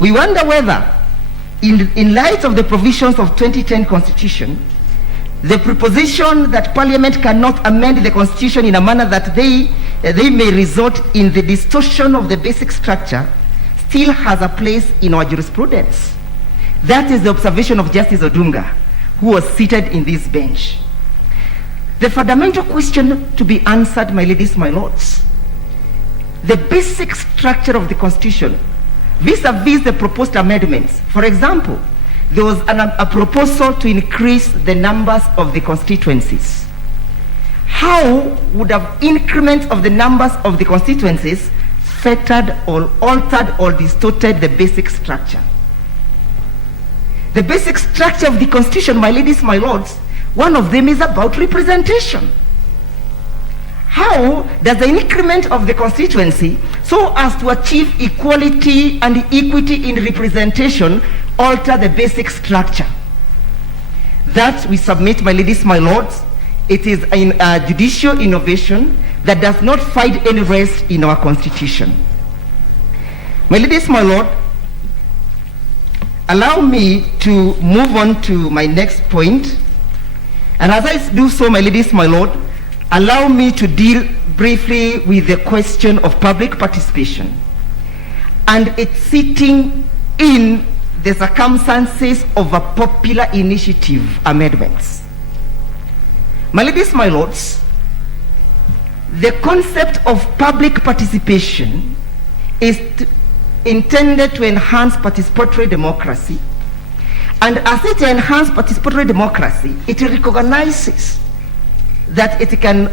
We wonder whether, in light of the provisions of 2010 Constitution, the proposition that Parliament cannot amend the Constitution in a manner that they may result in the distortion of the basic structure still has a place in our jurisprudence. That is the observation of Justice Odunga, who was seated in this bench. The fundamental question to be answered, my ladies, my lords, the basic structure of the Constitution vis-a-vis the proposed amendments. For example, there was a proposal to increase the numbers of the constituencies. How would an increment of the numbers of the constituencies fettered or altered or distorted the basic structure? The basic structure of the Constitution, my ladies, my lords, one of them is about representation. How does the increment of the constituency, so as to achieve equality and equity in representation, alter the basic structure? That we submit, my ladies, my lords, it is a judicial innovation that does not find any rest in our Constitution. My ladies, my lord, allow me to move on to my next point. And as I do so, my ladies, my lord, allow me to deal briefly with the question of public participation and its sitting in the circumstances of a popular initiative amendments. My ladies, my lords, the concept of public participation is intended to enhance participatory democracy, and as it enhances participatory democracy, it recognizes that it can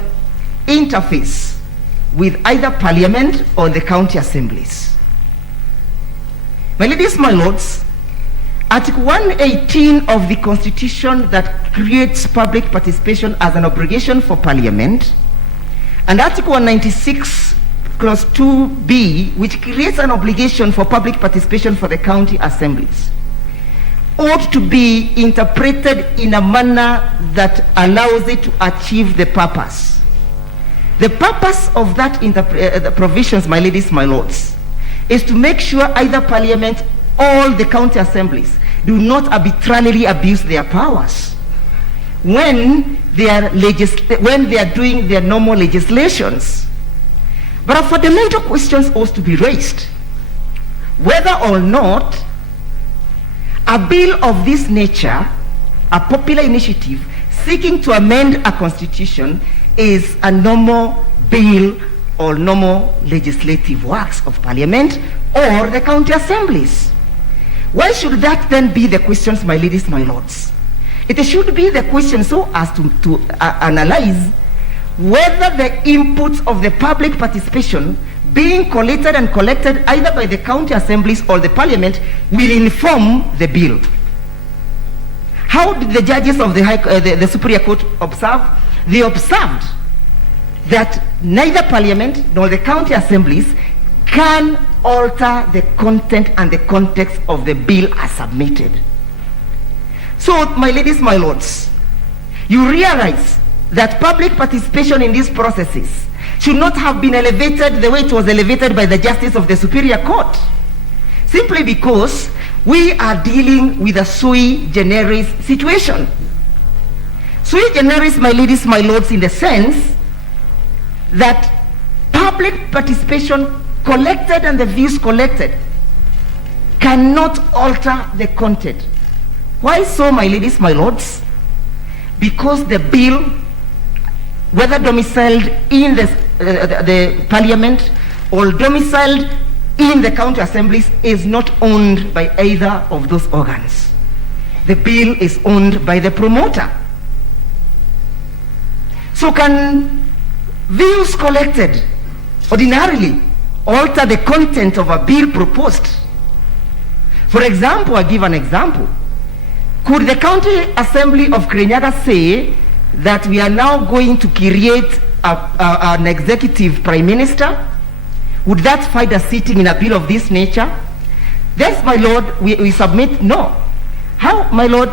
interface with either Parliament or the county assemblies. My ladies, my lords, Article 118 of the Constitution that creates public participation as an obligation for Parliament, and Article 196 Clause 2B, which creates an obligation for public participation for the county assemblies, ought to be interpreted in a manner that allows it to achieve the purpose. The purpose of that the provisions, my ladies, my lords, is to make sure either Parliament or the county assemblies do not arbitrarily abuse their powers when they are doing their normal legislations. But a fundamental question ought to be raised, whether or not a bill of this nature, a popular initiative seeking to amend a constitution, is a normal bill or normal legislative works of Parliament or the county assemblies. Why should that then be the questions, my ladies, my lords? It should be the question so as to analyze whether the inputs of the public participation being collated and collected either by the county assemblies or the Parliament will inform the bill. How did the judges of the Superior Court observe? They observed that neither Parliament nor the county assemblies can alter the content and the context of the bill as submitted. So, my ladies, my lords, you realize that public participation in these processes should not have been elevated the way it was elevated by the justice of the Superior Court, simply because we are dealing with a sui generis situation. Sui generis, my ladies, my lords, in the sense that public participation collected and the views collected cannot alter the content. Why so, my ladies, my lords? Because the bill, whether domiciled in the Parliament or domiciled in the county assemblies, is not owned by either of those organs. The bill is owned by the promoter. So can views collected ordinarily alter the content of a bill proposed? For example, I give an example. Could the county assembly of Kenyan say that we are now going to create an executive prime minister? Would that find a sitting in a bill of this nature? Yes, my lord, we submit no. How, my lord?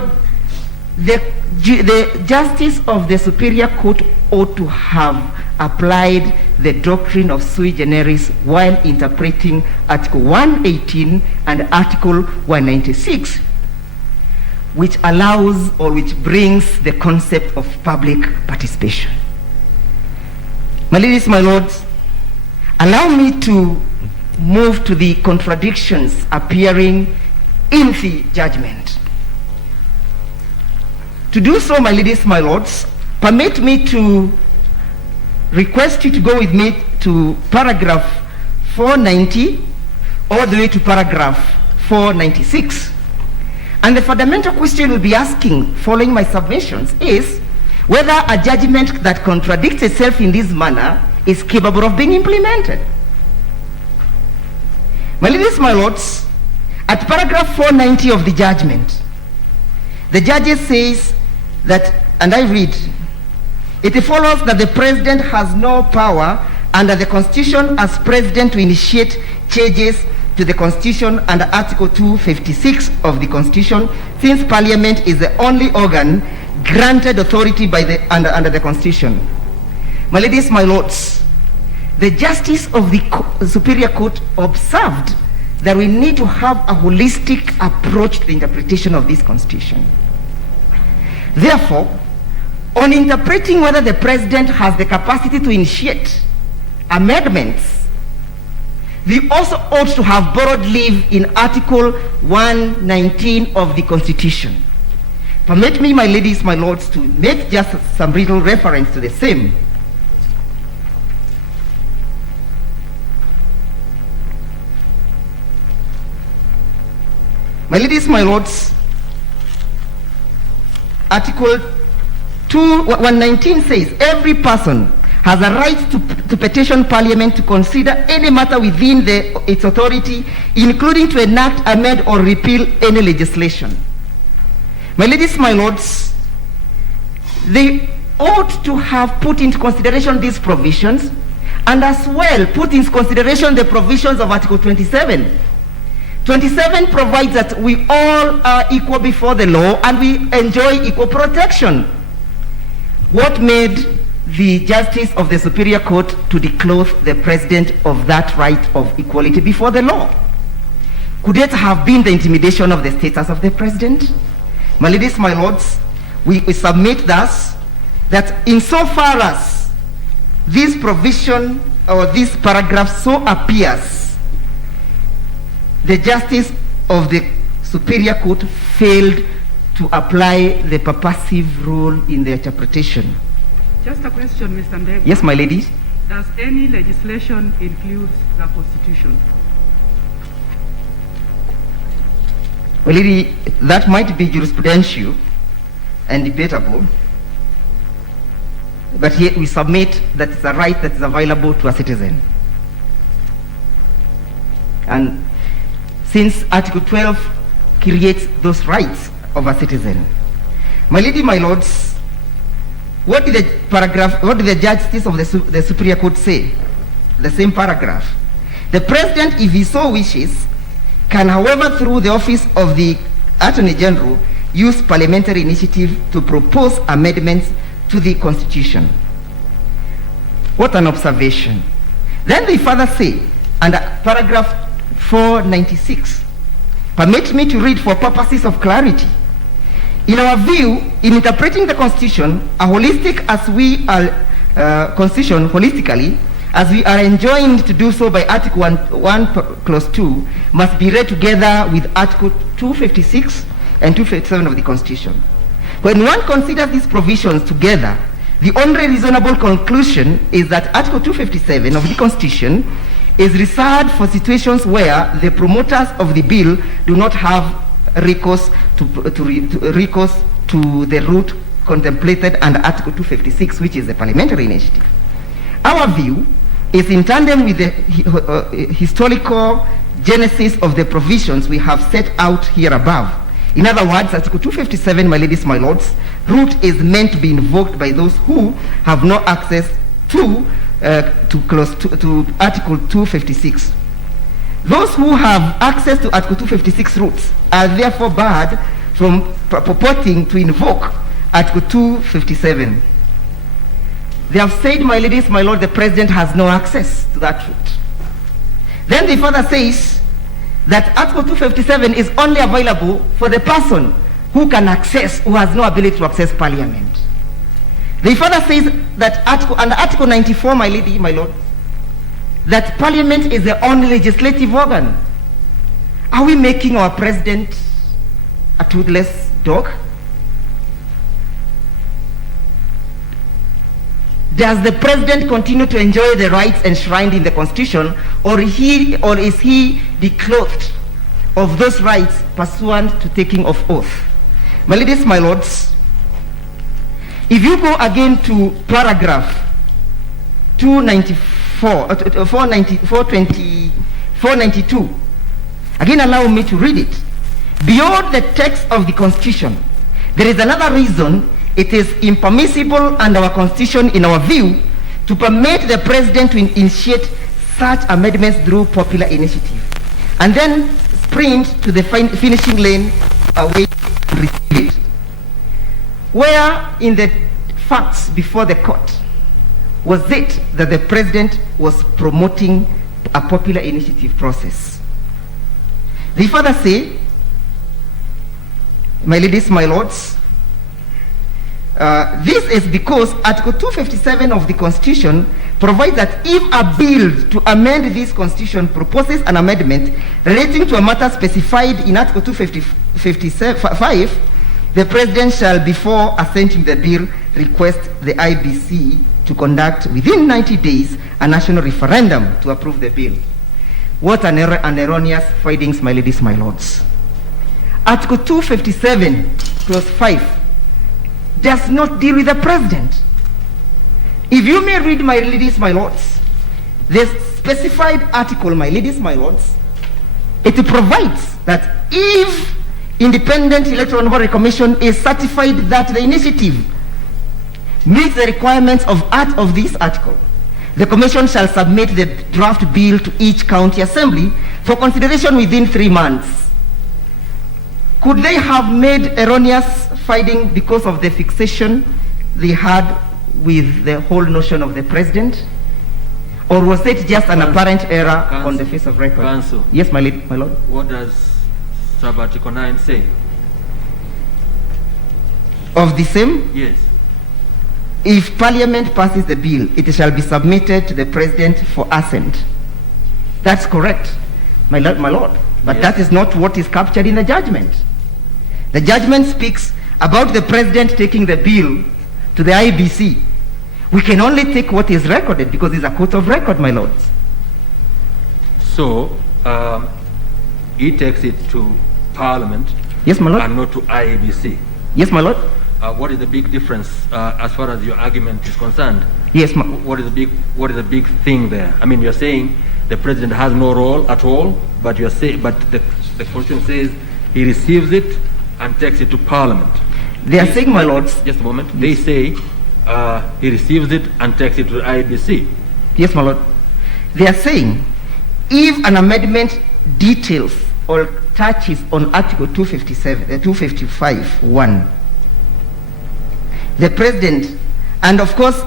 The justice of the Superior Court ought to have applied the doctrine of sui generis while interpreting Article 118 and Article 196, which allows or which brings the concept of public participation. My ladies, my lords, allow me to move to the contradictions appearing in the judgment. To do so, my ladies, my lords, permit me to request you to go with me to paragraph 490 all the way to paragraph 496. And the fundamental question we'll be asking following my submissions is whether a judgment that contradicts itself in this manner is capable of being implemented. My ladies, my lords, at paragraph 490 of the judgment, the judge says that, and I read, it follows that the president has no power under the Constitution as president to initiate changes to the Constitution under Article 256 of the Constitution, since Parliament is the only organ granted authority by under the Constitution. My ladies, my lords, the justice of the Superior Court observed that we need to have a holistic approach to the interpretation of this Constitution. Therefore, on interpreting whether the president has the capacity to initiate amendments, we also ought to have borrowed leave in Article 119 of the Constitution. Permit me, my ladies, my lords, to make just some little reference to the same. My ladies, my lords, Article 119 says every person has a right to petition Parliament to consider any matter within its authority, including to enact, amend, or repeal any legislation. My ladies, my lords, they ought to have put into consideration these provisions and as well put into consideration the provisions of Article 27. 27 provides that we all are equal before the law and we enjoy equal protection. What made the justice of the Superior Court to declothe the president of that right of equality before the law? Could it have been the intimidation of the status of the president? My ladies, my lords, we submit thus that insofar as this provision or this paragraph so appears, the justice of the Superior Court failed to apply the purposive rule in the interpretation. Just a question, Mr. Ndegwa. Yes, my ladies. Does any legislation include the Constitution? Well, lady, that might be jurisprudential and debatable, but yet we submit that it's a right that is available to a citizen. And since Article 12 creates those rights of a citizen. My lady, my lords, what did the justice of the Superior Court say? The same paragraph. The president, if he so wishes, can, however, through the office of the Attorney General, use parliamentary initiative to propose amendments to the Constitution. What an observation. Then they further say, under paragraph 496, permit me to read for purposes of clarity. In our view, in interpreting the Constitution, Constitution holistically, as we are enjoined to do so by Article 1 Clause 2, must be read together with Article 256 and 257 of the Constitution. When one considers these provisions together, the only reasonable conclusion is that Article 257 of the Constitution is reserved for situations where the promoters of the bill do not have recourse to the route contemplated under Article 256, which is the parliamentary initiative. Our view is in tandem with the historical genesis of the provisions we have set out here above. In other words, Article 257, my ladies, my lords, route is meant to be invoked by those who have no access to Article 256. Those who have access to Article 256 routes are therefore barred from purporting to invoke Article 257. They have said, my ladies, my lord, the president has no access to that route. Then the further says that Article 257 is only available for the person who can access, who has no ability to access parliament. The further says that under Article 94, my lady, my lord, that parliament is the only legislative organ. Are we making our president a toothless dog? Does the president continue to enjoy the rights enshrined in the Constitution, or is he declothed of those rights pursuant to taking of oath? My ladies, my lords, if you go again to paragraph 492, again allow me to read it. Beyond the text of the Constitution, there is another reason it is impermissible under our Constitution, in our view, to permit the president to initiate such amendments through popular initiative, and then sprint to the finishing lane away and receive it. Where in the facts before the court was it that the president was promoting a popular initiative process? They further say, my ladies, my lords, this is because Article 257 of the Constitution provides that if a bill to amend this Constitution proposes an amendment relating to a matter specified in Article 255, the President shall, before assenting the bill, request the IBC to conduct within 90 days a national referendum to approve the bill. What an erroneous findings, my ladies, my lords. Article 257, clause 5, does not deal with the president. If you may read, my ladies, my lords, the specified article, my ladies, my lords, it provides that if Independent Electoral Commission is certified that the initiative meets the requirements of this article, the Commission shall submit the draft bill to each county assembly for consideration within 3 months. Could they have made erroneous finding because of the fixation they had with the whole notion of the president? Or was it just an apparent error on the face of record? Counsel. Yes, my lord. What does Sub-Article 9 say? Of the same? Yes. If Parliament passes the bill, it shall be submitted to the President for assent. That's correct, my lord. But Yes. That is not what is captured in the judgment. The judgment speaks about the President taking the bill to the IBC. We can only take what is recorded because it's a court of record, my lords. So, he takes it to Parliament. Yes, my lord. And not to IBC. Yes, my lord. What is the big difference as far as your argument is concerned? Yes, What is the big thing there? I mean, you're saying the president has no role at all, but the Constitution says he receives it and takes it to Parliament. They are saying, my lords. Just a moment. Yes. They say he receives it and takes it to the IBC. Yes, my lord. They are saying if an amendment details or touches on Article 255(1), the President, and of course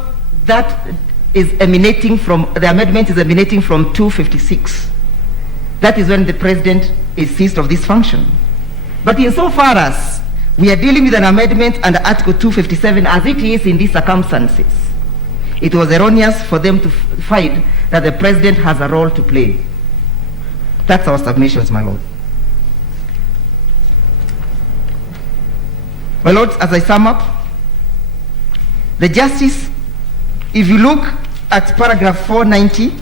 that is emanating from, the amendment is emanating from 256. That is when the President is seized of this function. But insofar as we are dealing with an amendment under Article 257 as it is in these circumstances, it was erroneous for them to find that the President has a role to play. That's our submissions, my lord. My lords, as I sum up, the justice, if you look at paragraph 490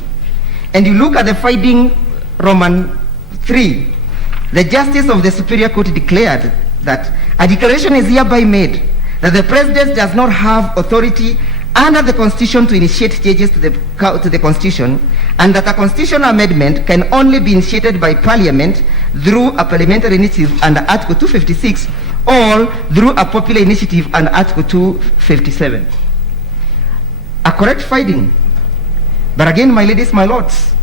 and you look at the finding Roman 3, the justice of the Superior Court declared that a declaration is hereby made that the President does not have authority under the Constitution to initiate changes to the Constitution, and that a constitutional amendment can only be initiated by Parliament through a parliamentary initiative under Article 256 or through a popular initiative under Article 257. A correct finding. But again, my ladies, my lords,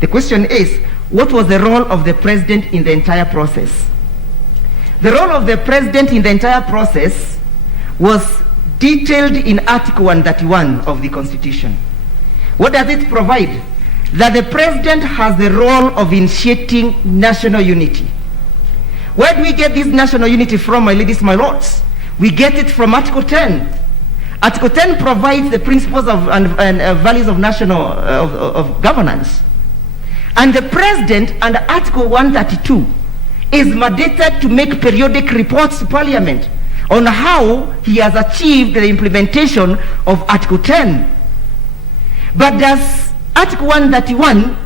the question is, what was the role of the President in the entire process? The role of the President in the entire process was detailed in Article 131 of the Constitution. What does it provide? That the president has the role of initiating national unity. Where do we get this national unity from, my ladies, my lords? We get it from Article 10. Article 10 provides the principles and values of national of governance. And the president, under Article 132, is mandated to make periodic reports to Parliament on how he has achieved the implementation of Article 10. But does Article 131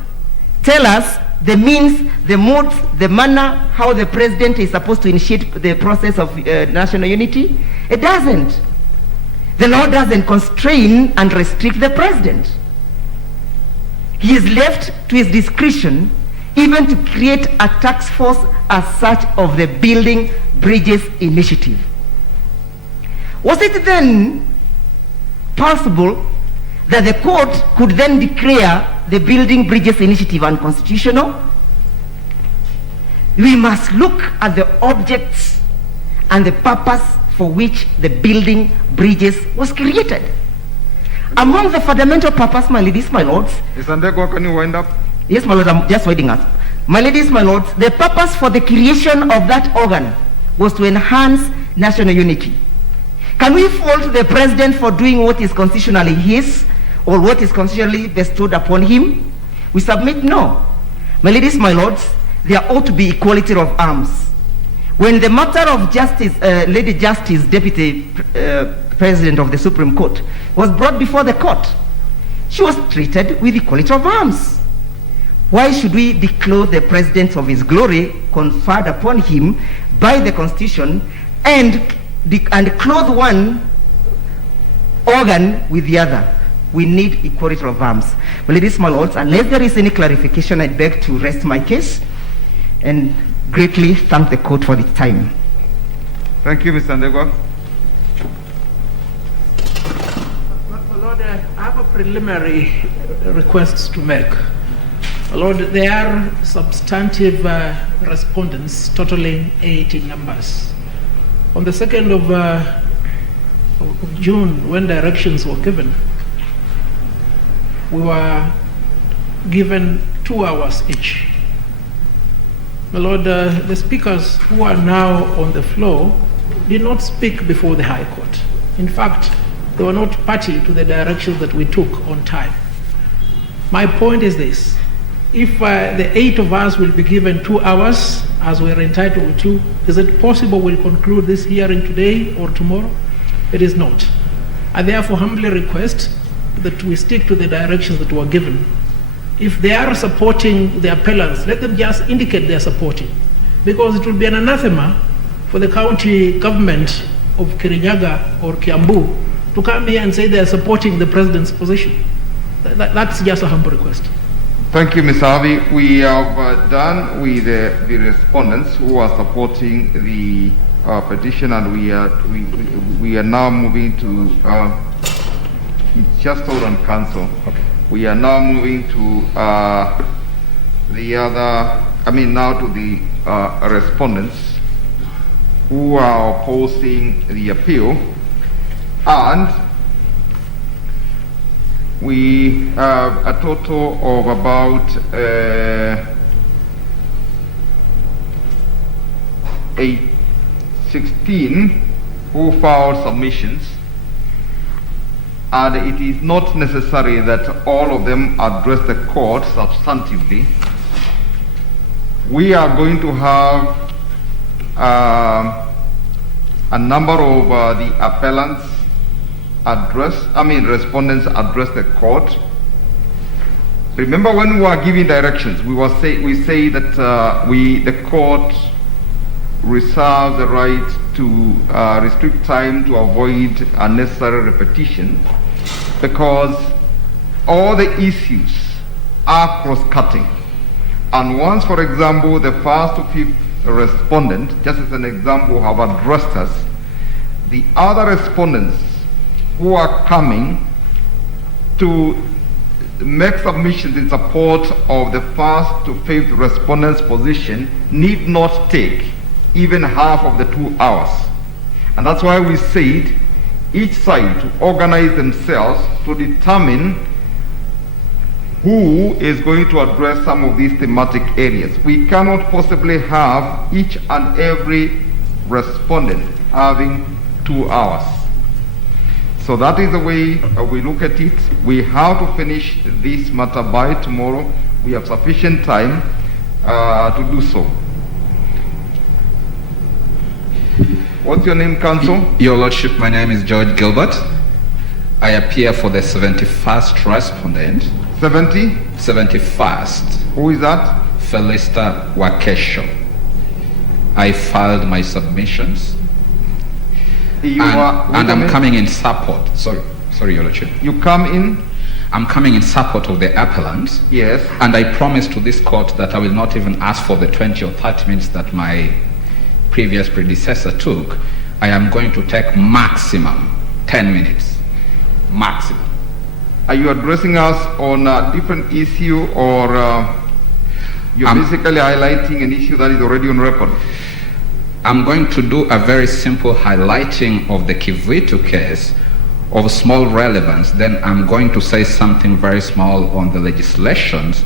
tell us the means, the modes, the manner, how the president is supposed to initiate the process of national unity? It doesn't. The law doesn't constrain and restrict the president. He is left to his discretion even to create a task force as such of the Building Bridges Initiative. Was it then possible that the court could then declare the Building Bridges Initiative unconstitutional? We must look at the objects and the purpose for which the Building Bridges was created. Among the fundamental purpose, my ladies, my lords. Mr. Ndegwa, can you wind up? Yes, my lord, I'm just winding up. My ladies, my lords, the purpose for the creation of that organ was to enhance national unity. Can we fault the president for doing what is constitutionally his or what is constitutionally bestowed upon him? We submit no. My ladies, my lords, there ought to be equality of arms. When the matter of justice, Lady Justice, Deputy President of the Supreme Court, was brought before the court, she was treated with equality of arms. Why should we declare the president of his glory conferred upon him by the Constitution and clothe one organ with the other? We need equality of arms. Well, ladies, my lords, unless there is any clarification, I beg to rest my case and greatly thank the court for its time. Thank you, Mr. Ndegwa. Lord, I have a preliminary request to make. Lord, there are substantive respondents, totaling 8 in numbers. On the 2nd of June, when directions were given, we were given 2 hours each. My Lord, the speakers who are now on the floor did not speak before the High Court. In fact, they were not party to the directions that we took on time. My point is this. If the 8 of us will be given 2 hours, as we are entitled to, is it possible we'll conclude this hearing today or tomorrow? It is not. I therefore humbly request that we stick to the directions that were given. If they are supporting the appellants, let them just indicate they are supporting. Because it will be an anathema for the county government of Kirinyaga or Kiambu to come here and say they are supporting the president's position. That's just a humble request. Thank you, Ms. Harvey. We have done with the respondents who are supporting the petition, and we are now moving to just hold on, council. Okay. We are now moving to now to the respondents who are opposing the appeal, and we have a total of about 16 who filed submissions, and it is not necessary that all of them address the court substantively. We are going to have a number of the appellants respondents address the court. Remember, when we were giving directions, we say that the court reserves the right to restrict time to avoid unnecessary repetition, because all the issues are cross-cutting. And once, for example, the first to fifth respondent, just as an example, have addressed us, the other respondents who are coming to make submissions in support of the first to fifth respondent's position need not take even half of the 2 hours. And that's why we said, each side to organize themselves to determine who is going to address some of these thematic areas. We cannot possibly have each and every respondent having 2 hours. So that is the way we look at it. We have to finish this matter by tomorrow. We have sufficient time to do so. What's your name, Counsel? Your Lordship, my name is George Gilbert. I appear for the 71st respondent. 71st. Who is that? Felista Wakesho. I filed my submissions. And I'm coming in support. Sorry, Your Lordship. You come in? I'm coming in support of the appellant. Yes. And I promise to this court that I will not even ask for the 20 or 30 minutes that my previous predecessor took. I am going to take maximum 10 minutes. Maximum. Are you addressing us on a different issue, or you're basically highlighting an issue that is already on record? I'm going to do a very simple highlighting of the Kivitu case of small relevance. Then I'm going to say something very small on the legislations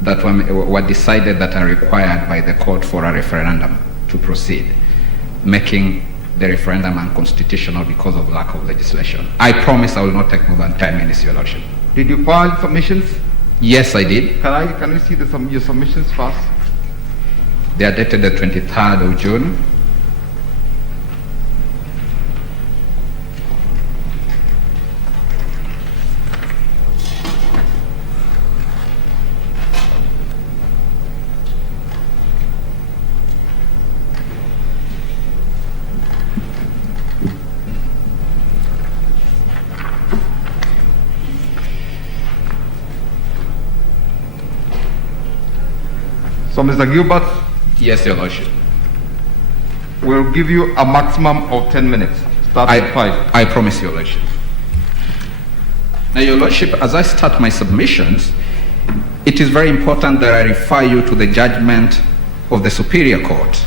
that were decided that are required by the court for a referendum to proceed, making the referendum unconstitutional because of lack of legislation. I promise I will not take more than 10 minutes, Your Lordship. Did you file submissions? Yes, I did. Can we see your submissions first? They are dated the 23rd of June. So, Mr. Gilbert? Yes, Your Lordship. We'll give you a maximum of 10 minutes. Start at 5. I promise, Your Lordship. Now, Your Lordship, as I start my submissions, it is very important that I refer you to the judgment of the Superior Court.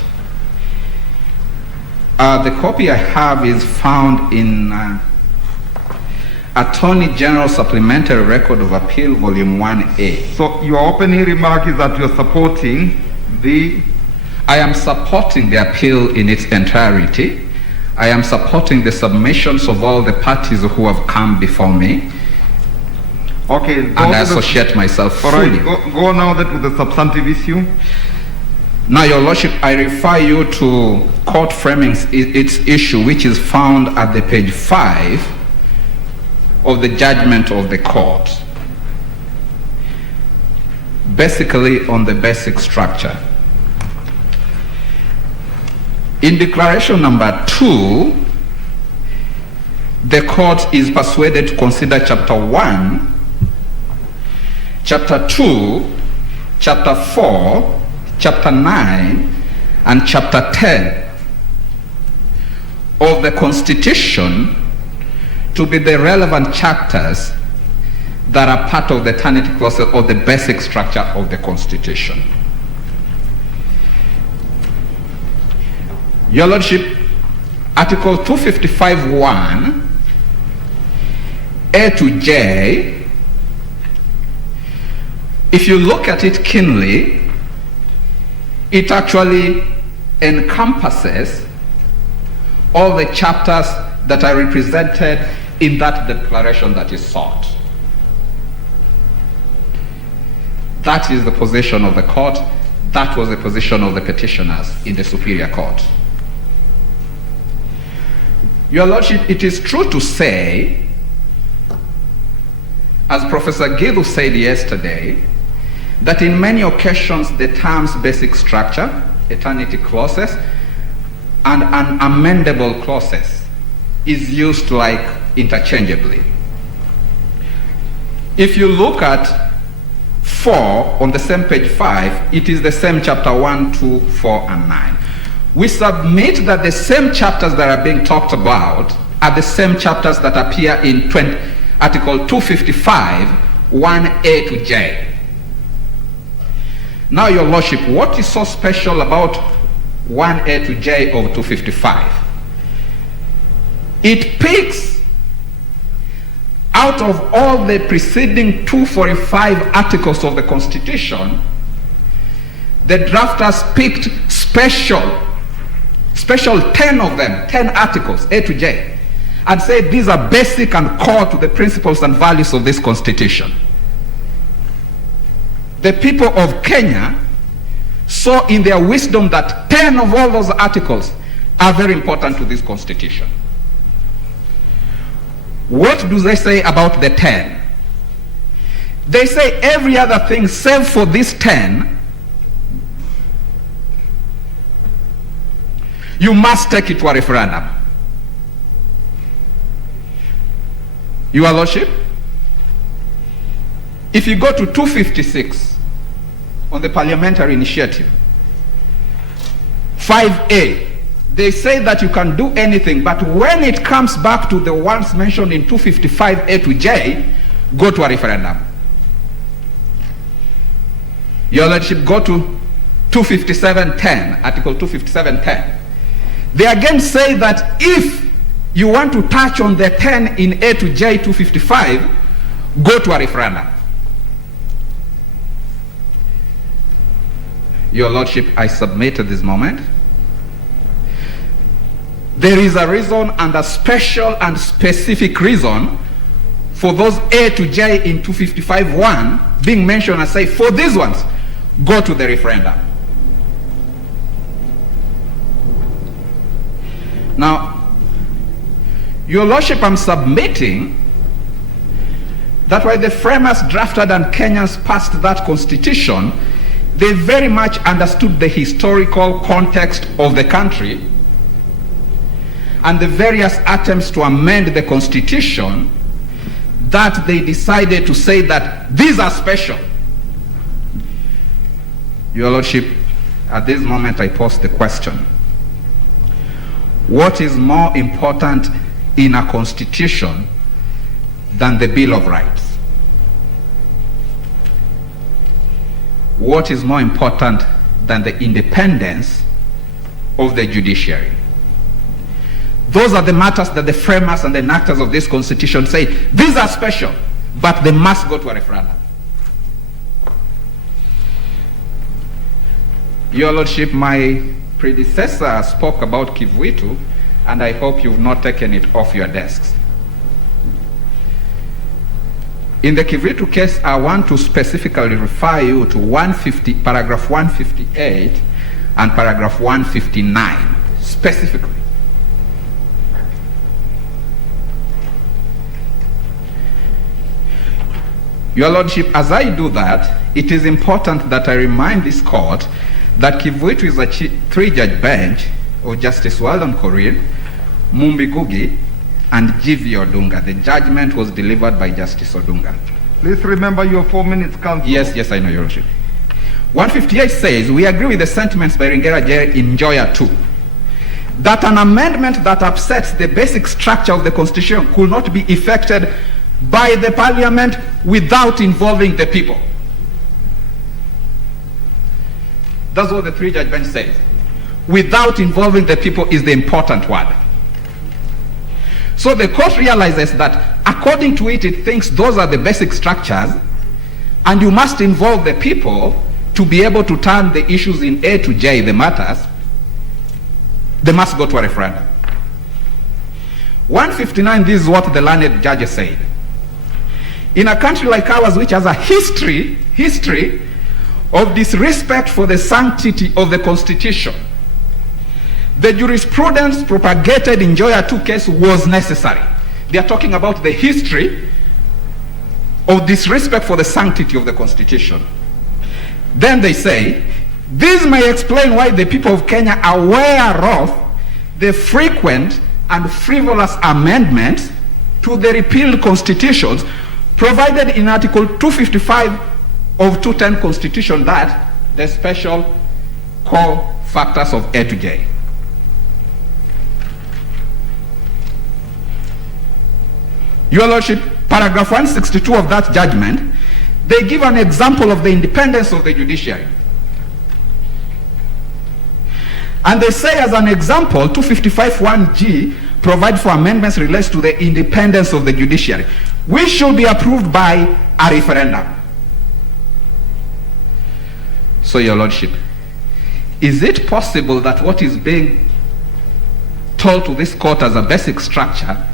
The copy I have is found in Attorney General Supplementary Record of Appeal, Volume 1A. So your opening remark is that you're supporting the... I am supporting the appeal in its entirety. I am supporting the submissions of all the parties who have come before me. Okay. And I associate myself fully. All right, go now that with the substantive issue. Now, Your Lordship, I refer you to court framing its issue, which is found at the page 5 of the judgment of the court, basically on the basic structure. In declaration number 2, the court is persuaded to consider chapter 1, chapter 2, chapter 4, chapter 9, and chapter 10 of the Constitution to be the relevant chapters that are part of the eternity clause or the basic structure of the Constitution. Your Lordship, Article 255(1) A to J, if you look at it keenly, it actually encompasses all the chapters that are represented in that declaration that is sought. That is the position of the court. That was the position of the petitioners in the Superior Court. Your Lordship, it is true to say, as Professor Gidu said yesterday, that in many occasions the terms basic structure, eternity clauses, and unamendable clauses is used like interchangeably. If you look at 4 on the same page 5, it is the same chapter 1, 2, 4, and 9. We submit that the same chapters that are being talked about are the same chapters that appear in Article 255, 1A to J. Now, Your Lordship, what is so special about 1A to J of 255? It picks out of all the preceding 245 articles of the Constitution, the drafters picked special 10 of them, 10 articles, A to J, and said these are basic and core to the principles and values of this Constitution. The people of Kenya saw in their wisdom that 10 of all those articles are very important to this Constitution. What do they say about the 10? They say every other thing save for these 10, you must take it to a referendum. Your Lordship, if you go to 256 on the parliamentary initiative, 5A, they say that you can do anything, but when it comes back to the ones mentioned in 255A to J, go to a referendum. Your Lordship, go to 257.10, Article 257.10. They again say that if you want to touch on the 10 in A to J 255, go to a referendum. Your Lordship, I submit at this moment, there is a reason and a special and specific reason for those A to J in 255.1 being mentioned and say, for these ones, go to the referendum. Now, Your Lordship, I'm submitting that while the framers drafted and Kenyans passed that constitution, they very much understood the historical context of the country and the various attempts to amend the constitution, that they decided to say that these are special. Your Lordship, at this moment I pose the question: what is more important in a constitution than the Bill of Rights? What is more important than the independence of the judiciary? Those are the matters that the framers and the enactors of this constitution say, these are special, but they must go to a referendum. Your Lordship, my predecessor spoke about Kivuitu, and I hope you've not taken it off your desks. In the Kivuitu case, I want to specifically refer you to paragraph 158 and paragraph 159, specifically. Your Lordship, as I do that, it is important that I remind this court that Kivuitu is a three-judge bench of Justice Weldon Korir, Mumbi Gugi, and G.V. Odunga. The judgment was delivered by Justice Odunga. Please remember your 4 minutes, Counsel. Yes, I know, Your Lordship. 158 says, we agree with the sentiments by Ringera J. in Joya 2, that an amendment that upsets the basic structure of the Constitution could not be effected by the Parliament without involving the people. That's what the three-judge bench says. Without involving the people is the important word. So the court realizes that according to it, it thinks those are the basic structures, and you must involve the people to be able to turn the issues in A to J, the matters. They must go to a referendum. 159, this is what the learned judges said. In a country like ours, which has a history of disrespect for the sanctity of the Constitution, the jurisprudence propagated in Joya 2 case was necessary. They are talking about the history of disrespect for the sanctity of the Constitution. Then they say, this may explain why the people of Kenya are aware of the frequent and frivolous amendments to the repealed constitutions provided in Article 255 of 210 Constitution, that the special core factors of A to J. Your Lordship, paragraph 162 of that judgment, they give an example of the independence of the judiciary. And they say as an example, 255(1)G provides for amendments relates to the independence of the judiciary. which should be approved by a referendum. So, Your Lordship, is it possible that what is being told to this court as a basic structure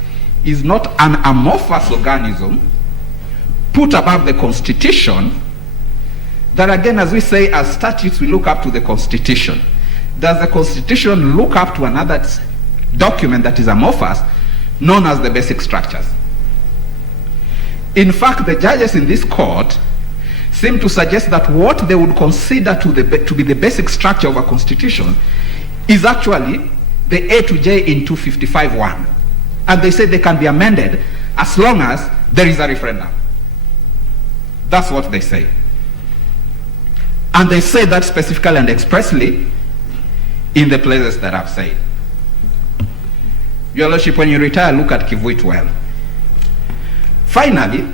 is not an amorphous organism put above the Constitution, that again, as we say, as statutes, we look up to the Constitution? Does the Constitution look up to another document that is amorphous, known as the basic structures? In fact, the judges in this court seem to suggest that what they would consider to be the basic structure of a constitution is actually the A to J in 255(1). And they say they can be amended as long as there is a referendum. That's what they say. And they say that specifically and expressly in the places that I've said. Your Lordship, when you retire, look at Kivuit well. Finally,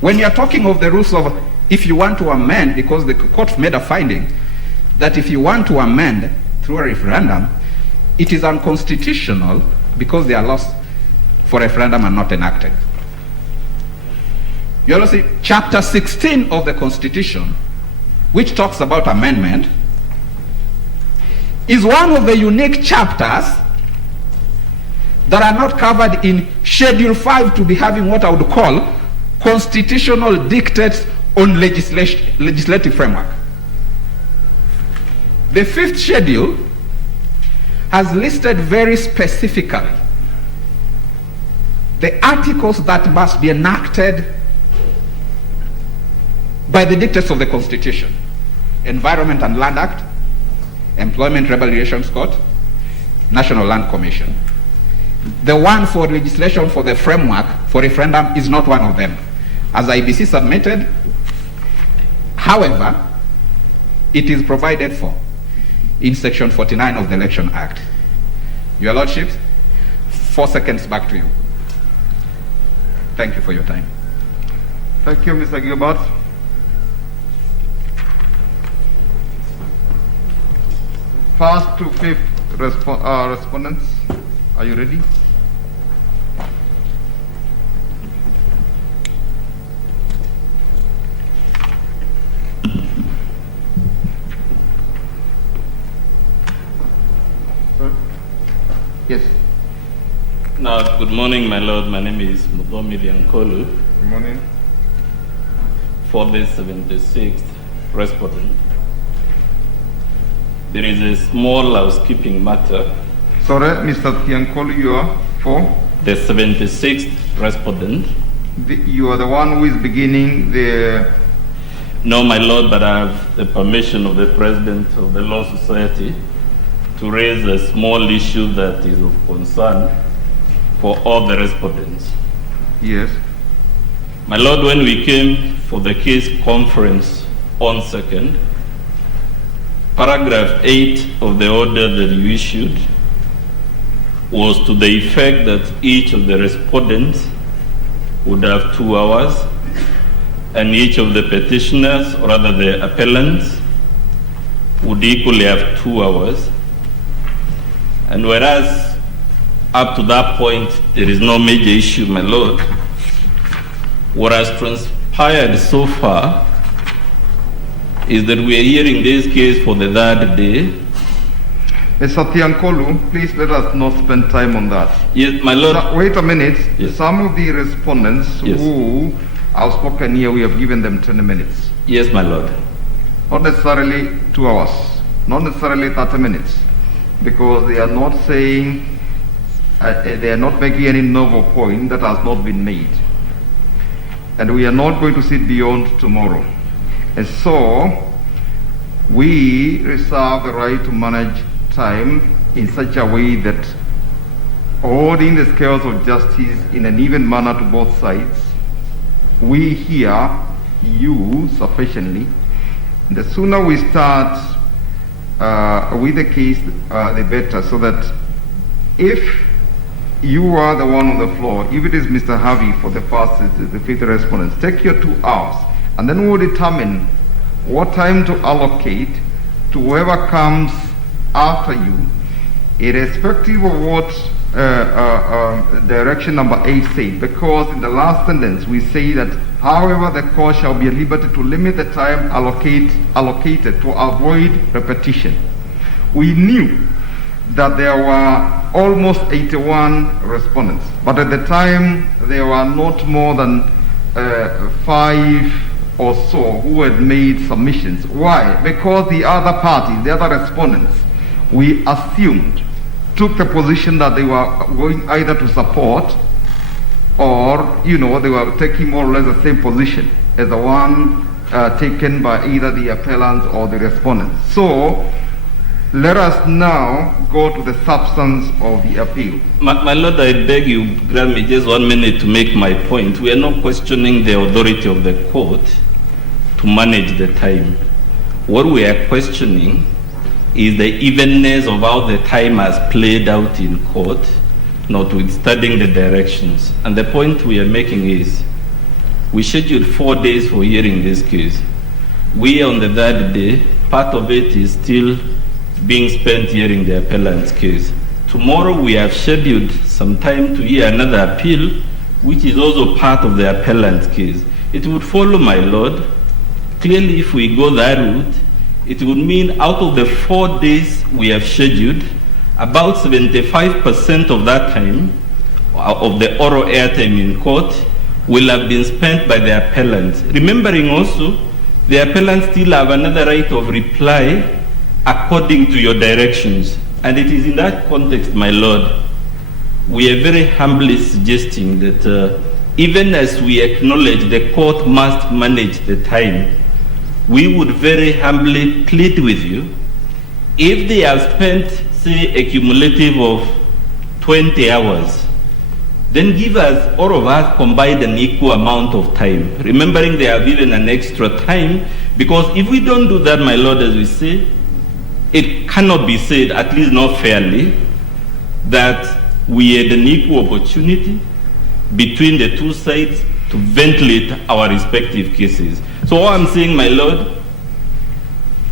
when you're talking of the rules of if you want to amend, because the court made a finding that if you want to amend through a referendum, it is unconstitutional because their laws for referendum are not enacted. You also see chapter 16 of the Constitution, which talks about amendment, is one of the unique chapters that are not covered in Schedule 5 to be having what I would call constitutional dictates on legislative framework. The 5th schedule has listed very specifically the articles that must be enacted by the dictates of the Constitution: Environment and Land Act, Employment Labor Relations Court, National Land Commission. The one for legislation for the framework for referendum is not one of them, as IBC submitted. However, it is provided for in section 49 of the Election Act. Your Lordships, 4 seconds back to you. Thank you for your time. Thank you, Mr. Gilbert. First to fifth respondents, are you ready? Yes. Now, good morning, my Lord. My name is Mudomi Liankolu. Good morning. For the 76th respondent, there is a small housekeeping matter. Sorry, Mr. Tiankolu, you are for? The 76th respondent. You are the one who is beginning the... No, my Lord, but I have the permission of the President of the Law Society to raise a small issue that is of concern for all the respondents. Yes. My Lord, when we came for the case conference on 2nd, paragraph 8 of the order that you issued was to the effect that each of the respondents would have 2 hours, and each of the petitioners, or rather the appellants, would equally have 2 hours. And whereas up to that point there is no major issue, my Lord, what has transpired so far is that we are hearing this case for the 3rd day. Mr. Tiankolu, please let us not spend time on that. Yes, my Lord. Wait a minute. Yes. Some of the respondents who have spoken here, we have given them 10 minutes. Yes, my Lord. Not necessarily 2 hours, not necessarily 30 minutes, because they are not saying, they are not making any novel point that has not been made. And we are not going to sit beyond tomorrow. And so, we reserve the right to manage time in such a way that holding the scales of justice in an even manner to both sides, we hear you sufficiently. The sooner we start with the case, the better, so that if you are the one on the floor, if it is Mr. Harvey for the first, the 5th respondents, take your 2 hours, and then we'll determine what time to allocate to whoever comes after you, irrespective of what direction number 8 says, because in the last sentence we say that, however, the court shall be at liberty to limit the time allocated to avoid repetition. We knew that there were almost 81 respondents, but at the time there were not more than 5 or so who had made submissions. Why? Because the other parties, the other respondents, we assumed, took the position that they were going either to support or, they were taking more or less the same position as the one taken by either the appellants or the respondents. So, let us now go to the substance of the appeal. My Lord, I beg you, grant me just 1 minute to make my point. We are not questioning the authority of the court to manage the time. What we are questioning is the evenness of how the time has played out in court, notwithstanding the directions. And the point we are making is, we scheduled 4 days for hearing this case. We on the 3rd day, part of it is still being spent hearing the appellant's case. Tomorrow we have scheduled some time to hear another appeal, which is also part of the appellant's case. It would follow, my Lord, clearly if we go that route, it would mean out of the 4 days we have scheduled, about 75% of that time, of the oral airtime in court, will have been spent by the appellant. Remembering also, the appellant still have another right of reply according to your directions. And it is in that context, my Lord, we are very humbly suggesting that even as we acknowledge the court must manage the time, we would very humbly plead with you, if they have spent, say, a cumulative of 20 hours, then give us, all of us, combined an equal amount of time. Remembering they have even an extra time, because if we don't do that, my Lord, as we say, it cannot be said, at least not fairly, that we had an equal opportunity between the two sides to ventilate our respective cases. So all I'm saying, my Lord,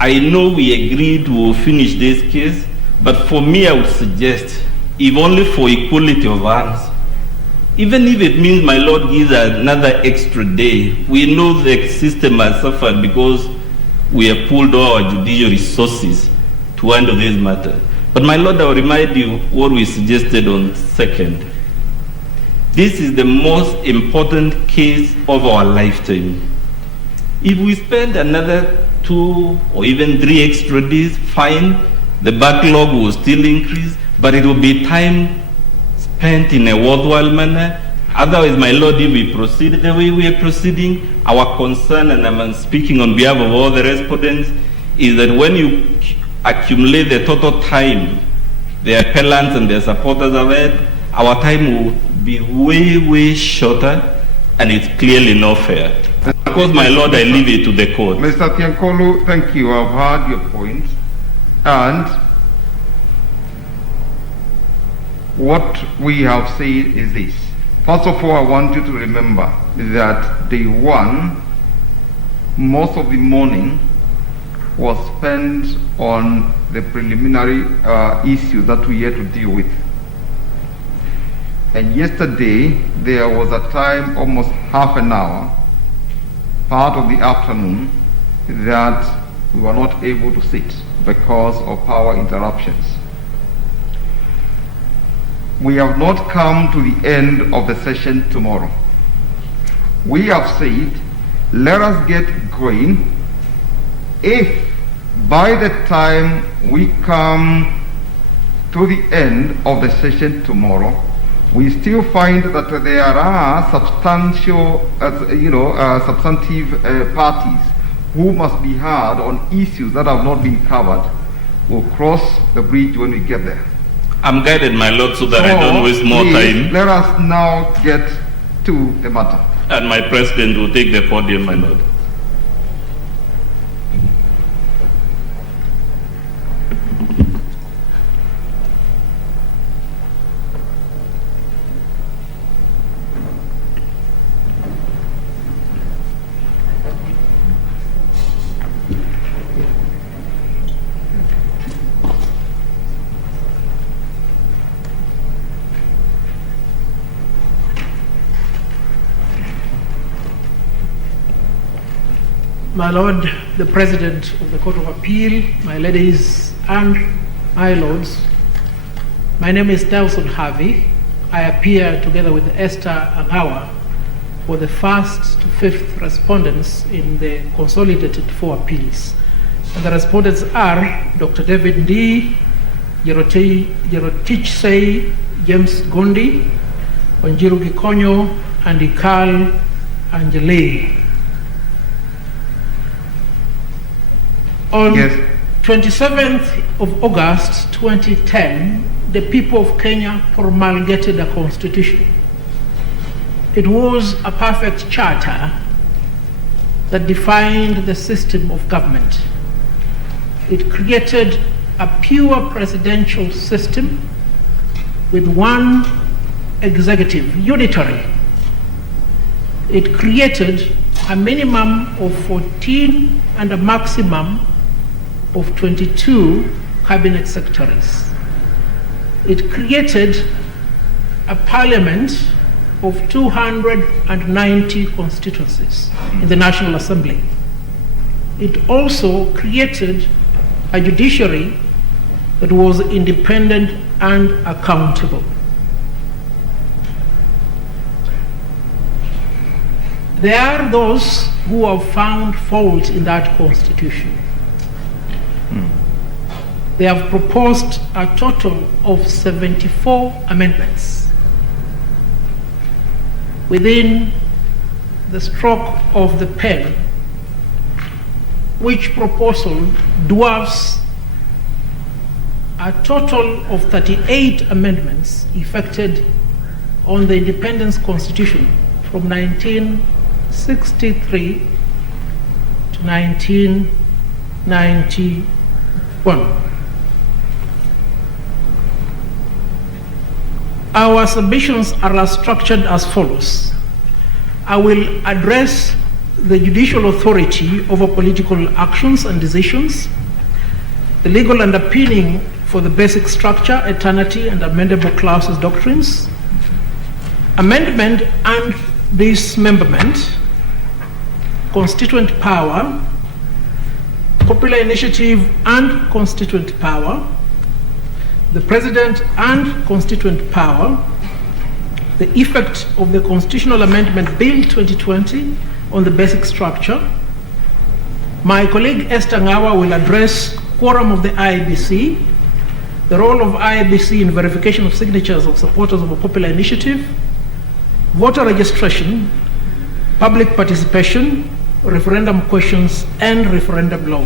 I know we agreed we will finish this case, but for me I would suggest, if only for equality of arms, even if it means, my Lord, gives another extra day. We know the system has suffered because we have pulled all our judicial resources to handle this matter. But my Lord, I will remind you what we suggested on 2nd. This is the most important case of our lifetime. If we spend another 2 or even 3 extra days, fine, the backlog will still increase, but it will be time spent in a worthwhile manner. Otherwise, my Lord, if we proceed the way we are proceeding, our concern, and I'm speaking on behalf of all the respondents, is that when you accumulate the total time the appellants and their supporters have had, our time will be way, way shorter, and it's clearly not fair. Of course, my Lord, I leave it to the court. Mr. Tiankolu, thank you. I've heard your point. And what we have said is this. First of all, I want you to remember that day 1, most of the morning was spent on the preliminary issue that we had to deal with. And yesterday, there was a time, almost half an hour, part of the afternoon, that we were not able to sit because of power interruptions. We have not come to the end of the session tomorrow. We have said, let us get going. If by the time we come to the end of the session tomorrow, we still find that there are substantial, substantive parties who must be heard on issues that have not been covered, we'll cross the bridge when we get there. I'm guided, my Lord, so that I don't waste more time. Let us now get to the matter. And my President will take the podium, my Lord. My Lord, the President of the Court of Appeal, my ladies and my lords, my name is Nelson Harvey. I appear together with Esther Angawa for the first to fifth respondents in the consolidated 4 appeals. And the respondents are Dr. David Ndi, Jerotich Say, James Gondi, Wanjiru Gikonyo, and Ikal Angele. On 27th of August 2010, the people of Kenya promulgated a constitution. It was a perfect charter that defined the system of government. It created a pure presidential system with one executive, unitary. It created a minimum of 14 and a maximum of 22 cabinet secretaries. It created a parliament of 290 constituencies in the National Assembly. It also created a judiciary that was independent and accountable. There are those who have found fault in that constitution. They have proposed a total of 74 amendments. Within the stroke of the pen, which proposal dwarfs a total of 38 amendments effected on the Independence Constitution from 1963 to 1991. Our submissions are structured as follows. I will address the judicial authority over political actions and decisions, the legal underpinning for the basic structure, eternity, and amendable clauses doctrines, amendment and dismemberment, constituent power, popular initiative and constituent power, the President and constituent power, the effect of the Constitutional Amendment Bill 2020 on the basic structure. My colleague Esther Ngawa will address quorum of the IEBC, the role of IEBC in verification of signatures of supporters of a popular initiative, voter registration, public participation, referendum questions, and referendum law.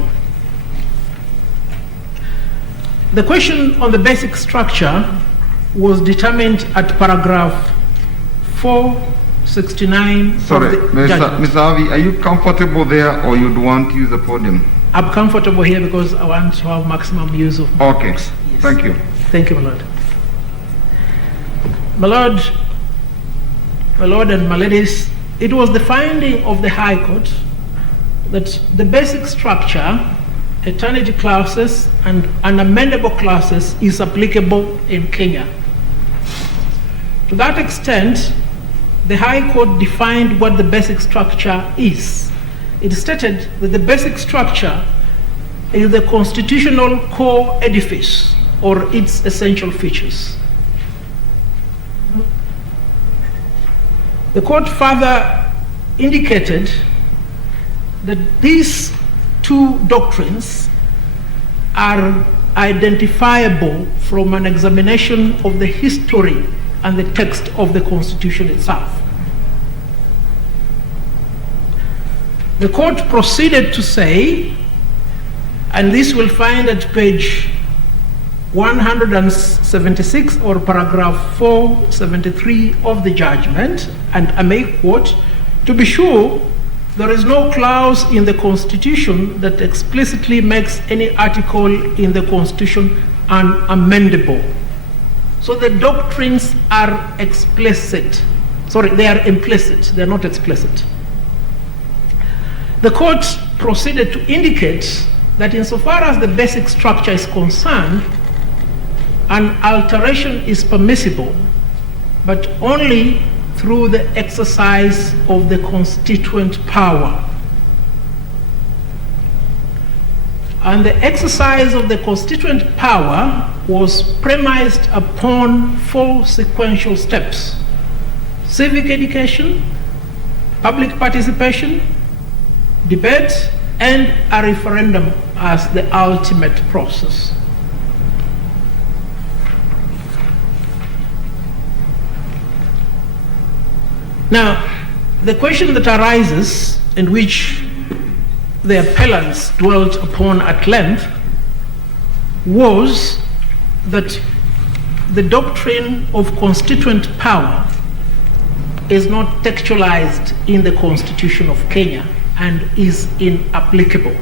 The question on the basic structure was determined at paragraph 469. Sorry, Mr. Harvey, are you comfortable there or you'd want to use the podium? I'm comfortable here because I want to have maximum use of my Okay, books. Yes. Thank you. Thank you, my Lord. My Lord and my ladies, it was the finding of the High Court that the basic structure, eternity clauses and unamendable clauses is applicable in Kenya. To that extent, the High Court defined what the basic structure is. It stated that the basic structure is the constitutional core edifice or its essential features. The court further indicated that these 2 doctrines are identifiable from an examination of the history and the text of the Constitution itself. The court proceeded to say, and this we'll find at page 176 or paragraph 473 of the judgment, and I may quote, "To be sure, there is no clause in the Constitution that explicitly makes any article in the Constitution unamendable." So the doctrines are explicit. Sorry, they are implicit, they're not explicit. The court proceeded to indicate that insofar as the basic structure is concerned, an alteration is permissible, but only through the exercise of the constituent power. And the exercise of the constituent power was premised upon 4 sequential steps: civic education, public participation, debate, and a referendum as the ultimate process. Now, the question that arises, and which the appellants dwelt upon at length, was that the doctrine of constituent power is not textualized in the Constitution of Kenya and is inapplicable.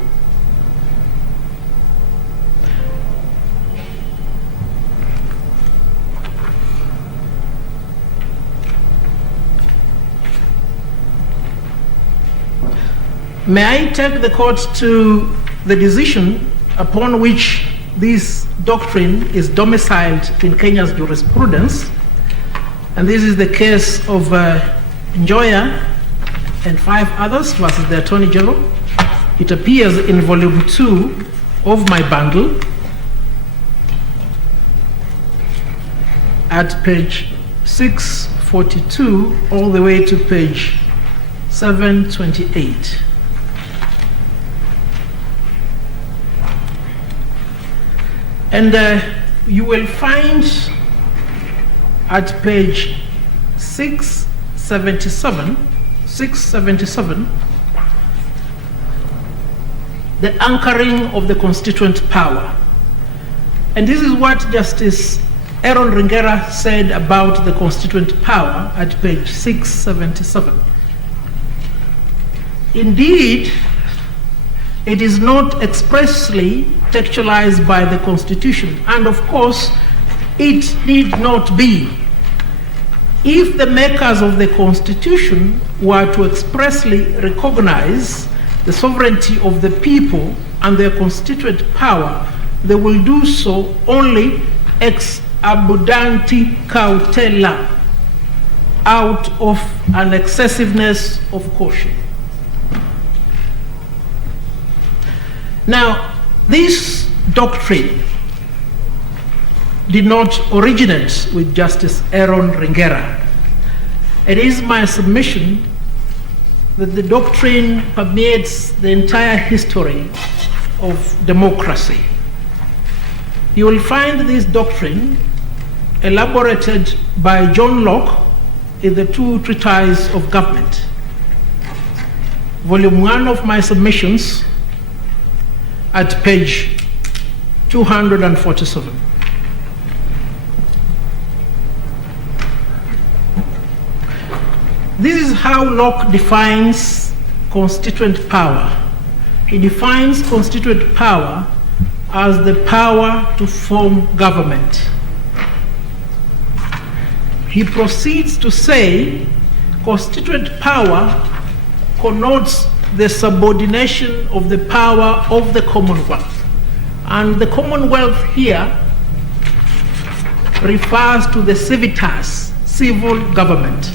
May I take the court to the decision upon which this doctrine is domiciled in Kenya's jurisprudence, and this is the case of Njoya and 5 others versus the Attorney General. It appears in volume 2 of my bundle at page 642 all the way to page 728. And you will find at page 677, the anchoring of the constituent power. And this is what Justice Aaron Ringera said about the constituent power at page 677. Indeed, it is not expressly textualized by the Constitution, and of course, it need not be. If the makers of the Constitution were to expressly recognize the sovereignty of the people and their constituent power, they will do so only ex abundanti cautela, out of an excessiveness of caution. Now, this doctrine did not originate with Justice Aaron Ringera. It is my submission that the doctrine permeates the entire history of democracy. You will find this doctrine elaborated by John Locke in the 2 Treatises of Government, volume 1 of my submissions, at page 247. This is how Locke defines constituent power. He defines constituent power as the power to form government. He proceeds to say constituent power connotes the subordination of the power of the Commonwealth. And the Commonwealth here refers to the civitas, civil government.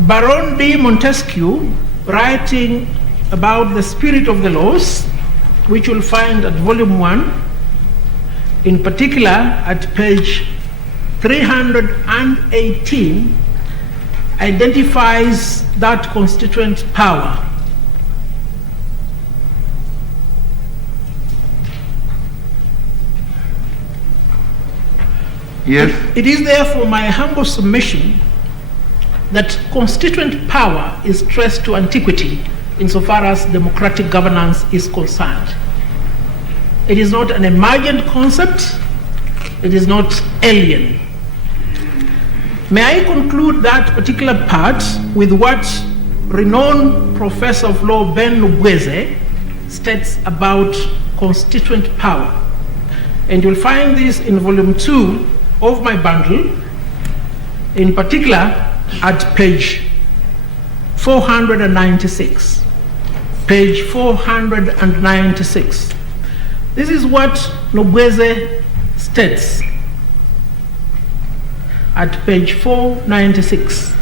Baron de Montesquieu, writing about the spirit of the laws, which you'll find at volume 1, in particular at page 318, identifies that constituent power. Yes. It is therefore my humble submission that constituent power is traced to antiquity insofar as democratic governance is concerned. It is not an emergent concept, it is not alien. May I conclude that particular part with what renowned professor of law Ben Nubweze states about constituent power. And you'll find this in volume 2 of my bundle, in particular at page 496. Page 496. This is what Nubweze states at page 496.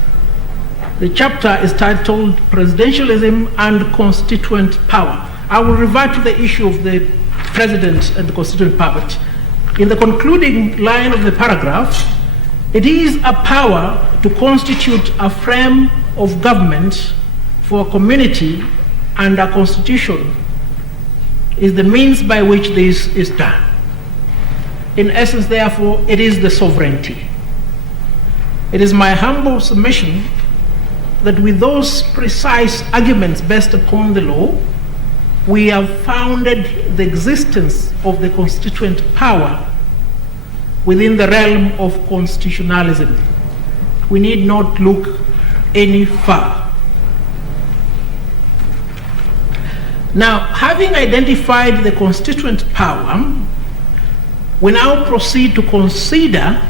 The chapter is titled Presidentialism and Constituent Power. I will revert to the issue of the president and the constituent power. But in the concluding line of the paragraph, it is a power to constitute a frame of government for a community, and a constitution is the means by which this is done. In essence, therefore, it is the sovereignty. It is my humble submission that with those precise arguments based upon the law, we have founded the existence of the constituent power within the realm of constitutionalism. We need not look any further. Now, having identified the constituent power, we now proceed to consider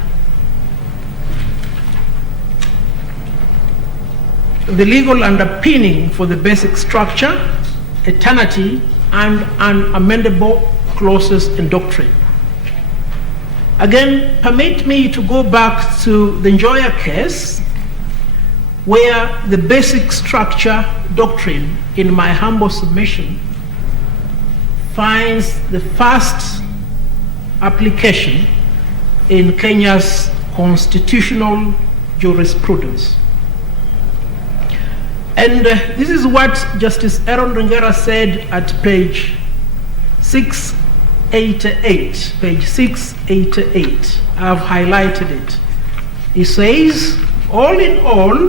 the legal underpinning for the basic structure, eternity, and unamendable clauses in doctrine. Again, permit me to go back to the Njoya case, where the basic structure doctrine, in my humble submission, finds the first application in Kenya's constitutional jurisprudence. And this is what Justice Aaron Ringera said at page 688. Page 688. I've highlighted it. He says, all in all,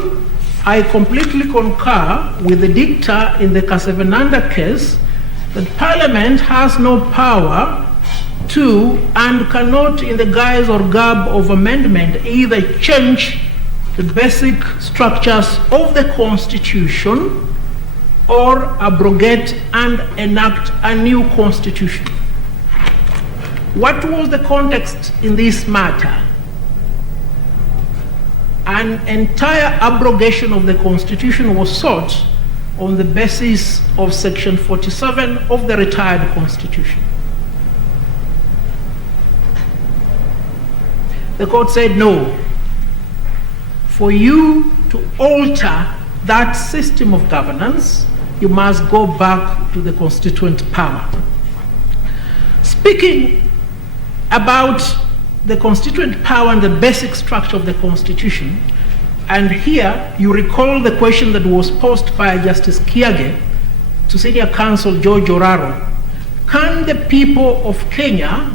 I completely concur with the dicta in the Kasevenanda case that Parliament has no power to and cannot, in the guise or garb of amendment, either change the basic structures of the Constitution or abrogate and enact a new Constitution. What was the context in this matter? An entire abrogation of the Constitution was sought on the basis of Section 47 of the retired Constitution. The court said no. For you to alter that system of governance, you must go back to the constituent power. Speaking about the constituent power and the basic structure of the Constitution, and here you recall the question that was posed by Justice Kiage to Senior Counsel George Oraro. Can the people of Kenya,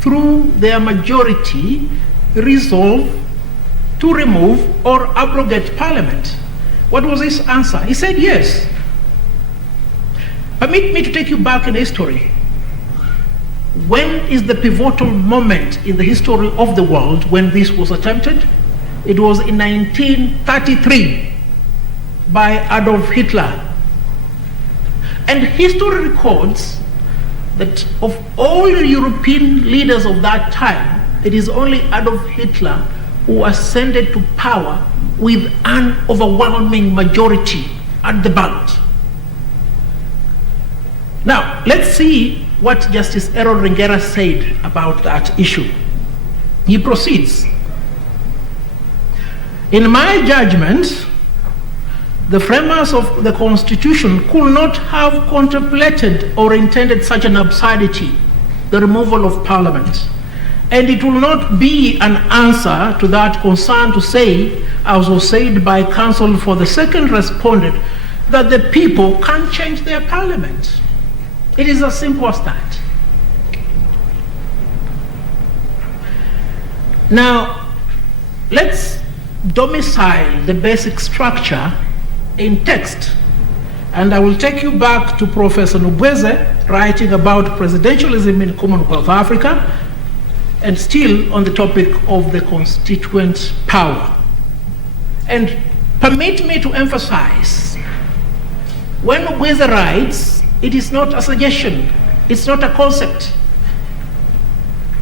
through their majority, resolve to remove or abrogate Parliament? What was his answer? He said yes. Permit me to take you back in history. When is the pivotal moment in the history of the world when this was attempted? It was in 1933 by Adolf Hitler. And history records that of all the European leaders of that time, it is only Adolf Hitler who ascended to power with an overwhelming majority at the ballot. Now, let's see what Justice Aaron Ringera said about that issue. He proceeds. In my judgment, the framers of the Constitution could not have contemplated or intended such an absurdity, the removal of Parliament. And it will not be an answer to that concern to say, as was said by counsel for the second respondent, that the people can't change their Parliament. It is as simple as that. Now, let's domicile the basic structure in text. And I will take you back to Professor Nubweze writing about presidentialism in Commonwealth of Africa, and still on the topic of the constituent power. And permit me to emphasize, when Nubweze writes, it is not a suggestion, it's not a concept.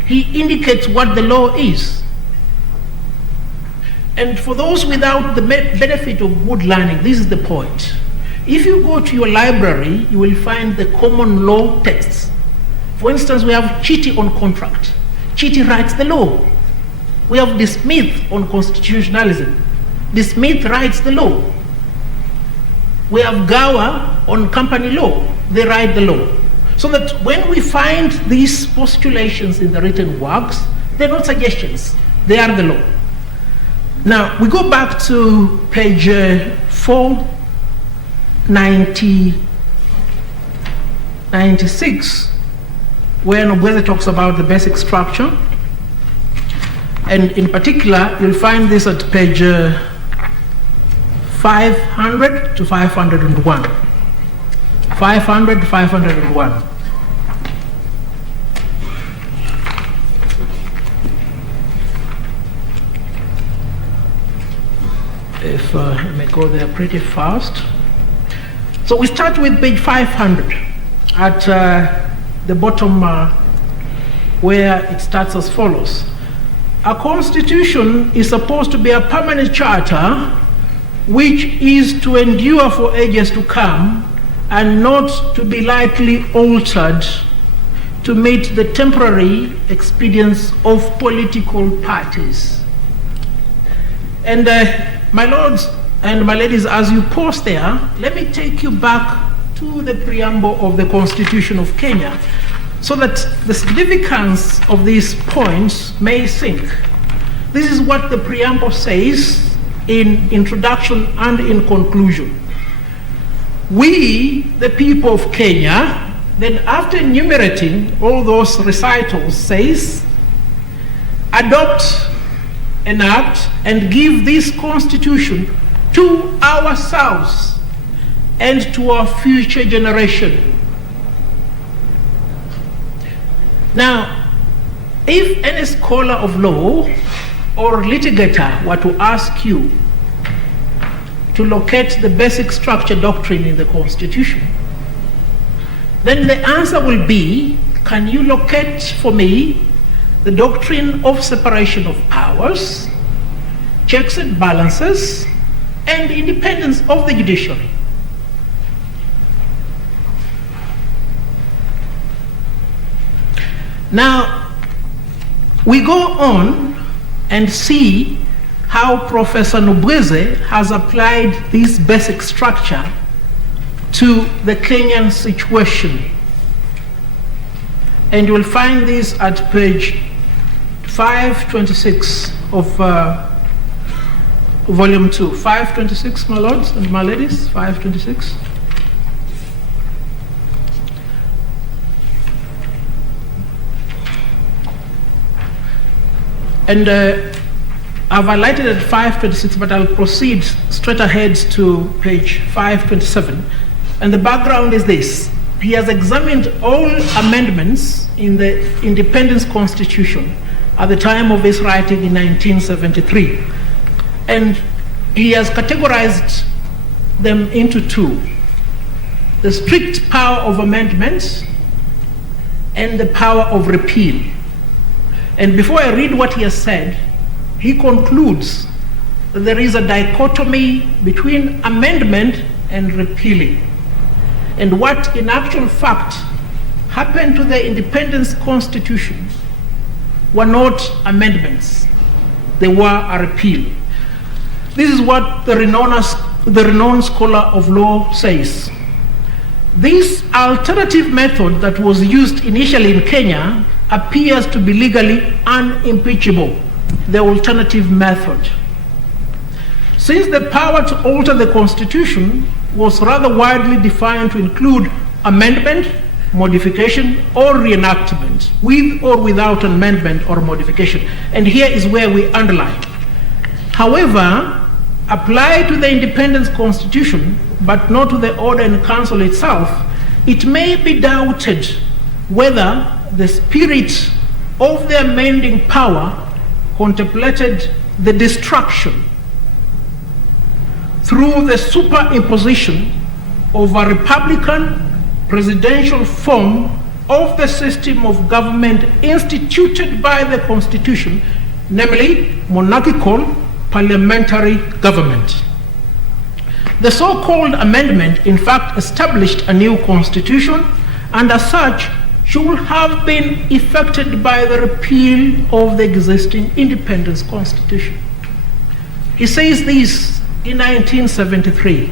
He indicates what the law is. And for those without the benefit of good learning, this is the point. If you go to your library, you will find the common law texts. For instance, we have Chiti on contract. Chiti writes the law. We have De Smith on constitutionalism. The Smith writes the law. We have Gower on company law. They write the law. So that when we find these postulations in the written works, they're not suggestions. They are the law. Now, we go back to page 496, where Nobweze talks about the basic structure. And in particular, you'll find this at page 500 to 501. 500 to 501. If I may go there pretty fast. So we start with page 500 at the bottom where it starts as follows. A constitution is supposed to be a permanent charter which is to endure for ages to come and not to be lightly altered to meet the temporary expedience of political parties. And my lords and my ladies, as you pause there, let me take you back to the preamble of the Constitution of Kenya so that the significance of these points may sink. This is what the preamble says in introduction and in conclusion. We, the people of Kenya, then after enumerating all those recitals, says, adopt, enact, and give this constitution to ourselves and to our future generation. Now, if any scholar of law or litigator were to ask you to locate the basic structure doctrine in the Constitution, then the answer will be, can you locate for me the doctrine of separation of powers, checks and balances, and independence of the judiciary? Now, we go on and see how Professor Nobweze has applied this basic structure to the Kenyan situation. And you will find this at page 526 of volume 2. 526, my lords and my ladies, 526. And I've highlighted at 526, but I'll proceed straight ahead to page 527. And the background is this. He has examined all amendments in the Independence Constitution at the time of his writing in 1973. And he has categorized them into two: the strict power of amendment and the power of repeal. And before I read what he has said, he concludes that there is a dichotomy between amendment and repealing. And what in actual fact happened to the Independence Constitution were not amendments, they were a repeal. This is what the renowned scholar of law says. This alternative method that was used initially in Kenya appears to be legally unimpeachable, the alternative method. Since the power to alter the Constitution was rather widely defined to include amendment, modification, or reenactment, with or without amendment or modification. And here is where we underline. However, applied to the Independence Constitution, but not to the Order in Council itself, it may be doubted whether the spirit of the amending power contemplated the destruction through the superimposition of a republican presidential form of the system of government instituted by the Constitution, namely monarchical parliamentary government. The so-called amendment, in fact, established a new constitution, and as such, should have been effected by the repeal of the existing Independence Constitution. He says this in 1973.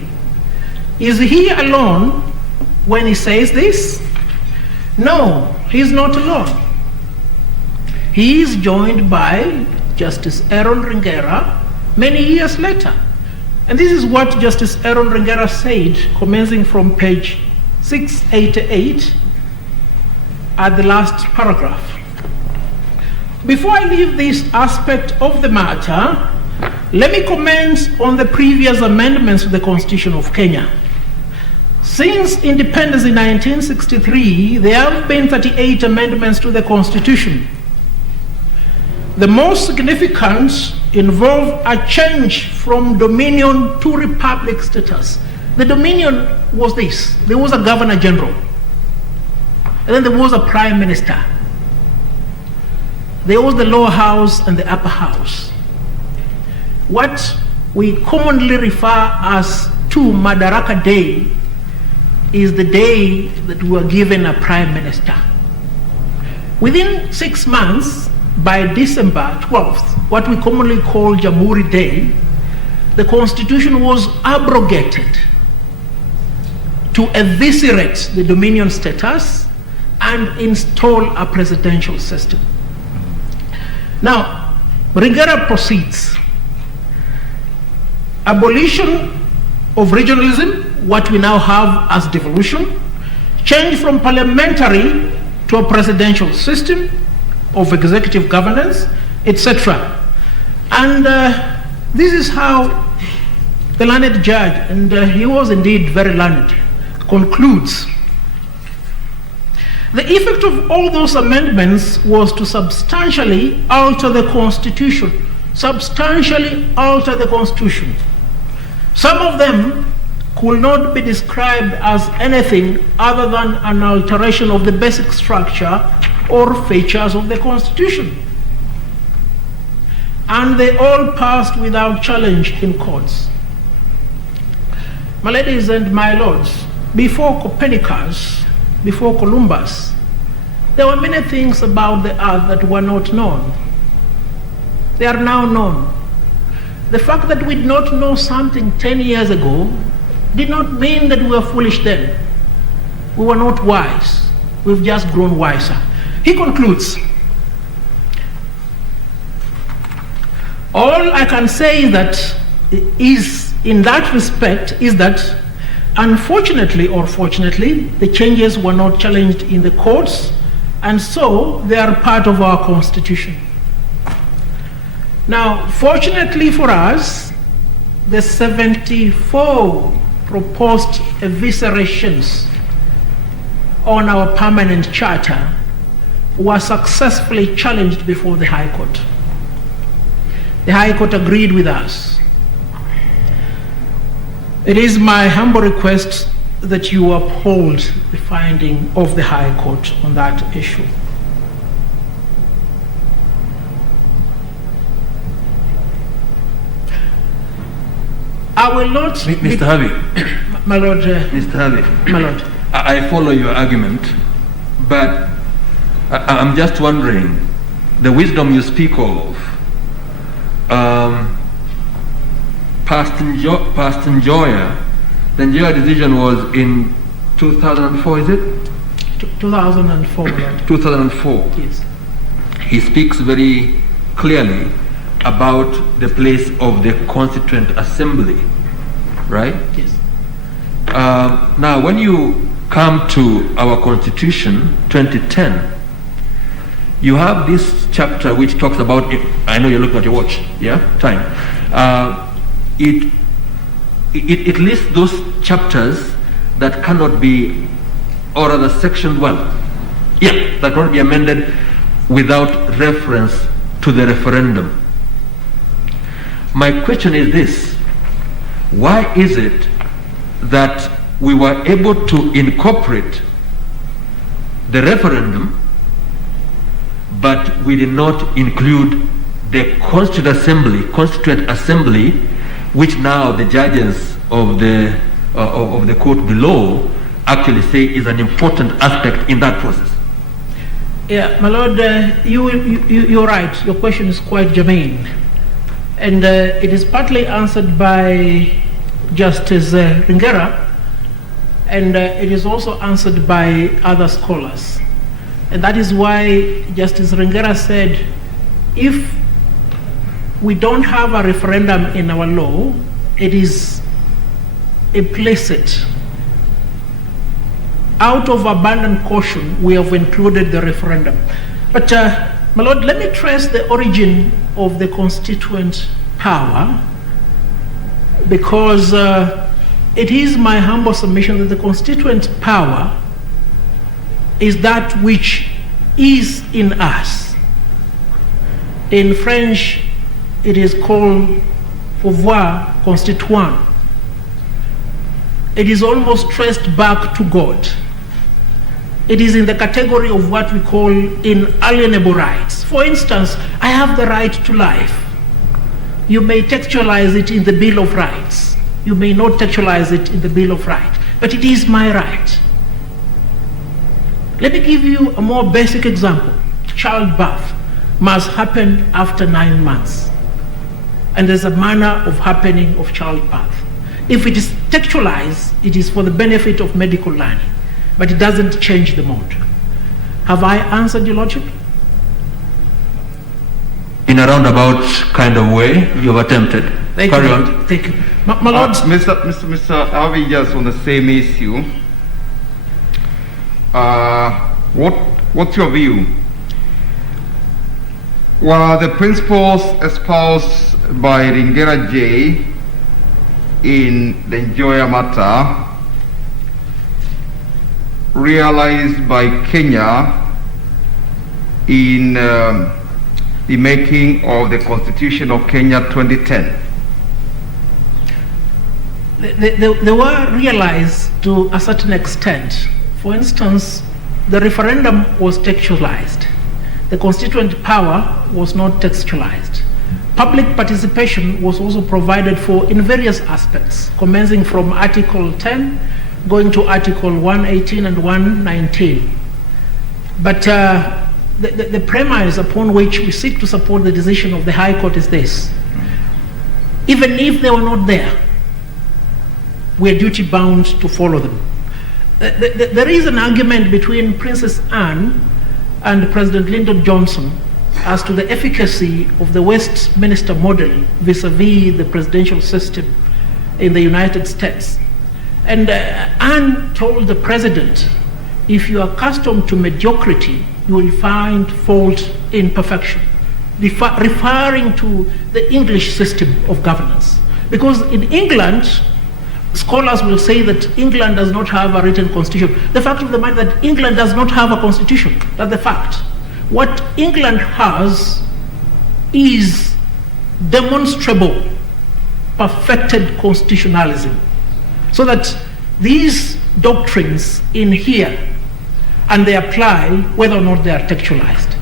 Is he alone when he says this? No, he's not alone. He is joined by Justice Aaron Ringera many years later. And this is what Justice Aaron Ringera said, commencing from page 688 at the last paragraph. Before I leave this aspect of the matter, let me comment on the previous amendments to the Constitution of Kenya. Since independence in 1963, there have been 38 amendments to the Constitution. The most significant involve a change from dominion to republic status. The dominion was this: there was a governor general, and then there was a prime minister. There was the lower house and the upper house. What we commonly refer as to Madaraka Day is the day that we were given a prime minister. Within 6 months, by December 12th, what we commonly call Jamhuri Day, the Constitution was abrogated to eviscerate the dominion status and install a presidential system. Now, Ringera proceeds. Abolition of regionalism, what we now have as devolution, change from parliamentary to a presidential system of executive governance, etc. And this is how the learned judge, and he was indeed very learned, concludes. The effect of all those amendments was to substantially alter the Constitution. Substantially alter the Constitution. Some of them could not be described as anything other than an alteration of the basic structure or features of the Constitution. And they all passed without challenge in courts. My ladies and my lords, before Copernicus, before Columbus, there were many things about the earth that were not known. They are now known. The fact that we did not know something 10 years ago did not mean that we were foolish then. We were not wise. We've just grown wiser. He concludes, all I can say that is, in that respect, is that unfortunately or fortunately, the changes were not challenged in the courts, and so they are part of our Constitution. Now, fortunately for us, the 74 proposed eviscerations on our permanent charter were successfully challenged before the High Court. The High Court agreed with us. It is my humble request that you uphold the finding of the High Court on that issue. I will not... Mr. Harvey. My Lord. Mr. Harvey. My Lord. I follow your argument, but I'm just wondering, the wisdom you speak of, past Njoya, the Njoya decision was in 2004, is it? 2004. 2004. Yes. He speaks very clearly about the place of the Constituent Assembly, right? Yes. Now, when you come to our Constitution, 2010, you have this chapter which talks about, I know you're looking at your watch, yeah? Time. It lists those chapters that cannot be, or rather section 1, that cannot be amended without reference to the referendum. My question is this: why is it that we were able to incorporate the referendum, but we did not include the Constituent Assembly, which now the judges of the court below actually say is an important aspect in that process? Yeah, my Lord, you're right. Your question is quite germane. And it is partly answered by Justice Ringera, and it is also answered by other scholars. And that is why Justice Ringera said, if we don't have a referendum in our law, it is implicit. Out of abundant caution, we have included the referendum. But, my Lord, let me trace the origin of the constituent power, because it is my humble submission that the constituent power is that which is in us. In French, it is called pouvoir constituant. It is almost traced back to God. It is in the category of what we call inalienable rights. For instance, I have the right to life. You may textualize it in the Bill of Rights. You may not textualize it in the Bill of Rights, but it is my right. Let me give you a more basic example. Childbirth must happen after 9 months. And there's a manner of happening of childbirth. If it is textualized, it is for the benefit of medical learning, but it doesn't change the mode. Have I answered your Lordship? In a roundabout kind of way, you've attempted. Carry on. Thank you. My Lord. Mr. Harvey, just on the same issue, what's your view? Were the principles espoused by Ringera J in the Njoya matter realized by Kenya in the making of the Constitution of Kenya 2010? They were realized to a certain extent. For instance, the referendum was textualized. The constituent power was not textualized. Public participation was also provided for in various aspects, commencing from Article 10, going to Article 118 and 119. But the premise upon which we seek to support the decision of the High Court is this. Even if they were not there, we are duty bound to follow them. There is an argument between Princess Anne and President Lyndon Johnson as to the efficacy of the Westminster model vis-a-vis the presidential system in the United States. And Anne told the president, if you are accustomed to mediocrity, you will find fault in perfection, referring to the English system of governance. Because in England, scholars will say that England does not have a written constitution. The fact of the matter that England does not have a constitution, that's the fact. What England has is demonstrable, perfected constitutionalism. So that these doctrines in here, and they apply whether or not they are textualized.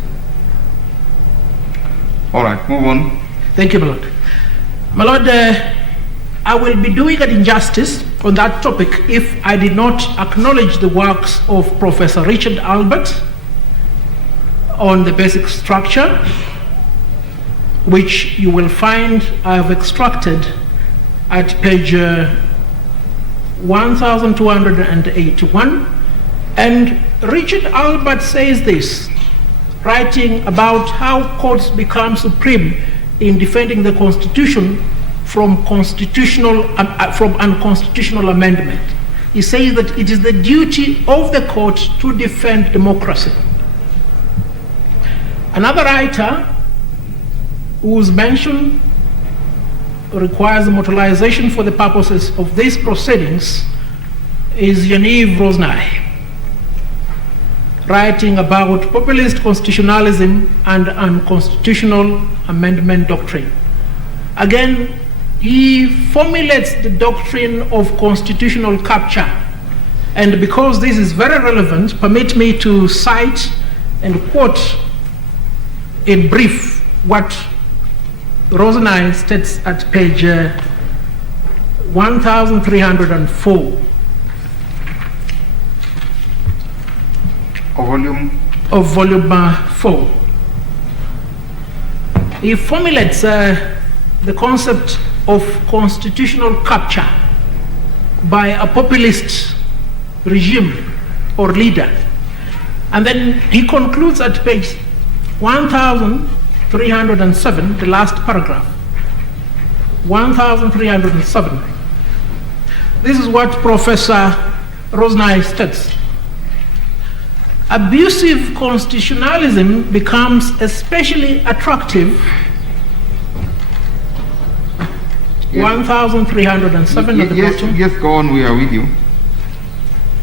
All right, move on. Thank you, my Lord. My Lord, I will be doing an injustice on that topic if I did not acknowledge the works of Professor Richard Albert on the basic structure, which you will find I have extracted at page 1281. And Richard Albert says this, writing about how courts become supreme in defending the Constitution from unconstitutional amendment. He says that it is the duty of the court to defend democracy. Another writer whose mention requires immortalization for the purposes of these proceedings is Yaniv Rosnai, writing about populist constitutionalism and unconstitutional amendment doctrine. Again, he formulates the doctrine of constitutional capture. And because this is very relevant, permit me to cite and quote in brief what Rosenai states at page 1304 of volume 4. He formulates the concept of constitutional capture by a populist regime or leader. And then he concludes at page 1307, the last paragraph. 1307. This is what Professor Rosnai states. Abusive constitutionalism becomes especially attractive. 1307 at the bottom. Yes, go on, we are with you.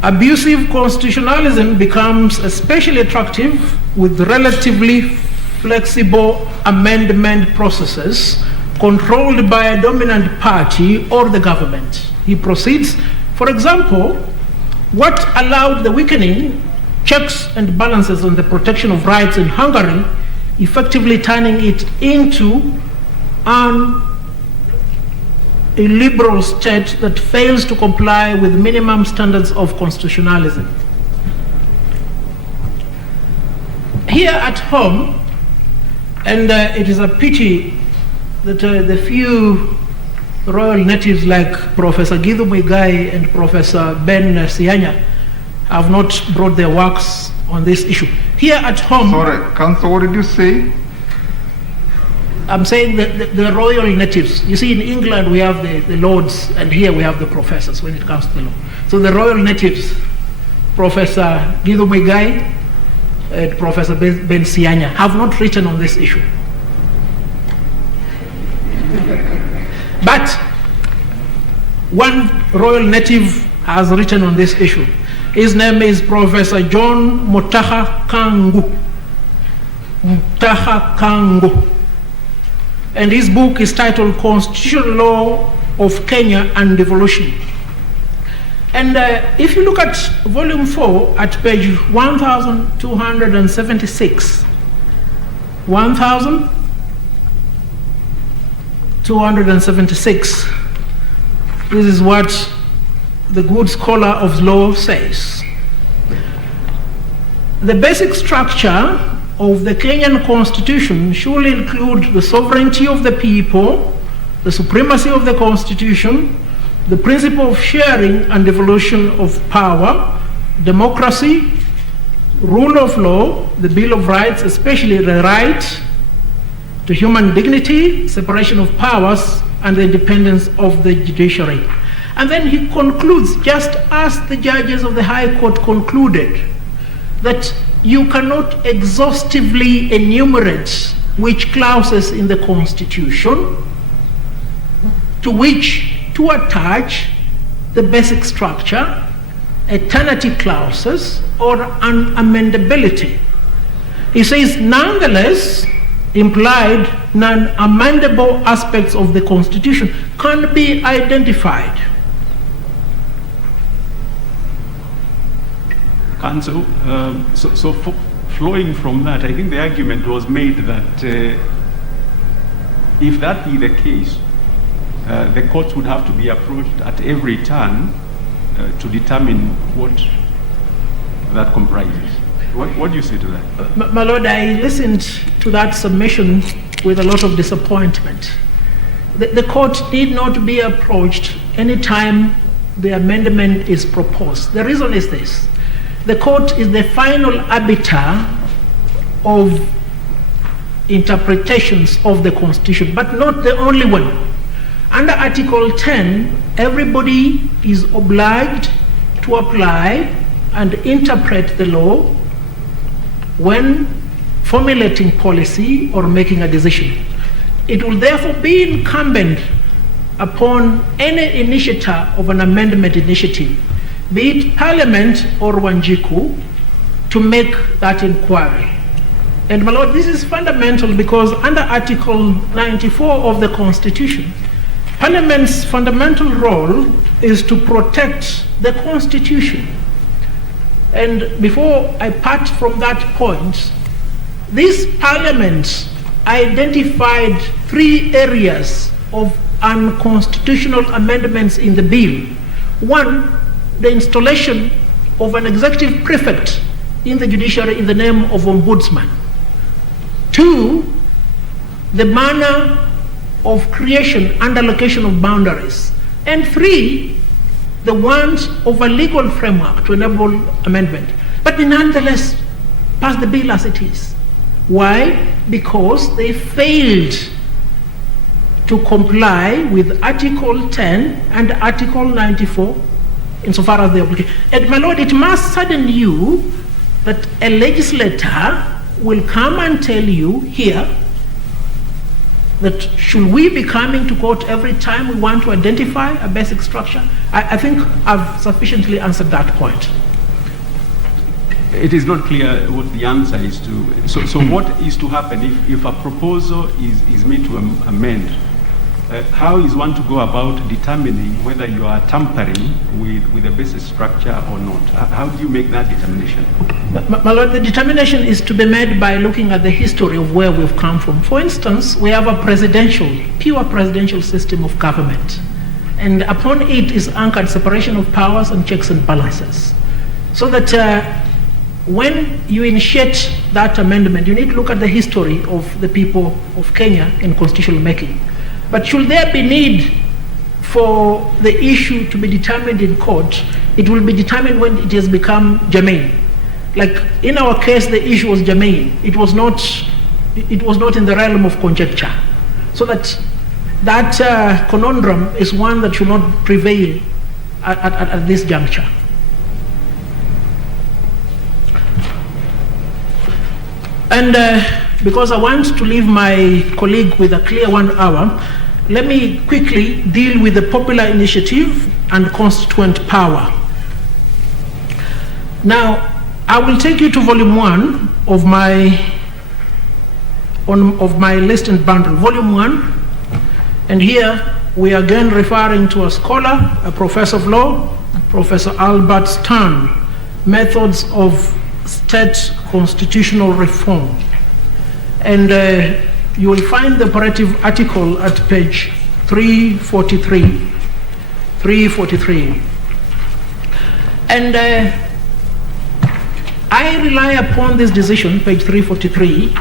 Abusive constitutionalism becomes especially attractive with relatively flexible amendment processes controlled by a dominant party or the government. He proceeds, for example, what allowed the weakening checks and balances on the protection of rights in Hungary, effectively turning it into an illiberal state that fails to comply with minimum standards of constitutionalism. Here at home, and it is a pity that the few royal natives like Professor Githu Muigai and Professor Ben Sianya have not brought their works on this issue. Here at home... Sorry, Council, what did you say? I'm saying that the royal natives. You see, in England we have the lords, and here we have the professors when it comes to the law. So the royal natives, Professor Githu Muigai and Professor Ben Sianya, have not written on this issue. But one royal native has written on this issue. His name is Professor John Mutaha Kangu. Mutaha Kangu. And his book is titled Constitutional Law of Kenya and Devolution. And if you look at volume 4 at page 1276, 1276, this is what the good scholar of law says. The basic structure of the Kenyan constitution should include the sovereignty of the people, the supremacy of the constitution, the principle of sharing and devolution of power, democracy, rule of law, the Bill of Rights, especially the right to human dignity, separation of powers, and the independence of the judiciary. And then he concludes, just as the judges of the High Court concluded, that you cannot exhaustively enumerate which clauses in the Constitution to which to attach the basic structure, eternity clauses, or unamendability. He says, nonetheless, implied non-amendable aspects of the Constitution can be identified. Council, flowing from that, I think the argument was made that if that be the case, the courts would have to be approached at every turn to determine what that comprises. What do you say to that? My Lord, I listened to that submission with a lot of disappointment. The court need not be approached anytime the amendment is proposed. The reason is this. The court is the final arbiter of interpretations of the Constitution, but not the only one. Under Article 10, everybody is obliged to apply and interpret the law when formulating policy or making a decision. It will therefore be incumbent upon any initiator of an amendment initiative, be it Parliament or Wanjiku, to make that inquiry. And my Lord, this is fundamental because under Article 94 of the Constitution, Parliament's fundamental role is to protect the Constitution. And before I part from that point, this Parliament identified 3 areas of unconstitutional amendments in the bill. 1, the installation of an executive prefect in the judiciary in the name of ombudsman. 2, the manner of creation and allocation of boundaries. And 3, the want of a legal framework to enable amendment. But they nonetheless passed the bill as it is. Why? Because they failed to comply with Article 10 and Article 94 insofar as they apply. And my Lord, it must sadden you that a legislator will come and tell you here that should we be coming to court every time we want to identify a basic structure? I think I've sufficiently answered that point. It is not clear what the answer is to. So what is to happen if a proposal is made to amend? How is one to go about determining whether you are tampering with the basic structure or not? How do you make that determination? My Lord, the determination is to be made by looking at the history of where we've come from. For instance, we have a pure presidential system of government. And upon it is anchored separation of powers and checks and balances. So that when you initiate that amendment, you need to look at the history of the people of Kenya in constitutional making. But should there be need for the issue to be determined in court, it will be determined when it has become germane. Like in our case, the issue was germane. It was not in the realm of conjecture. So that conundrum is one that should not prevail at this juncture. And because I want to leave my colleague with a clear 1 hour, let me quickly deal with the popular initiative and constituent power. Now, I will take you to volume 1 of my list and bundle, volume 1, and here we are again referring to a scholar, a professor of law, Professor Albert Stern, Methods of State Constitutional Reform. And you will find the operative article at page 343. And I rely upon this decision, page 343,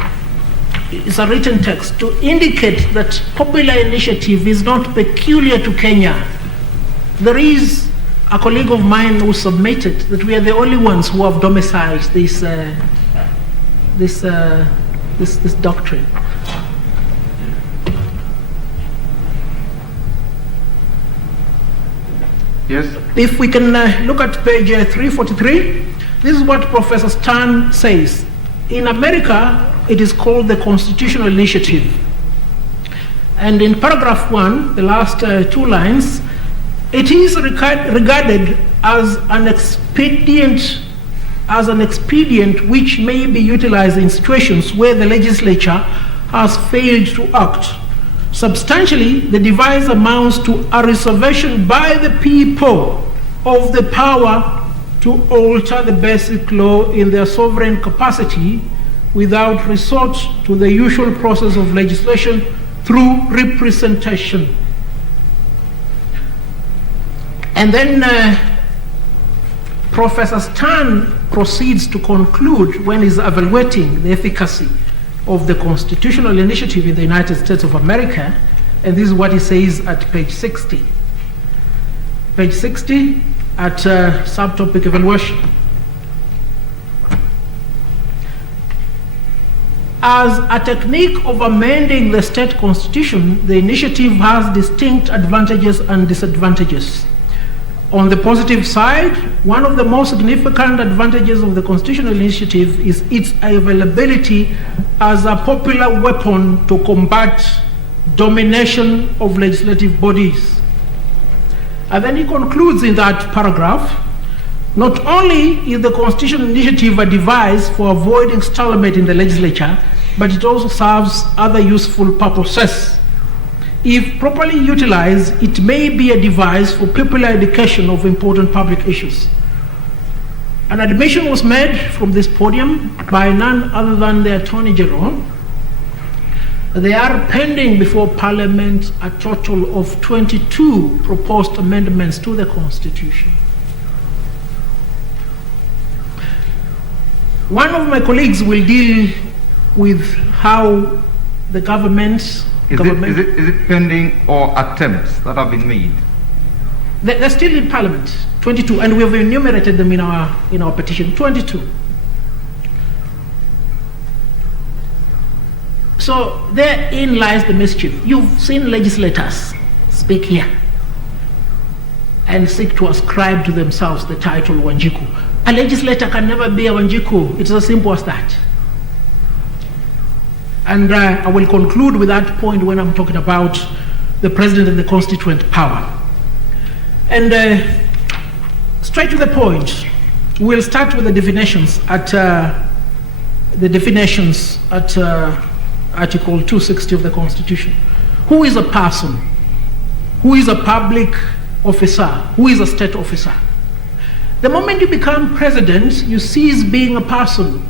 it's a written text, to indicate that popular initiative is not peculiar to Kenya. There is a colleague of mine who submitted that we are the only ones who have domiciled this doctrine. Yes. If we can look at page 343, this is what Professor Stern says. In America, it is called the Constitutional Initiative. And in paragraph 1, the last 2 lines, it is regarded as an expedient which may be utilized in situations where the legislature has failed to act. Substantially, the device amounts to a reservation by the people of the power to alter the basic law in their sovereign capacity without resort to the usual process of legislation through representation. And then Professor Stern proceeds to conclude when he's evaluating the efficacy of the constitutional initiative in the United States of America, and this is what he says at page 60. Page 60 at subtopic evaluation. As a technique of amending the state constitution, the initiative has distinct advantages and disadvantages. On the positive side, one of the most significant advantages of the constitutional initiative is its availability as a popular weapon to combat domination of legislative bodies. And then he concludes in that paragraph, not only is the constitutional initiative a device for avoiding stalemate in the legislature, but it also serves other useful purposes. If properly utilized, it may be a device for popular education of important public issues. An admission was made from this podium by none other than the Attorney General. They are pending before Parliament a total of 22 proposed amendments to the Constitution. One of my colleagues will deal with how the government government. Is it pending or attempts that have been made? They're still in Parliament, 22, and we have enumerated them in our petition, 22. So therein lies the mischief. You've seen legislators speak here and seek to ascribe to themselves the title Wanjiku. A legislator can never be a Wanjiku. It's as simple as that. And I will conclude with that point when I'm talking about the president and the constituent power. And straight to the point, we'll start with the definitions at Article 260 of the Constitution. Who is a person? Who is a public officer? Who is a state officer? The moment you become president, you cease being a person.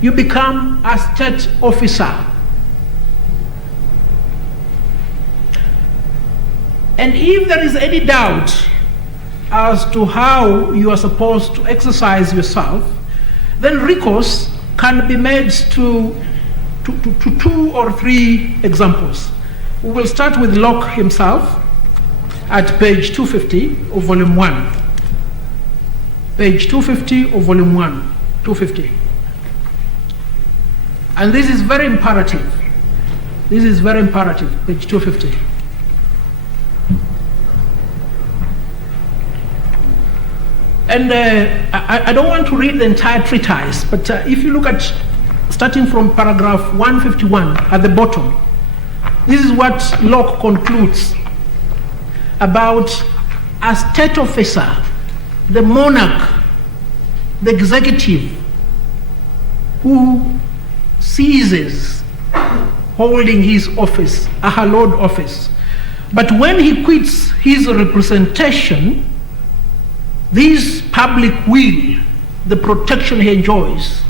You become a state officer. And if there is any doubt as to how you are supposed to exercise yourself, then recourse can be made to 2 or 3 examples. We will start with Locke himself at page 250 of volume 1. Page 250 of volume 1, 250. And this is very imperative. This is very imperative, page 250. And I don't want to read the entire treatise, but if you look at, starting from paragraph 151 at the bottom, this is what Locke concludes about a state officer, the monarch, the executive, who ceases holding his office, a hallowed office. But when he quits his representation, this public will, the protection he enjoys,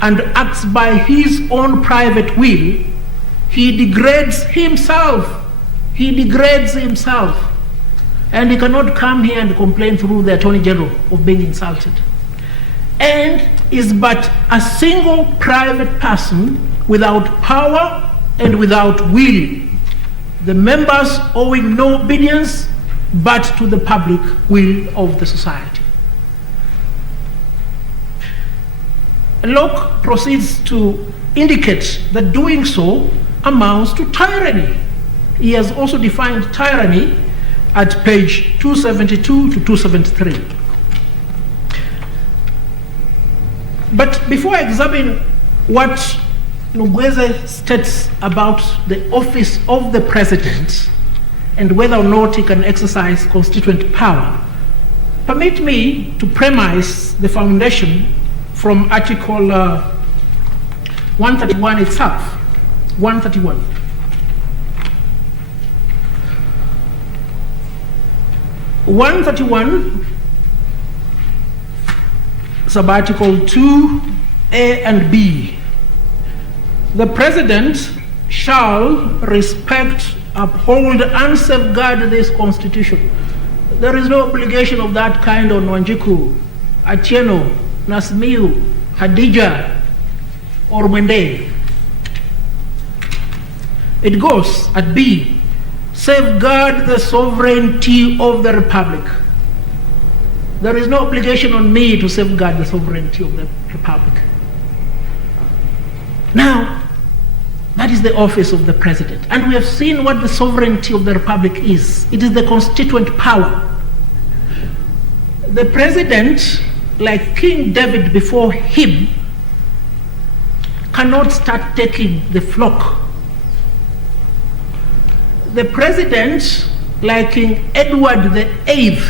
and acts by his own private will, he degrades himself. He degrades himself. And he cannot come here and complain through the Attorney General of being insulted. And is but a single private person without power and without will, the members owing no obedience but to the public will of the society. Locke proceeds to indicate that doing so amounts to tyranny. He has also defined tyranny at page 272 to 273. But before I examine what Nugweze states about the office of the president and whether or not he can exercise constituent power, permit me to premise the foundation from Article 131 itself. 131. Sub-Article 2A and B. The President shall respect, uphold, and safeguard this Constitution. There is no obligation of that kind on Wanjiku, Atieno, Nasmiu, Hadija, or Mwende. It goes at B, safeguard the sovereignty of the Republic. There is no obligation on me to safeguard the sovereignty of the Republic. Now, that is the office of the President. And we have seen what the sovereignty of the Republic is. It is the constituent power. The President, like King David before him, cannot start taking the flock. The President, like King Edward VIII,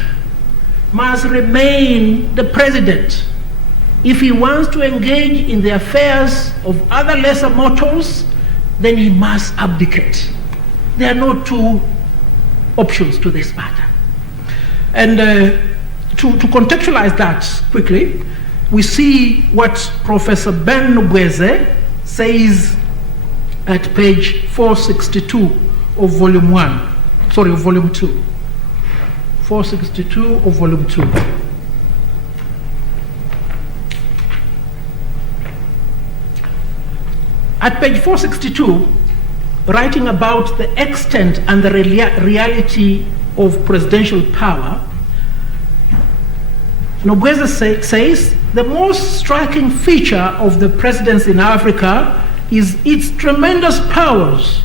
must remain the President. If he wants to engage in the affairs of other lesser mortals, then he must abdicate. There are no 2 options to this matter. And to contextualize that quickly, we see what Professor Ben Nugweze says at page 462 of volume 2. 462 of volume 2. At page 462, writing about the extent and the reality of presidential power, Nogweza says the most striking feature of the presidency in Africa is its tremendous powers.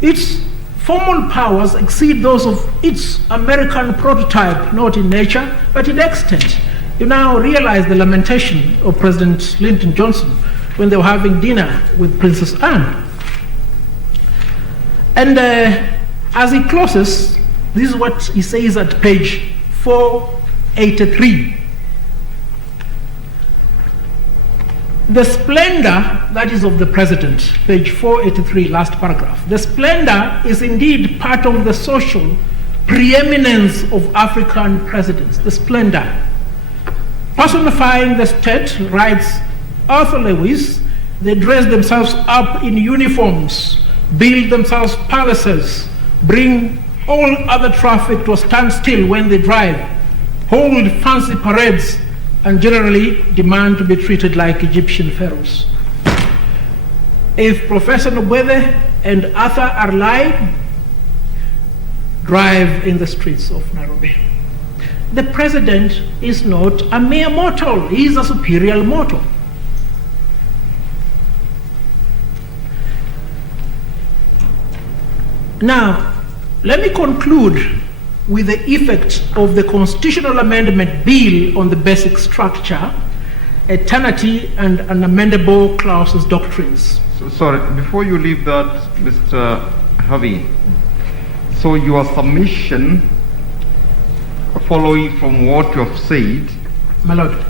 Its formal powers exceed those of its American prototype, not in nature, but in extent. You now realize the lamentation of President Lyndon Johnson when they were having dinner with Princess Anne. And as he closes, this is what he says at page 483. The splendor that is of the president, page 483, last paragraph. The splendor is indeed part of the social preeminence of African presidents. The splendor. Personifying the state, writes Arthur Lewis, they dress themselves up in uniforms, build themselves palaces, bring all other traffic to a standstill when they drive, hold fancy parades, and generally demand to be treated like Egyptian pharaohs. If Professor Nobwede and Arthur are lying, drive in the streets of Nairobi. The president is not a mere mortal, he is a superior mortal. Now, let me conclude with the effect of the Constitutional Amendment Bill on the basic structure, eternity, and unamendable clauses doctrines. So, sorry, before you leave that, Mr. Harvey, so your submission, following from what you have said, My Lord,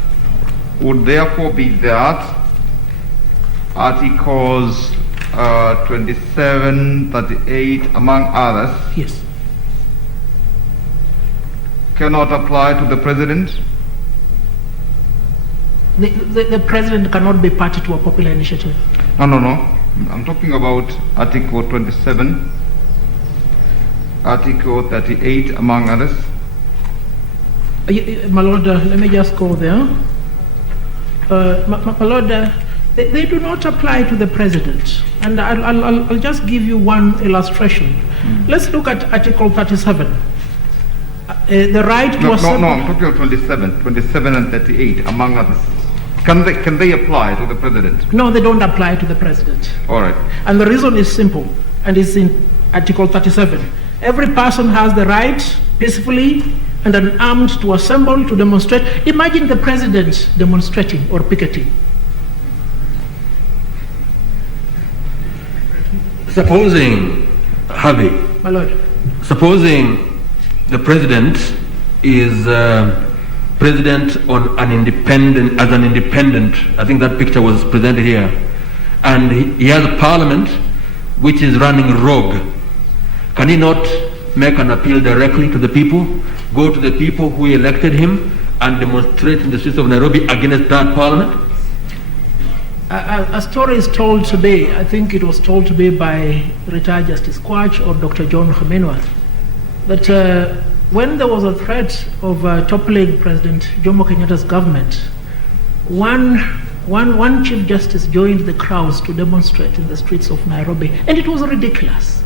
would therefore be that Articles 27, 38, among others, yes, cannot apply to the president? The president cannot be party to a popular initiative. No. I'm talking about Article 27, Article 38, among others. My Lord, let me just go there. My Lord, they do not apply to the president. And I'll just give you one illustration. Let's look at Article 37. The right to assemble. No, I'm talking about 27 and 38, among others. Can they apply to the president? No, they don't apply to the president. All right. And the reason is simple, and it's in Article 37. Every person has the right, peacefully and unarmed, to assemble, to demonstrate. Imagine the president demonstrating or picketing. Supposing, Harvey, My Lord, supposing the president is president on an independent, as an independent, I think that picture was presented here, and he has a parliament which is running rogue. Can he not make an appeal directly to the people, go to the people who elected him and demonstrate in the streets of Nairobi against that parliament? a story is told today, I think it was told today by retired Justice Kwach or Dr. John Khamenei, that when there was a threat of toppling President Jomo Kenyatta's government, one Chief Justice joined the crowds to demonstrate in the streets of Nairobi, and it was ridiculous.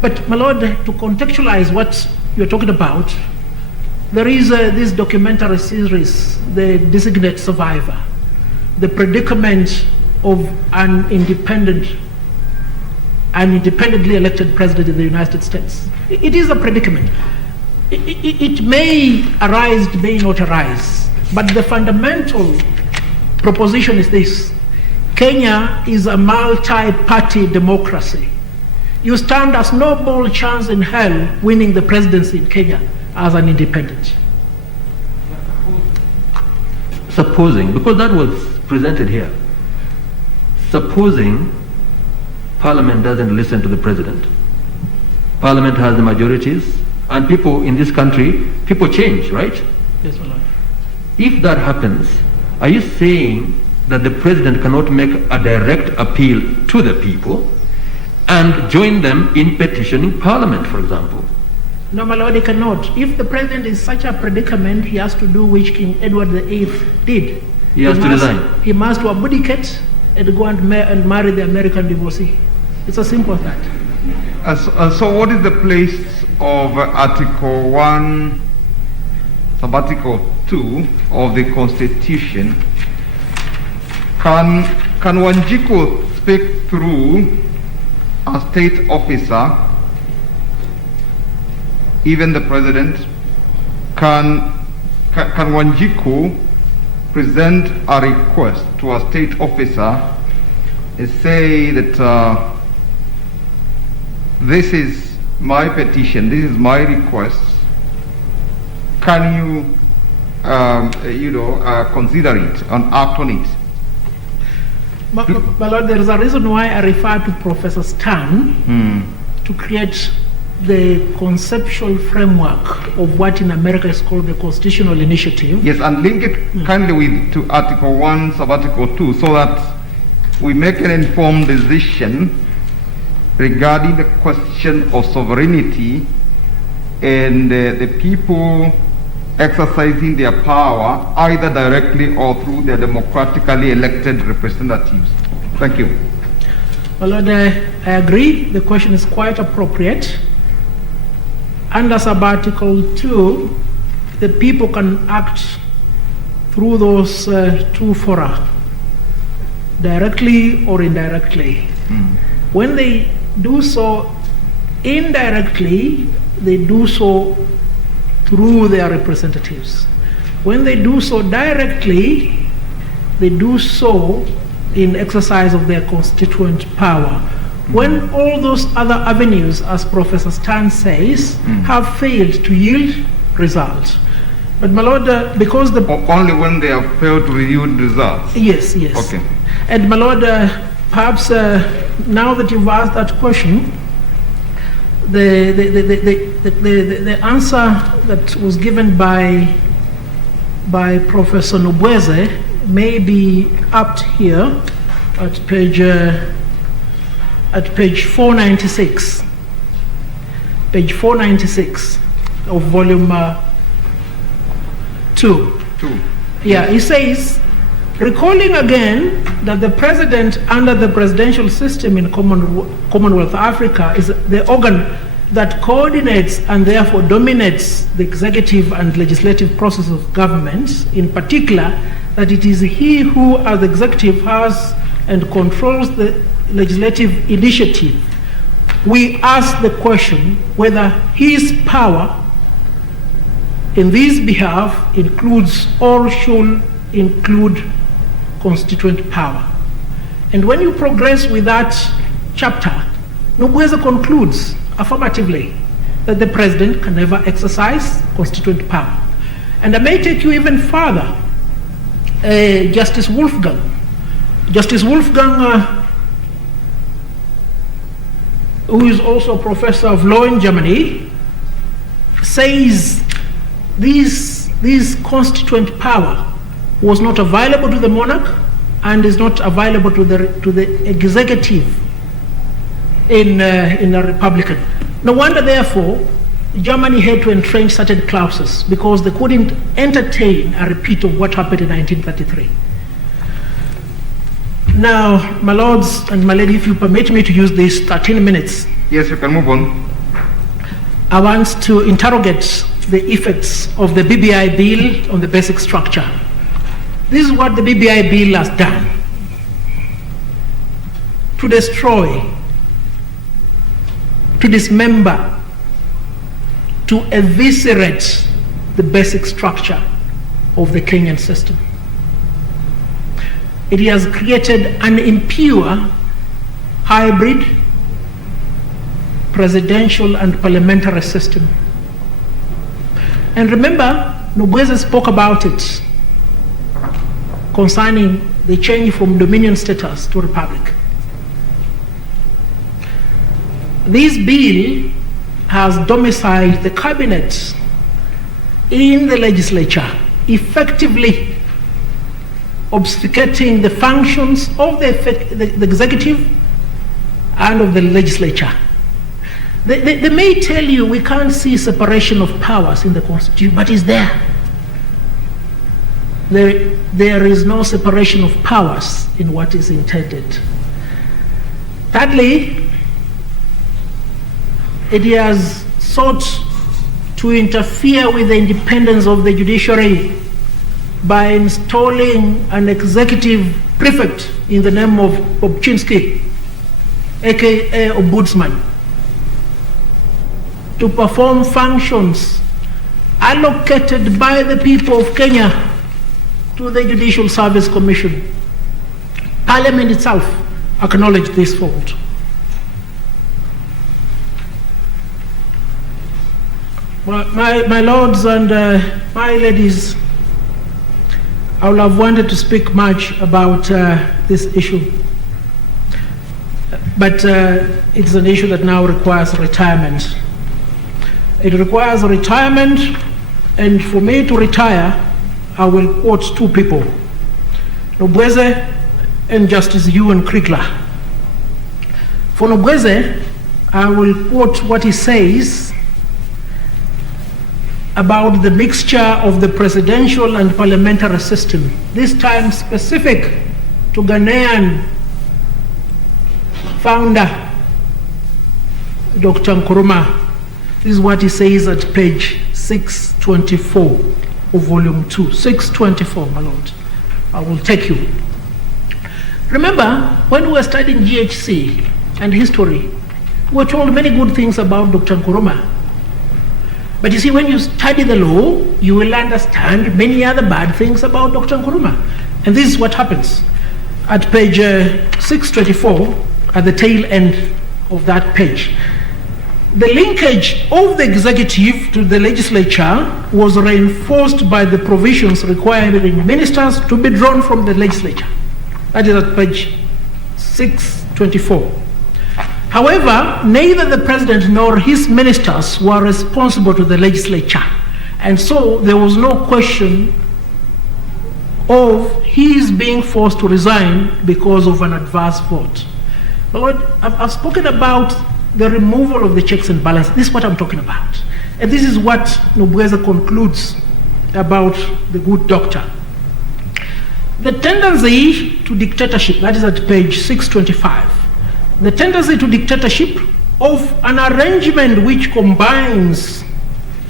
But, my Lord, to contextualize what you're talking about, there is this documentary series, The Designate Survivor, the predicament of an independently elected president in the United States. It is a predicament. It may arise, it may not arise, but the fundamental proposition is this: Kenya is a multi-party democracy. You stand as no ball chance in hell winning the presidency in Kenya as an independent. Supposing, because that was presented here, supposing Parliament doesn't listen to the President. Parliament has the majorities, and people in this country, people change, right? Yes, my Lord. If that happens, are you saying that the President cannot make a direct appeal to the people and join them in petitioning Parliament, for example? No, my Lord, he cannot. If the president is such a predicament, he has to do which King Edward VIII did. He has to resign. He must abdicate and go and marry the American divorcee. It's as simple as that. So what is the place of Article 1, Sub-Article 2 of the Constitution? Can Wanjiku speak through a state officer, even the president? Can Wanjiku present a request to a state officer and say that this is my petition, this is my request, can you consider it and act on it? But Lord, there is a reason why I refer to Professor Stan to create the conceptual framework of what in America is called the Constitutional Initiative. Yes, and link it kindly to Article 1, Sub-Article 2, so that we make an informed decision regarding the question of sovereignty and the people exercising their power either directly or through their democratically elected representatives. Thank you. Well, Lord, I agree. The question is quite appropriate. Under Sub-Article 2, the people can act through those two fora, directly or indirectly. When they do so indirectly, they do so through their representatives. When they do so directly, they do so in exercise of their constituent power. When all those other avenues, as Professor Stan says, have failed to yield results. But my Lord, because the... Only when they have failed to yield results? Yes, yes. Okay. And my Lord, perhaps now that you've asked that question, the answer that was given by Professor Nobweze may be apt here at page 496. Page 496 of volume 2. Yeah, he says, recalling again that the president under the presidential system in Commonwealth Africa is the organ that coordinates and therefore dominates the executive and legislative process of government, in particular, that it is he who as the executive has and controls the legislative initiative. We ask the question whether his power in this behalf includes or should include constituent power. And when you progress with that chapter, Nobweze concludes affirmatively that the president can never exercise constituent power. And I may take you even further. Justice Wolfgang, who is also a professor of law in Germany, says this constituent power was not available to the monarch and is not available to the executive in a republican. No wonder, therefore, Germany had to entrench certain clauses because they couldn't entertain a repeat of what happened in 1933. Now, my lords and my lady, if you permit me to use these 13 minutes. Yes, you can move on. I want to interrogate the effects of the BBI bill on the basic structure. This is what the BBI bill has done: to destroy, to dismember, to eviscerate the basic structure of the Kenyan system. It has created an impure hybrid presidential and parliamentary system. And remember, Nobweze spoke about it concerning the change from dominion status to republic. This bill has domiciled the cabinet in the legislature, effectively obfuscating the functions of the executive and of the legislature. They may tell you we can't see separation of powers in the Constitution, but it's there. There is no separation of powers in what is intended. Thirdly, it has sought to interfere with the independence of the judiciary by installing an executive prefect in the name of Bobchinski, aka Ombudsman, to perform functions allocated by the people of Kenya to the Judicial Service Commission. Parliament itself acknowledged this fault. My lords and my ladies, I would have wanted to speak much about this issue, but it's an issue that now requires retirement. It requires retirement, and for me to retire, I will quote two people, Nobweze and Justice Ewan Krigler. For Nobweze, I will quote what he says about the mixture of the presidential and parliamentary system, this time specific to Ghanaian founder, Dr. Nkrumah. This is what he says at page 624 of volume 2. 624, my lord. I will take you. Remember, when we were studying GHC and history, we were told many good things about Dr. Nkrumah. But you see, when you study the law, you will understand many other bad things about Dr. Nkrumah. And this is what happens. At page 624, at the tail end of that page, the linkage of the executive to the legislature was reinforced by the provisions requiring ministers to be drawn from the legislature. That is at page 624. However, neither the president nor his ministers were responsible to the legislature, and so there was no question of his being forced to resign because of an adverse vote. Lord, I've spoken about the removal of the checks and balances. This is what I'm talking about. And this is what Nobweze concludes about the good doctor. The tendency to dictatorship, that is at page 625, the tendency to dictatorship of an arrangement which combines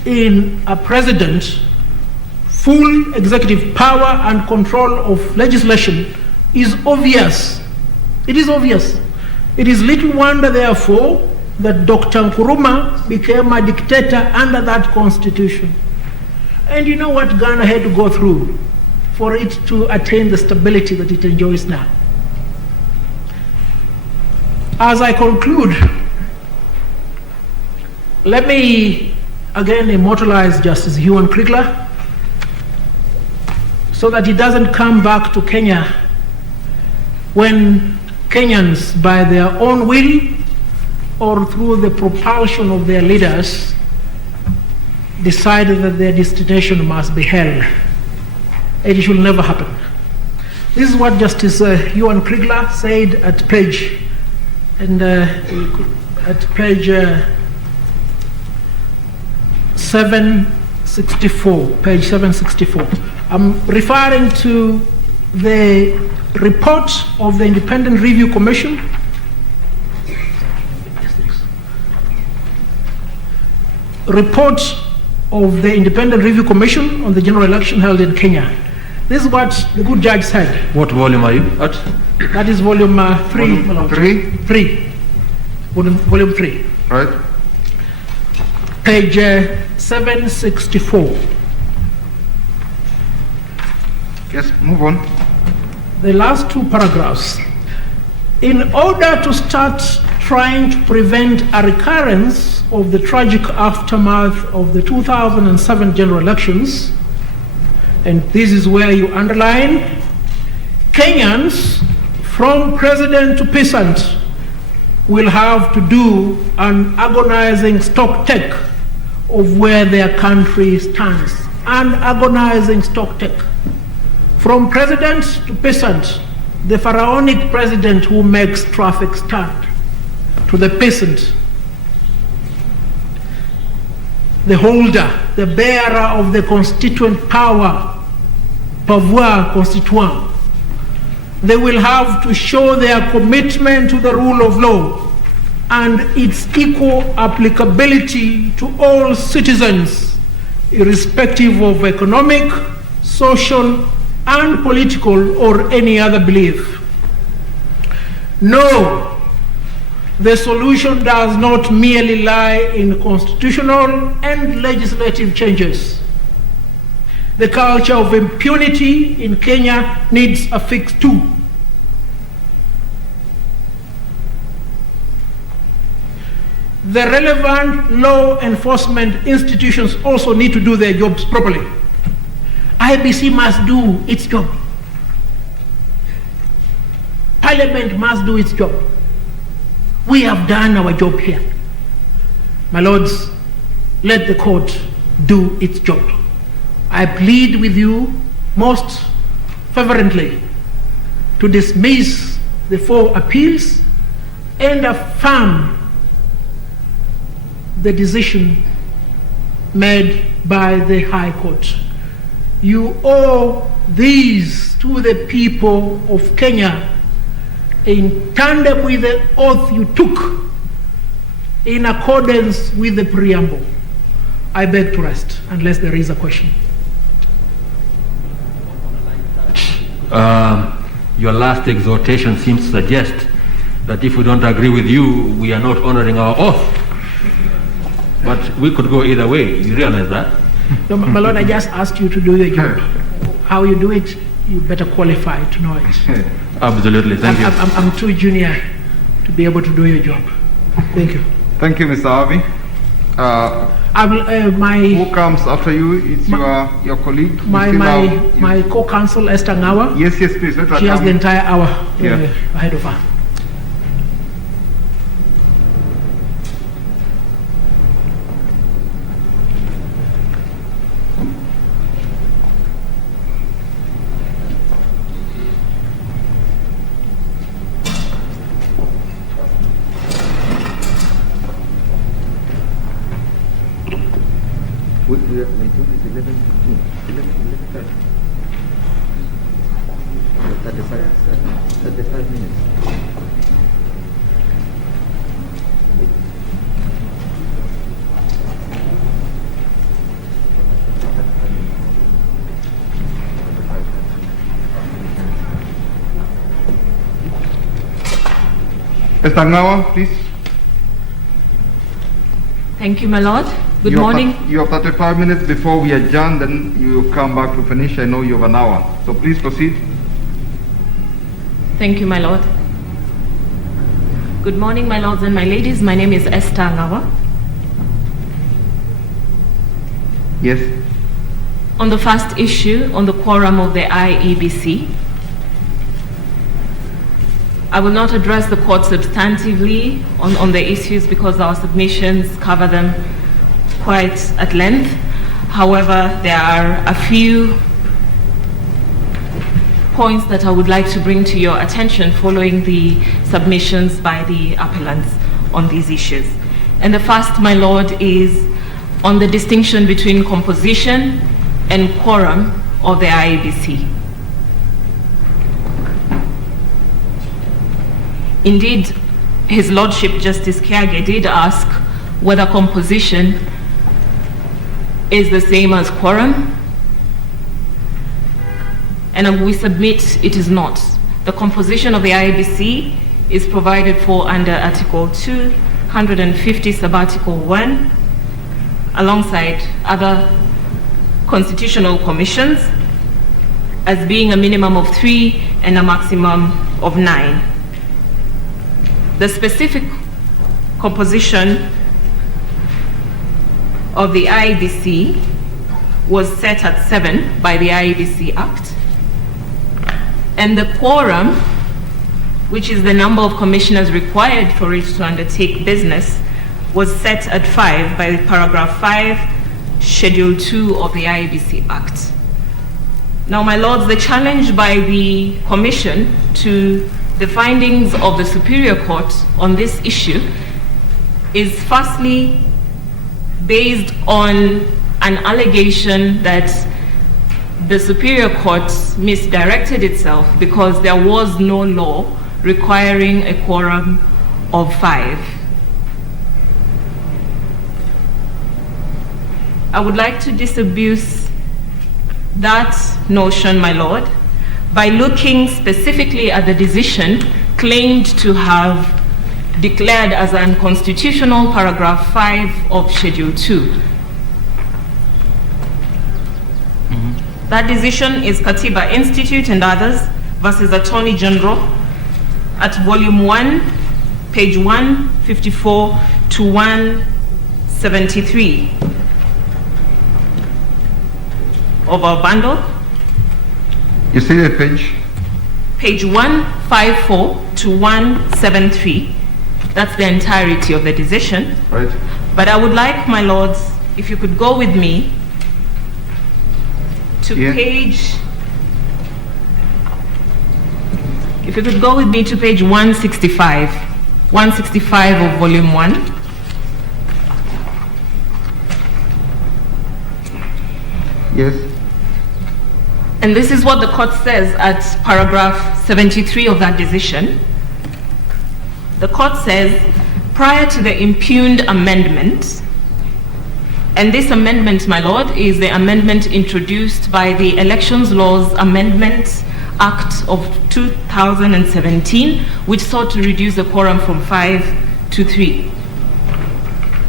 in a president full executive power and control of legislation is obvious. It is obvious. It is little wonder, therefore, that Dr. Nkrumah became a dictator under that constitution. And you know what Ghana had to go through for it to attain the stability that it enjoys now. As I conclude, let me again immortalize Justice Ewan Krigler so that he doesn't come back to Kenya when Kenyans, by their own will or through the propulsion of their leaders, decided that their destination must be hell. It should never happen. This is what Justice Ewan Krigler said at page 764, page 764. I'm referring to the report of the Independent Review Commission on the general election held in Kenya. This is what the good judge said. What volume are you at? That is volume 3. Volume 3? 3. Volume 3. Right. Page 764. Yes, move on. The last two paragraphs. In order to start trying to prevent a recurrence of the tragic aftermath of the 2007 general elections, and this is where you underline, Kenyans, from president to peasant, will have to do an agonizing stock take of where their country stands. An agonizing stock take. From president to peasant, the pharaonic president who makes traffic stand, to the peasant, the holder, the bearer of the constituent power, pouvoir constituant. They will have to show their commitment to the rule of law and its equal applicability to all citizens, irrespective of economic, social, and political or any other belief. No, the solution does not merely lie in constitutional and legislative changes. The culture of impunity in Kenya needs a fix too. The relevant law enforcement institutions also need to do their jobs properly. IBC must do its job. Parliament must do its job. We have done our job here. My lords, let the court do its job. I plead with you most fervently to dismiss the 4 appeals and affirm the decision made by the High Court. You owe these to the people of Kenya in tandem with the oath you took in accordance with the Preamble. I beg to rest, unless there is a question. Your last exhortation seems to suggest that if we don't agree with you, we are not honoring our oath. But we could go either way. You realize that? No, my lord, I just asked you to do your job. How you do it, you better qualify to know it. Absolutely, thank you. I'm too junior to be able to do your job. Thank you. Thank you, Mr. Avi. Who comes after you? It's your colleague. My co-counsel Esther Ngawa. Yes, please. Let her She has the entire hour ahead of her. Esther Ngawa, please. Thank you, my lord. Good morning. You have 35 minutes before we adjourn, then you come back to finish. I know you have an hour. So please proceed. Thank you, my lord. Good morning, my lords and my ladies. My name is Esther Ngawa. Yes. On the first issue, on the quorum of the IEBC, I will not address the court substantively on the issues because our submissions cover them quite at length. However, there are a few points that I would like to bring to your attention following the submissions by the appellants on these issues. And the first, my lord, is on the distinction between composition and quorum of the IEBC. Indeed, His Lordship Justice Kiage did ask whether composition is the same as quorum, and we submit it is not. The composition of the IEBC is provided for under Article 250 sub-Article 1, alongside other constitutional commissions, as being a minimum of 3 and a maximum of 9. The specific composition of the IEBC was set at 7 by the IEBC Act, and the quorum, which is the number of commissioners required for it to undertake business, was set at 5 by paragraph 5, schedule 2 of the IEBC Act. Now, my lords, the challenge by the commission to the findings of the Superior Court on this issue is firstly based on an allegation that the Superior Court misdirected itself because there was no law requiring a quorum of 5. I would like to disabuse that notion, my Lord, by looking specifically at the decision claimed to have declared as unconstitutional paragraph 5 of Schedule 2. That decision is Katiba Institute and others versus Attorney General at volume 1, page 154 to 173 of our bundle. You see the page? Page 154 to 173. That's the entirety of the decision. Right. But I would like, my lords, if you could go with me to page, if you could go with me to page 165 of volume 1. Yes. And this is what the court says at paragraph 73 of that decision. The court says, prior to the impugned amendment, and this amendment, my lord, is the amendment introduced by the Elections Laws Amendment Act of 2017, which sought to reduce the quorum from 5 to 3.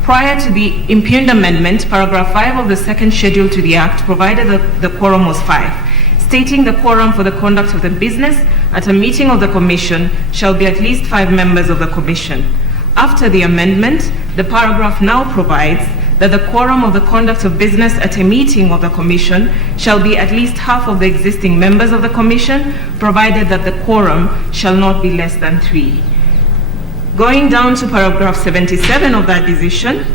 Prior to the impugned amendment, paragraph 5 of the second schedule to the Act provided that the quorum was 5, stating the quorum for the conduct of the business at a meeting of the Commission shall be at least 5 members of the Commission. After the amendment, the paragraph now provides that the quorum of the conduct of business at a meeting of the Commission shall be at least half of the existing members of the Commission, provided that the quorum shall not be less than 3. Going down to paragraph 77 of that decision,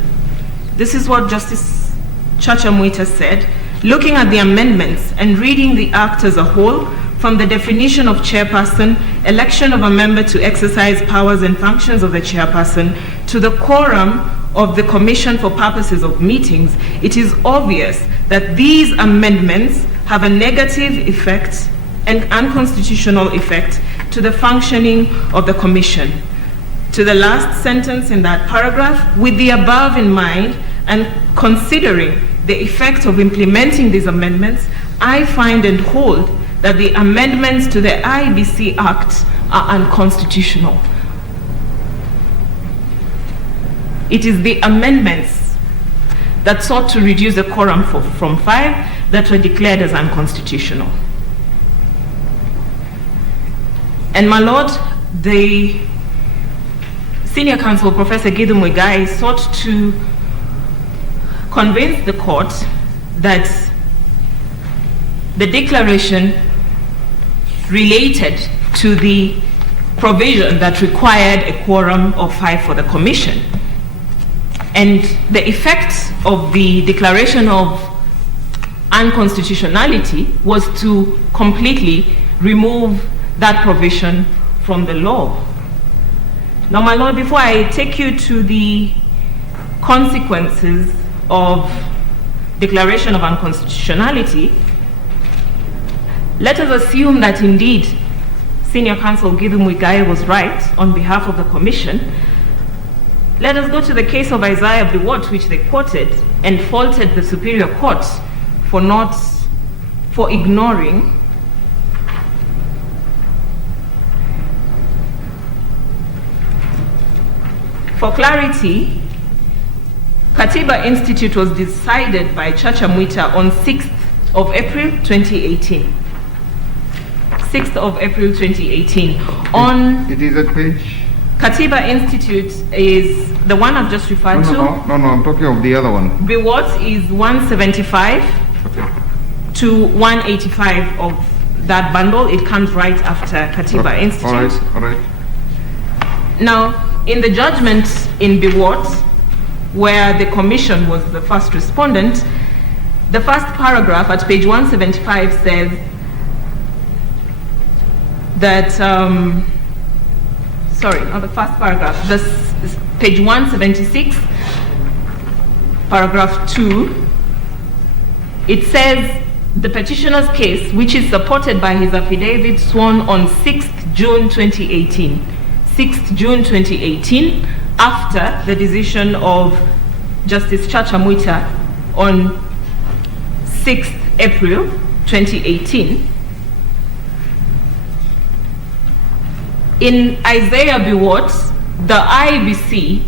this is what Justice Chacha Mwita said. Looking at the amendments and reading the Act as a whole, from the definition of chairperson, election of a member to exercise powers and functions of the chairperson, to the quorum of the Commission for purposes of meetings, it is obvious that these amendments have a negative effect and unconstitutional effect to the functioning of the Commission. To the last sentence in that paragraph, with the above in mind and considering the effect of implementing these amendments, I find and hold that the amendments to the IBC Act are unconstitutional. It is the amendments that sought to reduce the quorum from 5 that were declared as unconstitutional. And my lord, the senior counsel, Professor Gideon Muigai, sought to convince the court that the declaration related to the provision that required a quorum of 5 for the Commission. And the effect of the declaration of unconstitutionality was to completely remove that provision from the law. Now, my lord, before I take you to the consequences of declaration of unconstitutionality, let us assume that indeed Senior Counsel Gideon Muigai was right on behalf of the Commission. Let us go to the case of Isaiah Biwott, which they quoted and faulted the Superior Court for ignoring For clarity, Katiba Institute was decided by Chacha Mwita on 6th of April 2018. 6th of April 2018. It is a page? Katiba Institute is the one I've just referred to. No, I'm talking of the other one. Biwott is 175 to 185 of that bundle. It comes right after Katiba Institute. All right. Now, in the judgment in Biwott, where the Commission was the first respondent, the first paragraph at page 175 says that, sorry, not the first paragraph, this is page 176, paragraph 2, it says the petitioner's case, which is supported by his affidavit sworn on 6th June 2018, 6th June 2018, after the decision of Justice Chacha Mwita on 6th April 2018. In Isaiah B. Watts, the IBC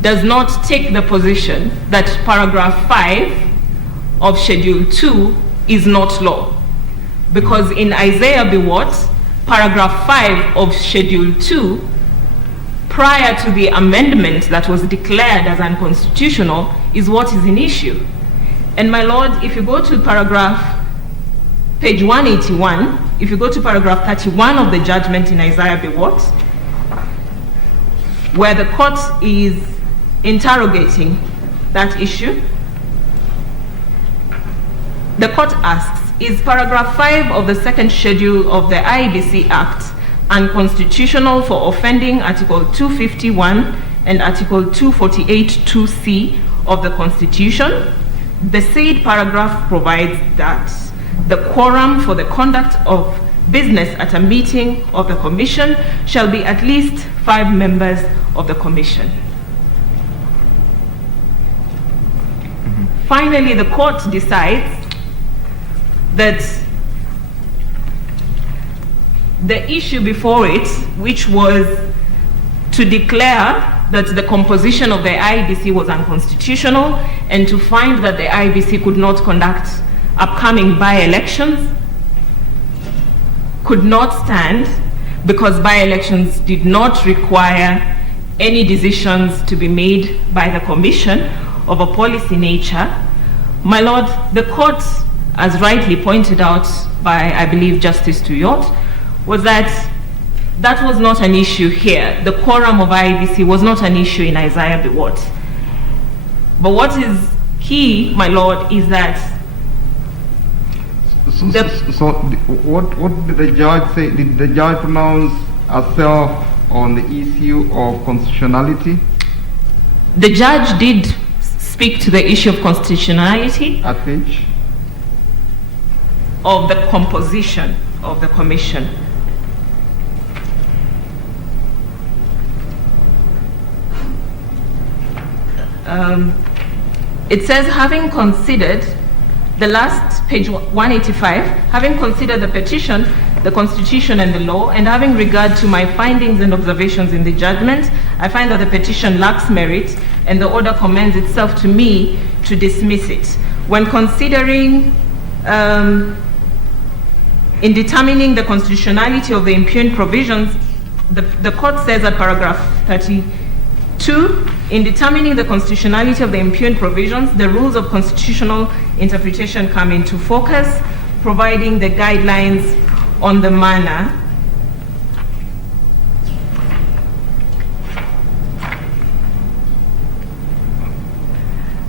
does not take the position that paragraph 5 of Schedule 2 is not law. Because in Isaiah B. Watts, paragraph 5 of Schedule 2, prior to the amendment that was declared as unconstitutional, is what is in issue. And my lord, if you go to page 181, if you go to paragraph 31 of the judgment in Isaiah B. Watts, where the court is interrogating that issue, the court asks, is paragraph 5 of the second schedule of the IBC Act unconstitutional for offending Article 251 and Article 248(2)(c) of the Constitution? The said paragraph provides that the quorum for the conduct of business at a meeting of the Commission shall be at least 5 members of the Commission. Finally, the court decides that the issue before it, which was to declare that the composition of the IBC was unconstitutional and to find that the IBC could not conduct upcoming by-elections, could not stand because by-elections did not require any decisions to be made by the Commission of a policy nature. My lord, the court, as rightly pointed out by, I believe, Justice Tuyot, was that that was not an issue here. The quorum of IBC was not an issue in Isaiah B. Watts. But what is key, my lord, is that what did the judge say? Did the judge pronounce herself on the issue of constitutionality? The judge did speak to the issue of constitutionality. At which? Of the composition of the commission. It says, having considered the last page 185, having considered the petition, the Constitution and the law, and having regard to my findings and observations in the judgment, I find that the petition lacks merit and the order commends itself to me to dismiss it. When considering, in determining the constitutionality of the impugned provisions, the court says at paragraph 32, in determining the constitutionality of the impugned provisions, the rules of constitutional interpretation come into focus, providing the guidelines on the manner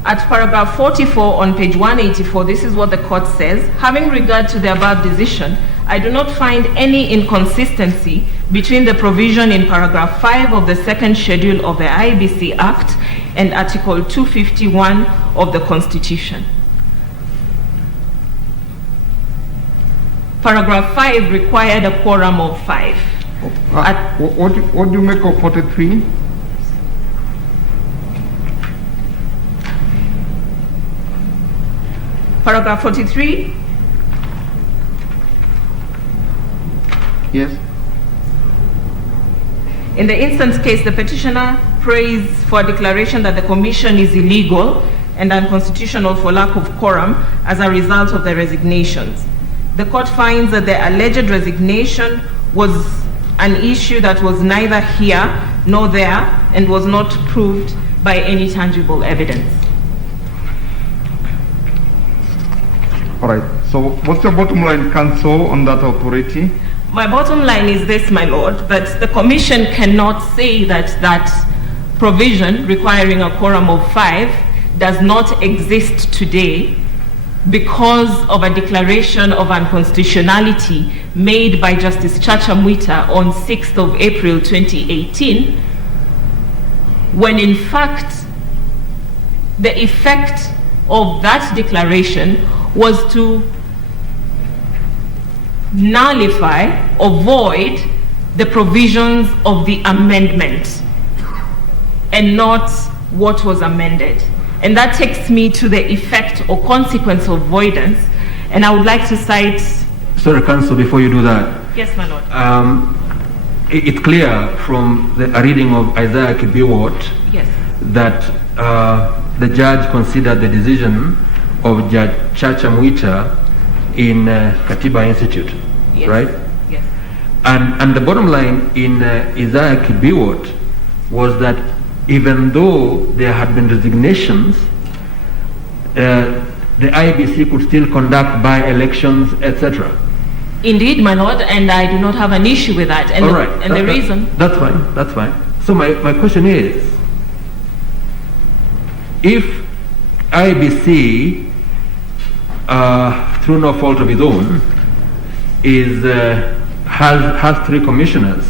at paragraph 44 on page 184, this is what the court says. Having regard to the above decision, I do not find any inconsistency between the provision in paragraph 5 of the second schedule of the IBC Act and Article 251 of the Constitution. Paragraph 5 required a quorum of 5. What do you make of 43? Paragraph 43. Yes. In the instance case, the petitioner prays for a declaration that the commission is illegal and unconstitutional for lack of quorum as a result of the resignations. The court finds that the alleged resignation was an issue that was neither here nor there and was not proved by any tangible evidence. All right. So what's your bottom line, counsel, on that authority? My bottom line is this, my lord, that the commission cannot say that that provision requiring a quorum of 5 does not exist today because of a declaration of unconstitutionality made by Justice Chacha Mwita on 6th of April 2018, when in fact the effect of that declaration was to nullify or void the provisions of the amendment and not what was amended. And that takes me to the effect or consequence of voidance. And I would like to cite... Sorry, Counsel, before you do that. Yes, my lord. It's clear from a reading of Isaiah Kibiwot Yes. that the judge considered the decision of Judge Chacha Mwita in Katiba Institute, Yes. right? Yes. And the bottom line in Isaiah Kibiwot was that even though there had been resignations, the IBC could still conduct by-elections, etc. Indeed, my lord, and I do not have an issue with that. And All right. the reason... That's fine, that's fine. So my question is, if IBC, through no fault of its own, has 3 commissioners,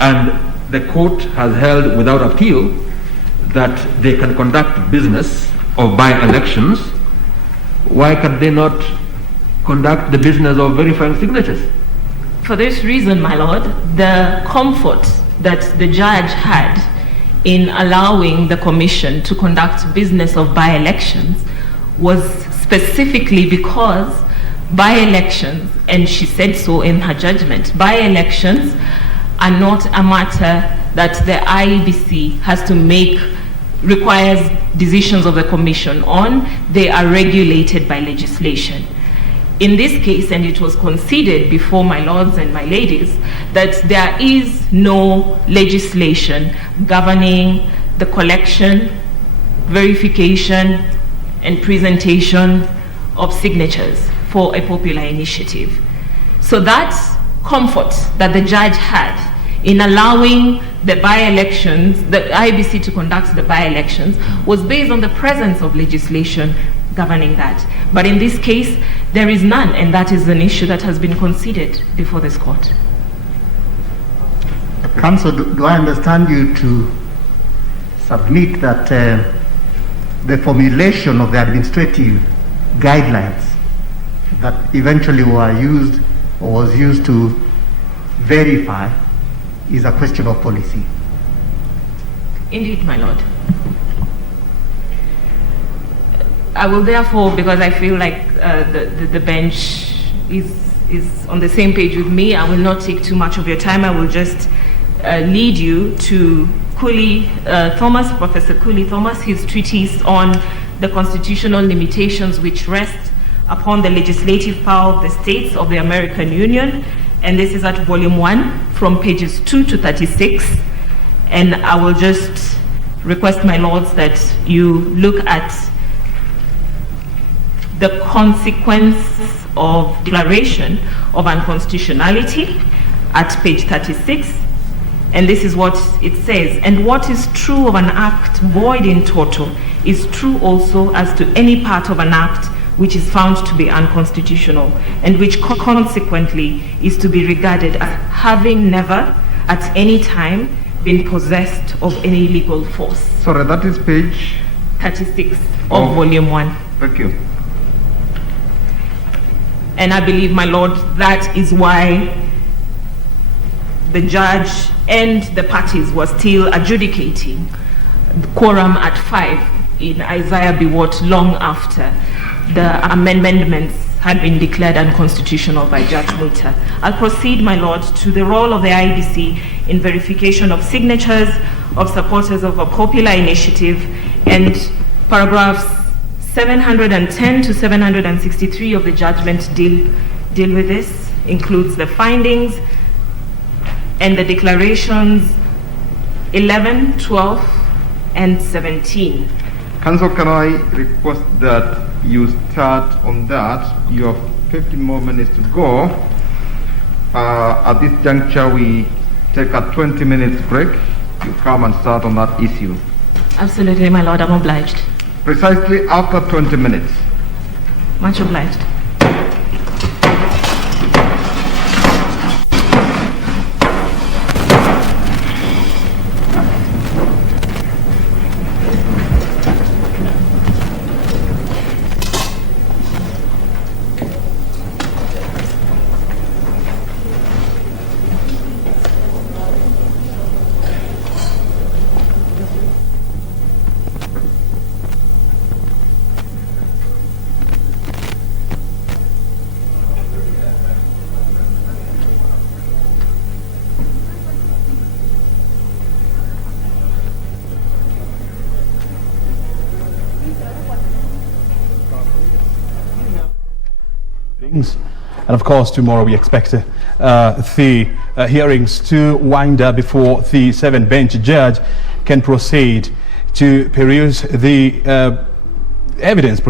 and the court has held without appeal that they can conduct business of by-elections, why can they not conduct the business of verifying signatures? For this reason, my lord, the comfort that the judge had in allowing the commission to conduct business of by-elections was specifically because by-elections, and she said so in her judgment, by-elections are not a matter that the IEBC has to make, requires decisions of the commission on. They are regulated by legislation. In this case, and it was conceded before my lords and my ladies, that there is no legislation governing the collection, verification, and presentation of signatures for a popular initiative. So that comfort that the judge had in allowing the by-elections, the IBC to conduct the by-elections, was based on the presence of legislation governing that. But in this case, there is none, and that is an issue that has been conceded before this court. Counsel, do I understand you to submit that the formulation of the administrative guidelines that eventually were used or was used to verify is a question of policy? Indeed, my lord. I will therefore, because I feel like the bench is on the same page with me, I will not take too much of your time. I will just lead you to Professor Cooley Thomas, his treatise on the constitutional limitations which rest upon the legislative power of the states of the American Union. And this is at volume 1 from pages 2 to 36. And I will just request, my lords, that you look at the consequence of declaration of unconstitutionality at page 36. And this is what it says: and what is true of an act void in toto is true also as to any part of an act which is found to be unconstitutional, and which consequently is to be regarded as having never at any time been possessed of any legal force. Sorry, that is page 36 of volume 1. Thank you. And I believe, my lord, that is why the judge and the parties were still adjudicating the quorum at 5 in Isaiah Biwott long after the amendments had been declared unconstitutional by Judge Mwita. I'll proceed, my lord, to the role of the IBC in verification of signatures of supporters of a popular initiative, and paragraphs 710 to 763 of the judgment deal with this, includes the findings and the declarations 11, 12, and 17. Counsel, can I request that you start on that? You have 15 more minutes to go. At this juncture, we take a 20 minutes break. You come and start on that issue. Absolutely, my lord, I'm obliged. Precisely after 20 minutes. Much obliged. proceedings. And of course, tomorrow we expect the hearings to wind up before the 7-bench judge can proceed to peruse the evidence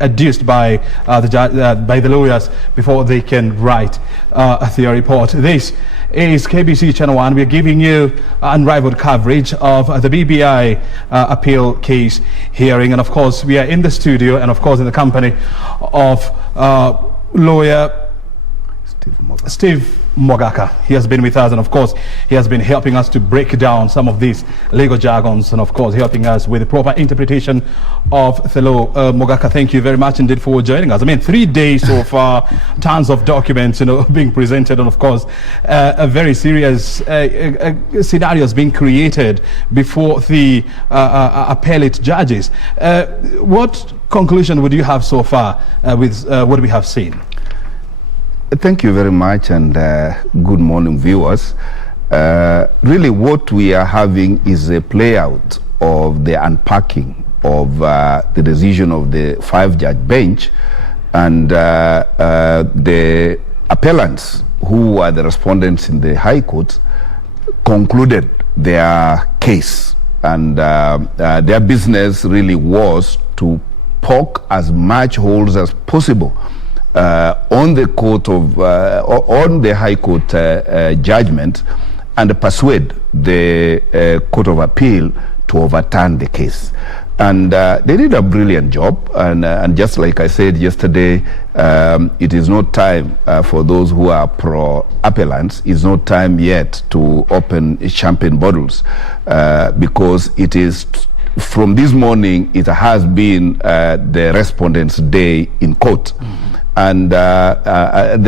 adduced by the lawyers before they can write their report. This is KBC Channel 1. We're giving you unrivaled coverage of the BBI appeal case hearing. And of course, we are in the studio and of course in the company of lawyer Steve Mogaka. He has been with us, and of course he has been helping us to break down some of these legal jargons, and of course helping us with the proper interpretation of the law. Mogaka, thank you very much indeed for joining us. I mean, 3 days so far, tons of documents, being presented, and of course a very serious scenarios being created before the appellate judges. What conclusion would you have so far with what we have seen? Thank you very much, and good morning, viewers. Really, what we are having is a play out of the unpacking of the decision of the 5-judge bench, and the appellants, who are the respondents in the High Court, concluded their case, and their business really was to poke as much holes as possible on the court of on the High Court judgment, and persuade the Court of Appeal to overturn the case. And they did a brilliant job, and just like I said yesterday, it is not time for those who are pro-appellants, it's not time yet to open champagne bottles, because it is, from this morning, it has been the respondents' day in court. And they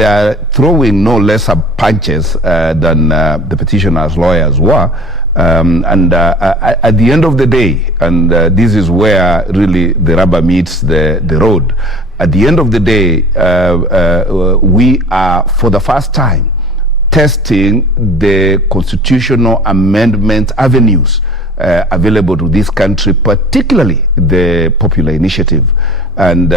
are throwing no lesser punches than the petitioner's lawyers were. At the end of the day, and this is where really the rubber meets the road, at the end of the day, we are, for the first time, testing the constitutional amendment avenues available to this country, particularly the popular initiative. And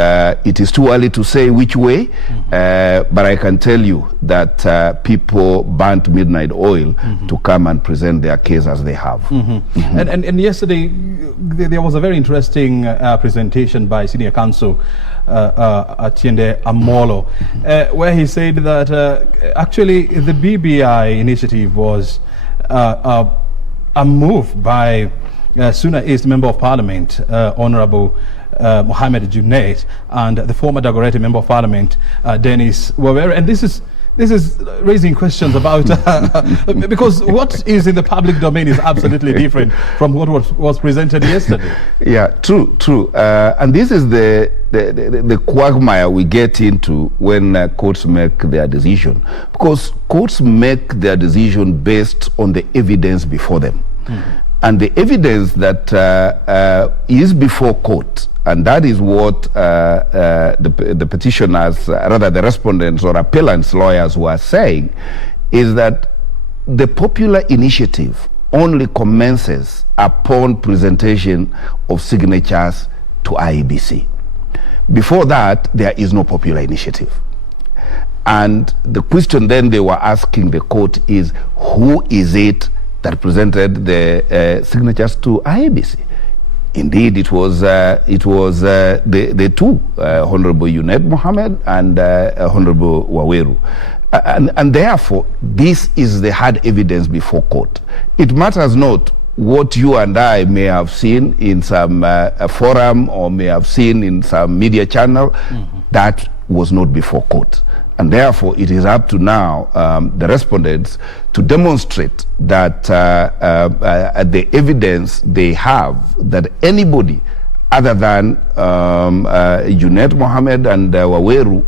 it is too early to say which way, but I can tell you that people burnt midnight oil to come and present their case as they have. And yesterday there was a very interesting presentation by Senior Counsel Atiende Amolo, where he said that actually the BBI initiative was a move by Suna East Member of Parliament, Honorable Mohammed Junaid, and the former Dagoretti Member of Parliament, Dennis Wawere. And this is raising questions about because what is in the public domain is absolutely different from what was presented yesterday. Yeah, true. And this is the quagmire we get into when courts make their decision, because courts make their decision based on the evidence before them. And the evidence that is before court, and that is what the petitioners, rather the respondents or appellants lawyers were saying, is that the popular initiative only commences upon presentation of signatures to IEBC. Before that, there is no popular initiative. And the question then they were asking the court is, who is it that presented the signatures to IEBC? Indeed, it was the two, Honorable Junaid Mohammed and Honorable Waweru. And therefore, this is the hard evidence before court. It matters not what you and I may have seen in some forum or may have seen in some media channel. That was not before court. And therefore, it is up to now the respondents to demonstrate that the evidence they have that anybody other than Junaid Mohammed and Waweru,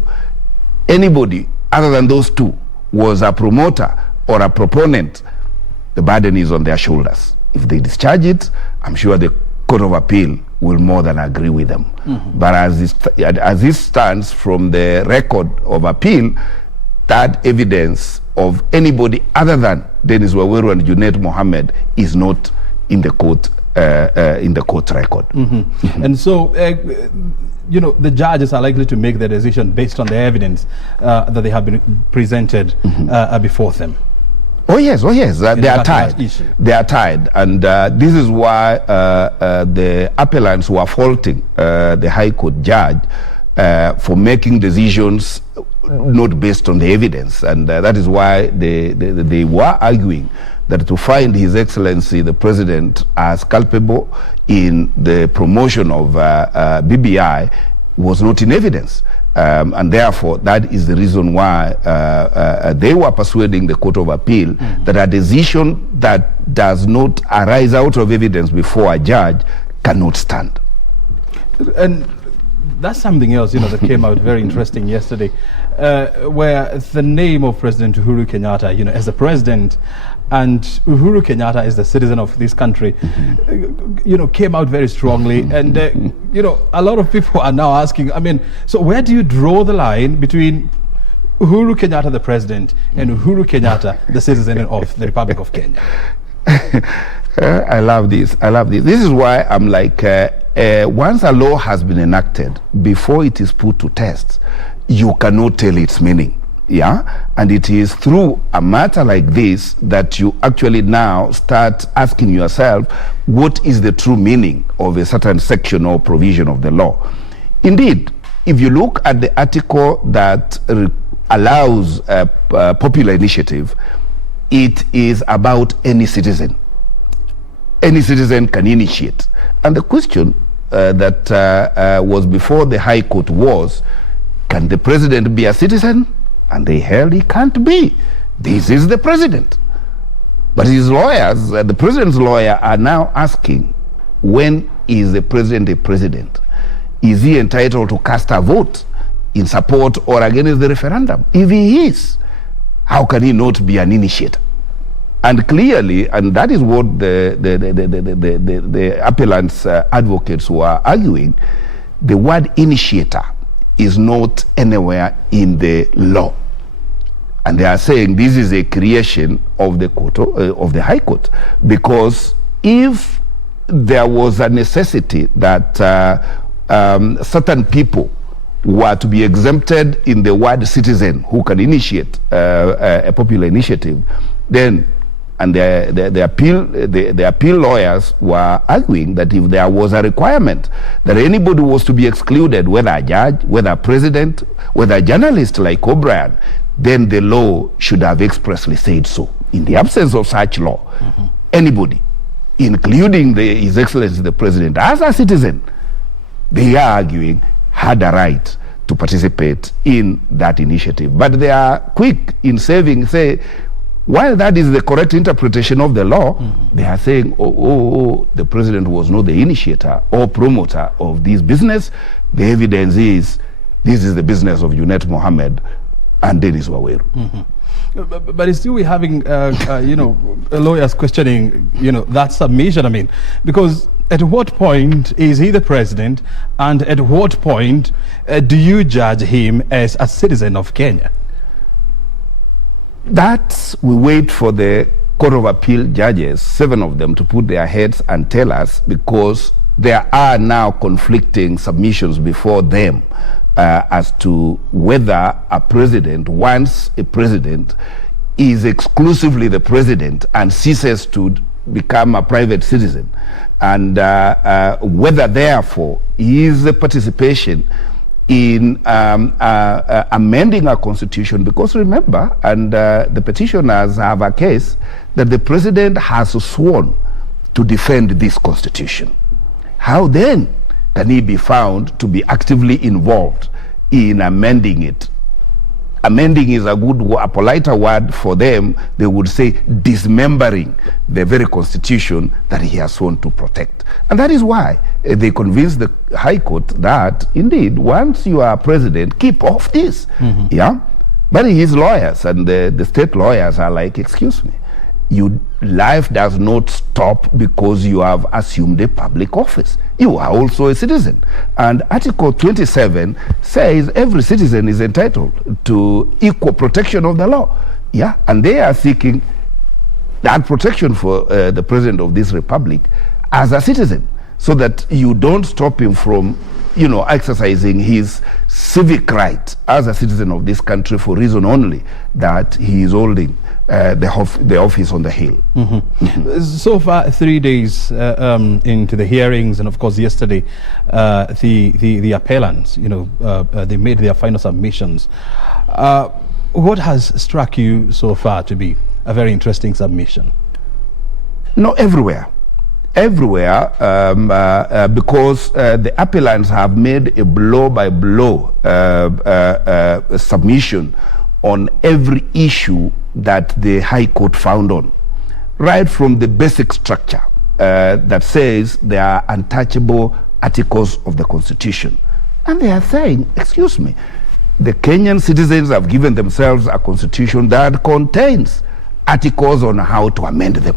anybody other than those two was a promoter or a proponent, the burden is on their shoulders. If they discharge it, I'm sure the Court of Appeal will more than agree with them. But as it stands from the record of appeal, that evidence of anybody other than Dennis Waweru and Junaid Mohammed is not in the court record. And so the judges are likely to make their decision based on the evidence that they have been presented before them. Oh yes, they are tied. They are tied, and this is why the appellants were faulting the High Court judge for making decisions not based on the evidence, and that is why they were arguing that to find His Excellency the President as culpable in the promotion of BBI was not in evidence. And therefore, that is the reason why they were persuading the Court of Appeal that a decision that does not arise out of evidence before a judge cannot stand. And that's something else, that came out very interesting yesterday, where the name of President Uhuru Kenyatta, as the president, and Uhuru Kenyatta is the citizen of this country, came out very strongly. And, a lot of people are now asking, so where do you draw the line between Uhuru Kenyatta, the president, and Uhuru Kenyatta, the citizen of the Republic of Kenya? I love this. This is why I'm like, once a law has been enacted, before it is put to test, you cannot tell its meaning. Yeah, and it is through a matter like this that you actually now start asking yourself, what is the true meaning of a certain section or provision of the law? Indeed, if you look at the article that allows popular initiative, it is about any citizen. Any citizen can initiate. And the question that was before the High Court was, can the president be a citizen? And they held he can't be. This is the president. But his lawyers, the president's lawyer, are now asking, when is the president a president? Is he entitled to cast a vote in support or against the referendum? If he is, how can he not be an initiator? And clearly, and that is what the appellant's advocates were arguing, the word initiator is not anywhere in the law. And they are saying this is a creation of the court, of the High Court, because if there was a necessity that certain people were to be exempted in the word citizen who can initiate a popular initiative, then, and the appeal lawyers were arguing that if there was a requirement that anybody was to be excluded, whether a judge, whether a president, whether a journalist like O'Brien, then the law should have expressly said so. In the absence of such law, anybody, including His Excellency the President, as a citizen, they are arguing, had a right to participate in that initiative. But they are quick in say, while that is the correct interpretation of the law, they are saying, the president was not the initiator or promoter of this business. The evidence is, this is the business of Junet Mohammed and Dennis Waweru. But still we're having, lawyers questioning, that submission. Because at what point is he the president, and at what point do you judge him as a citizen of Kenya? That we wait for the Court of Appeal judges, 7 of them, to put their heads and tell us, because there are now conflicting submissions before them as to whether a president, once a president, is exclusively the president and ceases to become a private citizen, and whether therefore his participation in amending our constitution, because remember, and the petitioners have a case that the president has sworn to defend this constitution. How then can he be found to be actively involved in amending it? Amending is a politer word for them. They would say dismembering the very constitution that he has sworn to protect. And that is why they convinced the High Court that, indeed, once you are president, keep off this. Yeah? But his lawyers and the state lawyers are like, excuse me, life does not stop because you have assumed a public office. You are also a citizen. And Article 27 says every citizen is entitled to equal protection of the law. Yeah, and they are seeking that protection for the president of this republic as a citizen, so that you don't stop him from exercising his civic right as a citizen of this country for reason only that he is holding the office on the Hill. So far, 3 days into the hearings, and of course yesterday, the appellants, they made their final submissions. What has struck you so far to be a very interesting submission? No, everywhere, because the appellants have made a blow-by-blow submission on every issue that the High Court found on, right from the basic structure that says they are untouchable articles of the Constitution. And they are saying, excuse me, the Kenyan citizens have given themselves a constitution that contains articles on how to amend them.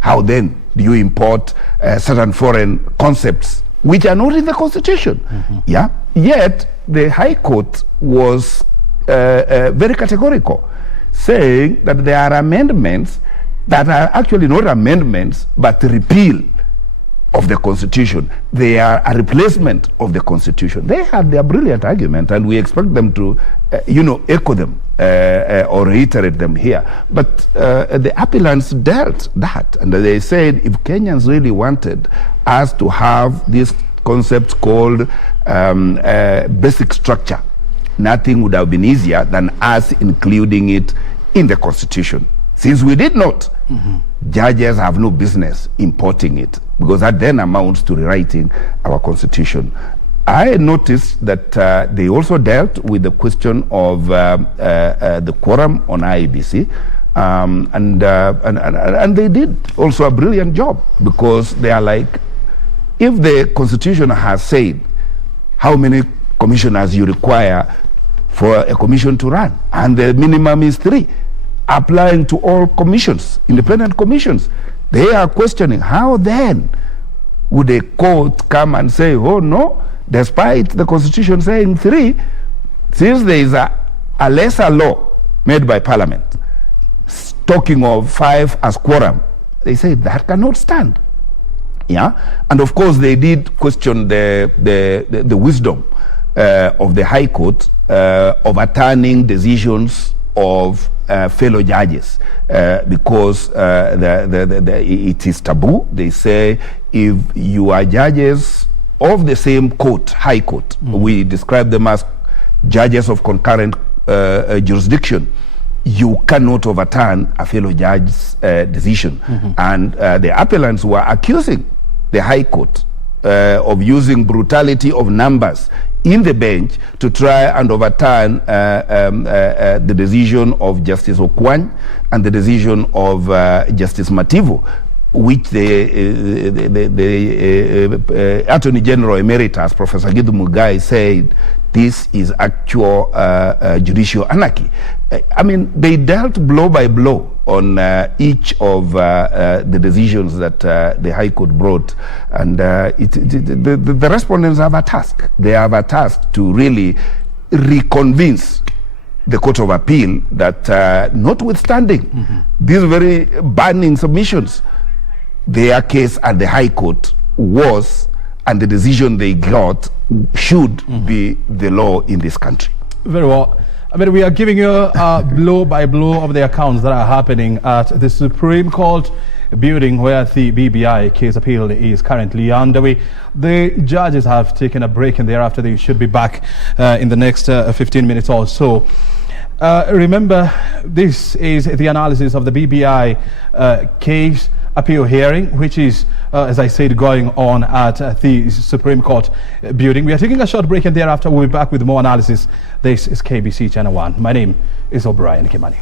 How then do you import certain foreign concepts which are not in the Constitution? Yeah. Yet the High Court was very categorical, saying that there are amendments that are actually not amendments but repeal of the Constitution. They are a replacement of the Constitution. They had their brilliant argument, and we expect them to echo them or reiterate them here. But the appellants dealt that, and they said if Kenyans really wanted us to have this concept called basic structure, nothing would have been easier than us including it in the Constitution. Since we did not, judges have no business importing it, because that then amounts to rewriting our Constitution. I noticed that they also dealt with the question of the quorum on IEBC, and they did also a brilliant job, because they are like, if the Constitution has said how many commissioners you require for a commission to run, and the minimum is 3, applying to all commissions, independent commissions, they are questioning how then would a court come and say, oh no, despite the Constitution saying 3, since there is a lesser law made by Parliament talking of 5 as quorum, they say that cannot stand. Yeah, and of course they did question the wisdom of the High Court overturning decisions of fellow judges, because it is taboo. They say if you are judges of the same court, High Court, we describe them as judges of concurrent jurisdiction, you cannot overturn a fellow judge's decision. And the appellants were accusing the High Court of using brutality of numbers in the bench to try and overturn the decision of Justice Okwany and the decision of Justice Mativo, which the Attorney General Emeritus, Professor Githu Muigai, said this is actual judicial anarchy. I mean, they dealt blow by blow on each of the decisions that the High Court brought, and the respondents have a task. They have a task to really reconvince the Court of Appeal that notwithstanding these very burning submissions, their case at the High Court was, and the decision they got should be the law in this country. Very well. I mean, we are giving you a blow by blow of the accounts that are happening at the Supreme Court building where the BBI case appeal is currently underway. The judges have taken a break, and thereafter they should be back in the next 15 minutes or so. Remember, this is the analysis of the BBI case appeal hearing, which is, as I said, going on at the Supreme Court building. We are taking a short break, and thereafter we'll be back with more analysis. This is KBC Channel 1. My name is O'Brien Kimani.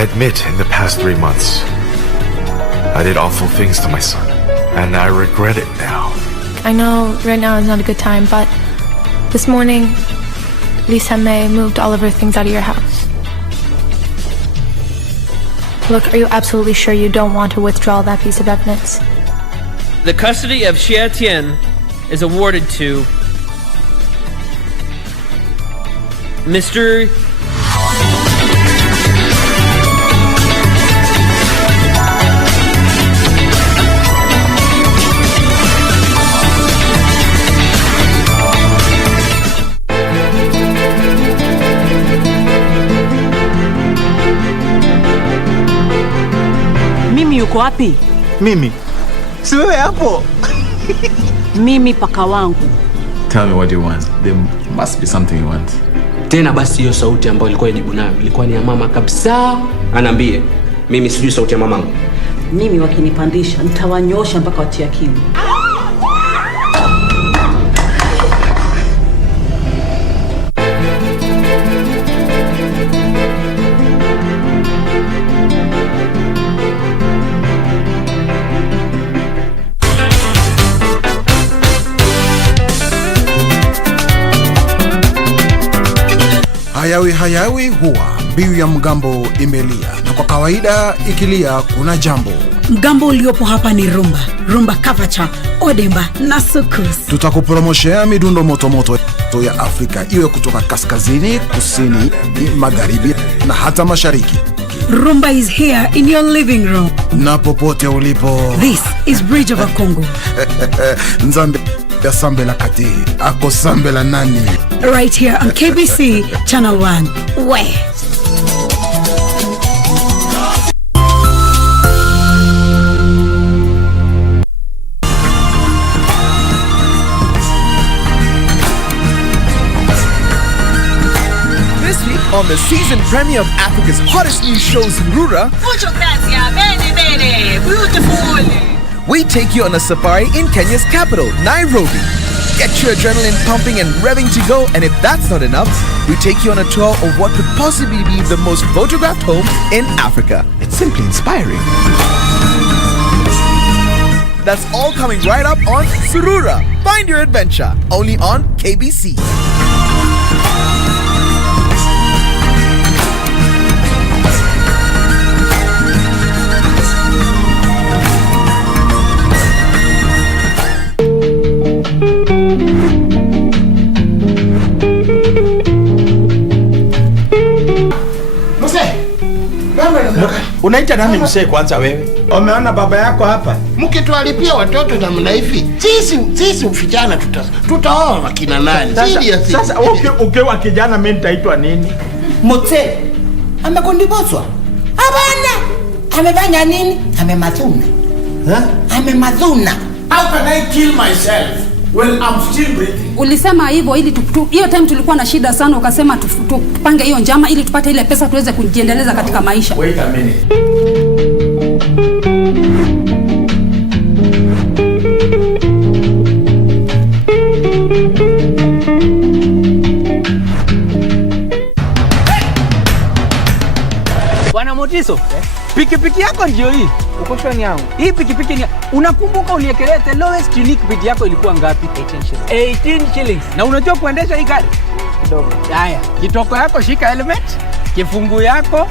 I admit in the past 3 months, I did awful things to my son, and I regret it now. I know right now is not a good time, but this morning, Lisa May moved all of her things out of your house. Look, are you absolutely sure you don't want to withdraw that piece of evidence? The custody of Xia Tian is awarded to Mr. Mimi yuko wapi? Mimi? Si wewe hapo? Mimi paka wangu. Tell me what you want. There must be something you want. Tena basi hiyo sauti ambayo ilikuwa yajibu nayo ilikuwa ni ya mama kabisa. Anaambie, mimi sijui sauti ya mamangu. Mimi wakinipandisha nitawanyosha mpaka watia kiu. Hayawi huwa mbiu ya mgambo imelia, na kwa kawaida ikilia kuna jambo. Mgambo uliopo hapa ni rumba kavacha, odemba na sukus. Tutakupromoshea midundo motomoto ya Afrika, iwe kutoka kaskazini, kusini, magharibi na hata mashariki. Rumba is here in your living room. Na popote ulipo. This is Bridge of Congo. Nzambe ya sambe la kati, ako sambe la nani? Right here on KBC Channel 1. West. This week on the season premiere of Africa's hottest new show, Surura, we take you on a safari in Kenya's capital, Nairobi. Get your adrenaline pumping and revving to go, and if that's not enough, we take you on a tour of what could possibly be the most photographed home in Africa. It's simply inspiring. That's all coming right up on Surura. Find your adventure, only on KBC. Unaita nani msee kwanza wewe? Umeona baba yako hapa? Mkitualipia watoto namna hivi, sisi vijana tutaoa wakina nani? Sasa ukiwa kijana mimi nitaitwa nini? Motse amekondiboswa. Hapana. Amefanya nini? Amemazuna. Amemazuna. How can I kill myself when I'm still breathing? Ulisema hivyo ili hiyo time tulikuwa na shida sana, ukasema tupange hiyo njama ili tupate ile pesa tuweze kujiendeleza katika maisha. Wait a minute. Bwana Motiso, pikipiki yako ndio hii. Uko shwani yangu. Hii pikipiki ni unakumbuka uliekelea the lowest unique bid yako ilikuwa ngapi? 18 shillings. Na unajua kuendesha hii gari? Kidogo. Haya, kitoko yako shika helmet, kifungu yako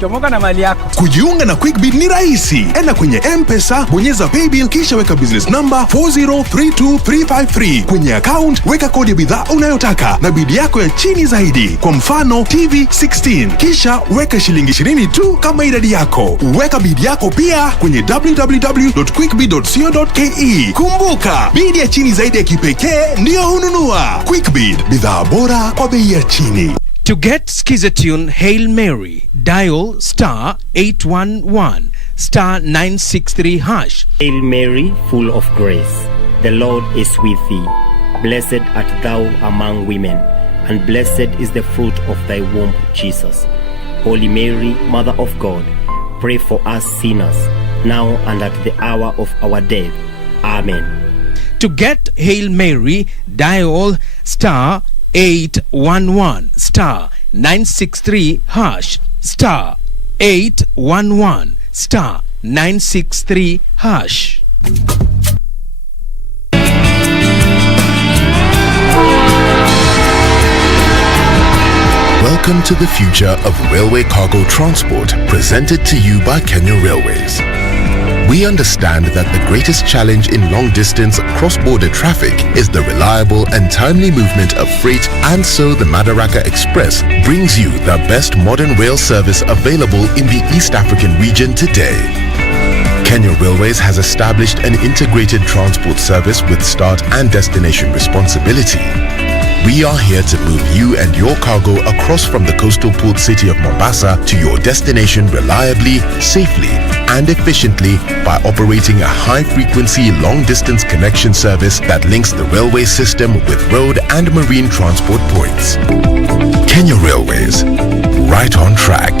chomoka na mali yako. Kujiunga na QuickBid ni rahisi. Enda kwenye M-Pesa, bonyeza paybill kisha weka business number 4032353. Kwenye account weka kodi ya bidhaa unayotaka na bid yako ya chini zaidi. Kwa mfano TV 16. Kisha weka shilingi 20 tu kama idadi yako. Weka bid yako pia kwenye www.quickbid.co.ke. Kumbuka, bid ya chini zaidi ya kipekee ndio hununua. QuickBid, bidhaa bora kwa bei ya chini. To get Skizatune Hail Mary, dial *811 *963#. Hail Mary, full of grace, the Lord is with thee. Blessed art thou among women, and blessed is the fruit of thy womb, Jesus. Holy Mary, Mother of God, pray for us sinners, now and at the hour of our death. Amen. To get Hail Mary, dial *811 *963# 811 star 963 hash. Welcome to the future of railway cargo transport, presented to you by Kenya Railways. We understand that the greatest challenge in long-distance cross-border traffic is the reliable and timely movement of freight, and so the Madaraka Express brings you the best modern rail service available in the East African region today. Kenya Railways has established an integrated transport service with start and destination responsibility. We are here to move you and your cargo across from the coastal port city of Mombasa to your destination reliably, safely, and efficiently by operating a high-frequency long-distance connection service that links the railway system with road and marine transport points. Kenya Railways, right on track.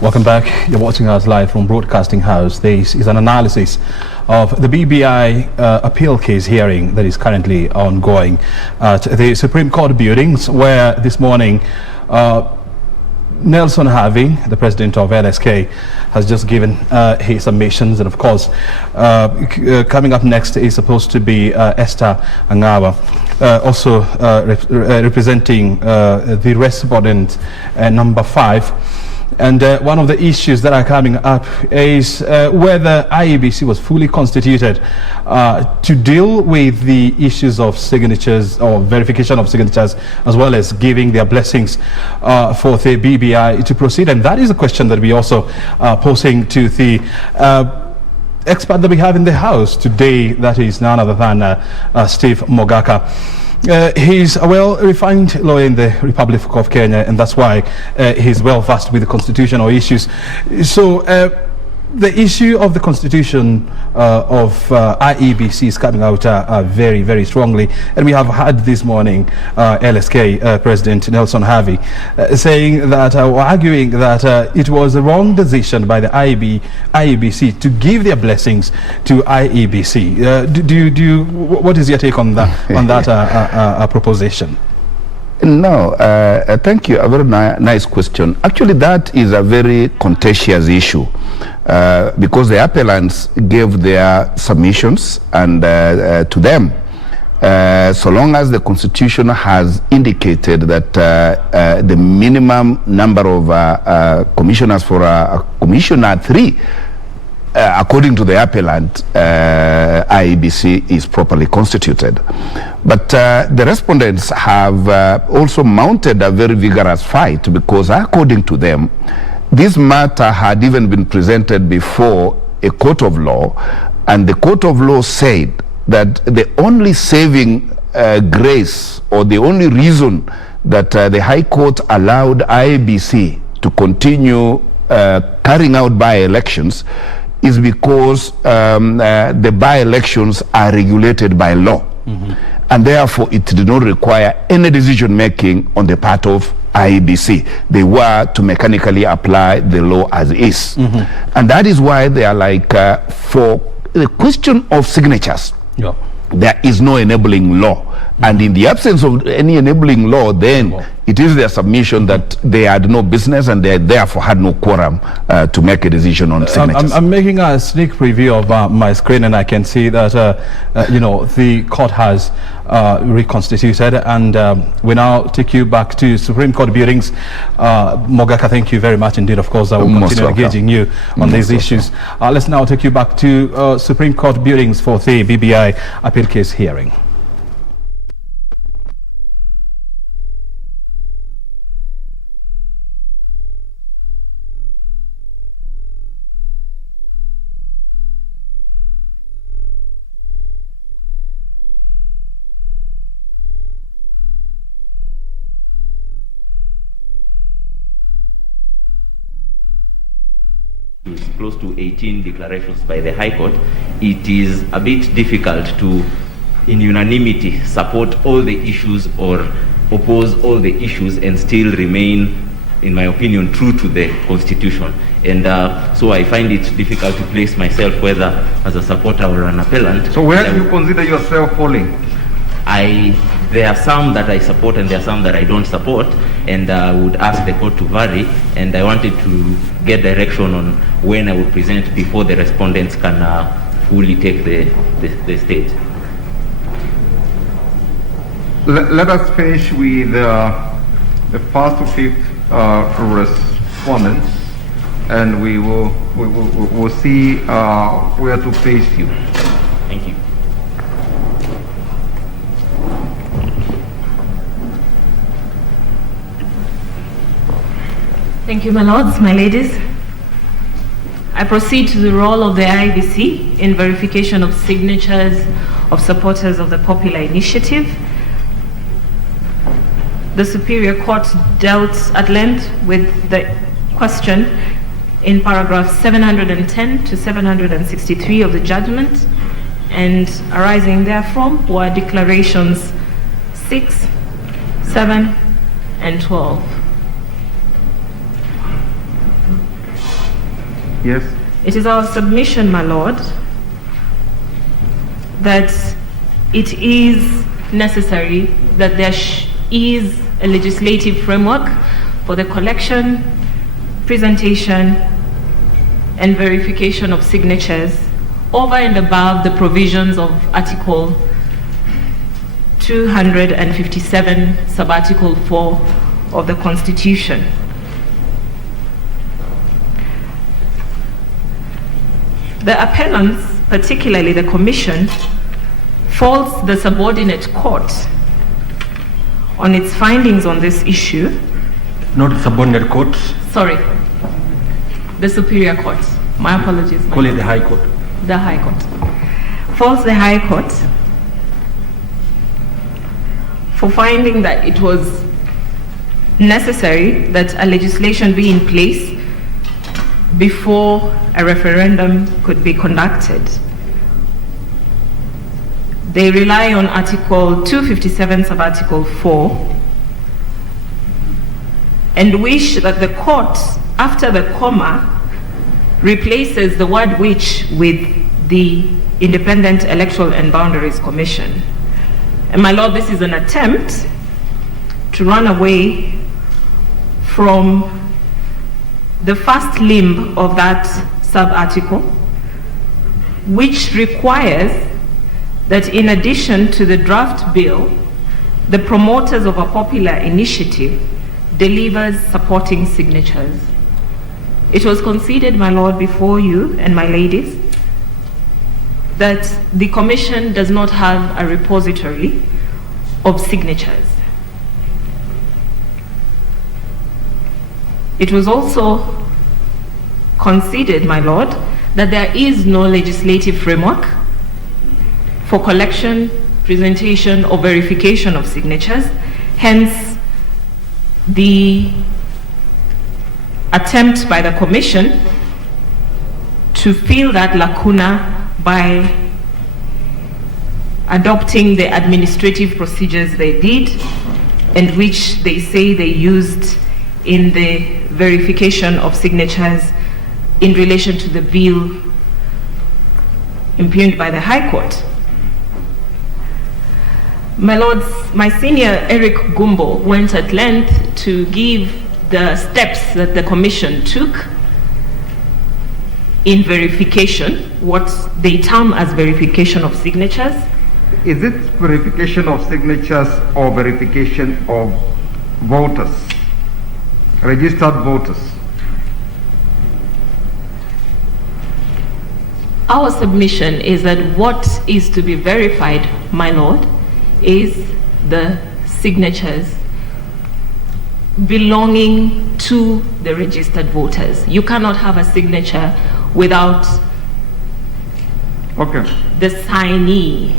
Welcome back. You're watching us live from Broadcasting House. This is an analysis of the BBI appeal case hearing that is currently ongoing at the Supreme Court buildings, where this morning Nelson Harvey, the president of LSK, has just given his submissions, and of course coming up next is supposed to be Esther Angawa, also representing the respondent number 5. And one of the issues that are coming up is whether IEBC was fully constituted to deal with the issues of signatures or verification of signatures, as well as giving their blessings for the BBI to proceed. And that is a question that we also posing to the expert that we have in the house today, that is none other than Steve Mogaka. He's a well-refined lawyer in the Republic of Kenya, and that's why he's well-versed with the constitutional issues. So the issue of the constitution of IEBC is coming out very, very strongly, and we have had this morning LSK President Nelson Harvey saying that, arguing that it was a wrong decision by the IEBC to give their blessings to IEBC. What is your take on that proposition? No, thank you. A very nice question. Actually, that is a very contentious issue because the appellants gave their submissions, and to them, so long as the Constitution has indicated that the minimum number of commissioners for Commissioner 3, according to the appellant, IEBC is properly constituted. But the respondents have also mounted a very vigorous fight, because according to them, this matter had even been presented before a court of law, and the court of law said that the only saving grace, or the only reason that the High Court allowed IEBC to continue carrying out by-elections is because the by-elections are regulated by law. And therefore it did not require any decision making on the part of IEBC. They were to mechanically apply the law as is. And that is why they are like, for the question of signatures, there is no enabling law. And in the absence of any enabling law, then it is their submission that they had no business, and they therefore had no quorum to make a decision on signatures. I'm making a sneak preview of my screen, and I can see that the court has reconstituted, and we now take you back to Supreme Court buildings. Mogaka, thank you very much indeed. Of course, I will continue engaging you on these issues. Let's now take you back to Supreme Court buildings for the BBI appeal case hearing. close to 18 declarations by the High Court, it is a bit difficult to, in unanimity, support all the issues or oppose all the issues and still remain, in my opinion, true to the Constitution. And so I find it difficult to place myself whether as a supporter or an appellant. So where do you consider yourself falling? There are some that I support and there are some that I don't support, and I would ask the court to vary, and I wanted to get direction on when I would present before the respondents can fully take the stage. Let us finish with the first to fifth respondents, and we'll see where to place you. Thank you. Thank you, my lords, my ladies. I proceed to the role of the IEBC in verification of signatures of supporters of the Popular Initiative. The Superior Court dealt at length with the question in paragraphs 710 to 763 of the judgment, and arising therefrom were declarations 6, 7, and 12. Yes. It is our submission, my lord, that it is necessary that there is a legislative framework for the collection, presentation, and verification of signatures over and above the provisions of Article 257, Sub-Article 4 of the Constitution. The appellants, particularly the Commission, faults the subordinate court on its findings on this issue. Not the subordinate court. Sorry, the Superior Court. My apologies. Call it the High Court. The High Court. Faults the High Court for finding that it was necessary that a legislation be in place before a referendum could be conducted. They rely on Article 257, Sub-Article 4, and wish that the court, after the comma, replaces the word which with the Independent Electoral and Boundaries Commission. And my lord, this is an attempt to run away from the first limb of that sub-article, which requires that in addition to the draft bill, the promoters of a popular initiative delivers supporting signatures. It was conceded, my lord, before you and my ladies, that the Commission does not have a repository of signatures. It was also conceded, my lord, that there is no legislative framework for collection, presentation, or verification of signatures. Hence, the attempt by the Commission to fill that lacuna by adopting the administrative procedures they did, and which they say they used in the verification of signatures in relation to the bill impugned by the High Court. My lords, my senior Eric Gumbo went at length to give the steps that the Commission took in verification, what they term as verification of signatures. Is it verification of signatures or verification of voters, registered voters? Our submission is that what is to be verified, my lord, is the signatures belonging to the registered voters. You cannot have a signature without the signee.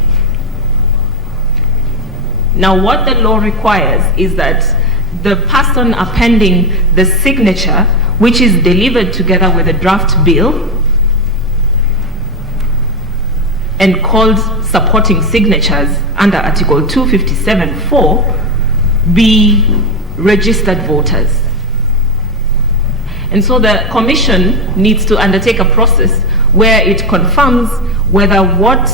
Now, what the law requires is that the person appending the signature which is delivered together with a draft bill and called supporting signatures under Article 257(4) be registered voters. And so the Commission needs to undertake a process where it confirms whether what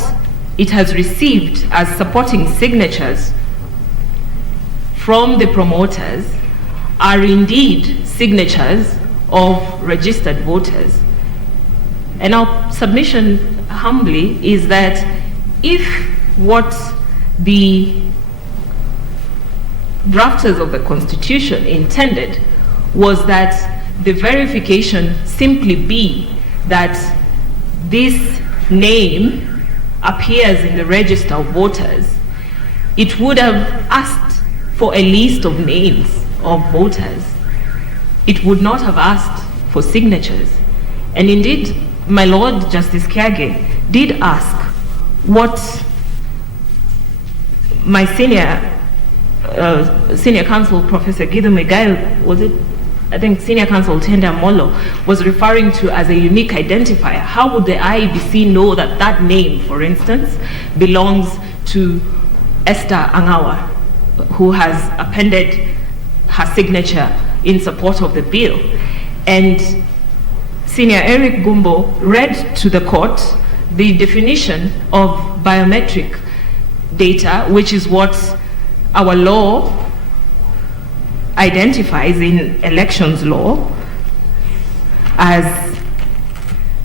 it has received as supporting signatures from the promoters are indeed signatures of registered voters. And our submission humbly is that if what the drafters of the Constitution intended was that the verification simply be that this name appears in the register of voters, it would have asked for a list of names of voters. It would not have asked for signatures. And indeed, my Lord Justice Kiage did ask what my senior counsel, Professor Gideon Megail, was it? I think Senior Counsel Tenda Molo was referring to as a unique identifier. How would the IEBC know that that name, for instance, belongs to Esther Angawa, who has appended her signature in support of the bill? And Senior Eric Gumbo read to the court the definition of biometric data, which is what our law identifies in elections law as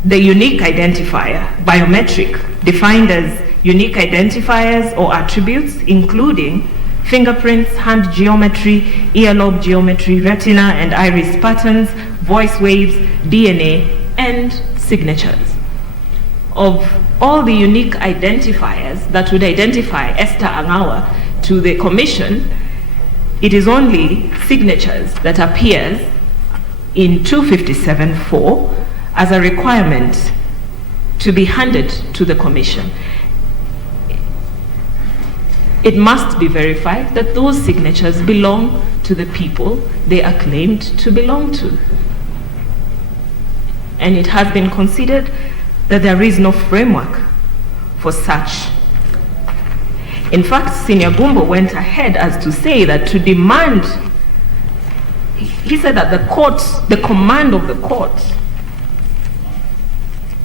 the unique identifier, biometric, defined as unique identifiers or attributes including fingerprints, hand geometry, earlobe geometry, retina and iris patterns, voice waves, DNA, and signatures. Of all the unique identifiers that would identify Esther Angawa to the Commission, it is only signatures that appears in 257(4) as a requirement to be handed to the Commission. It must be verified that those signatures belong to the people they are claimed to belong to. And it has been considered that there is no framework for such. In fact, Senior Gumbo went ahead as to say that to demand, he said that the court, the command of the court,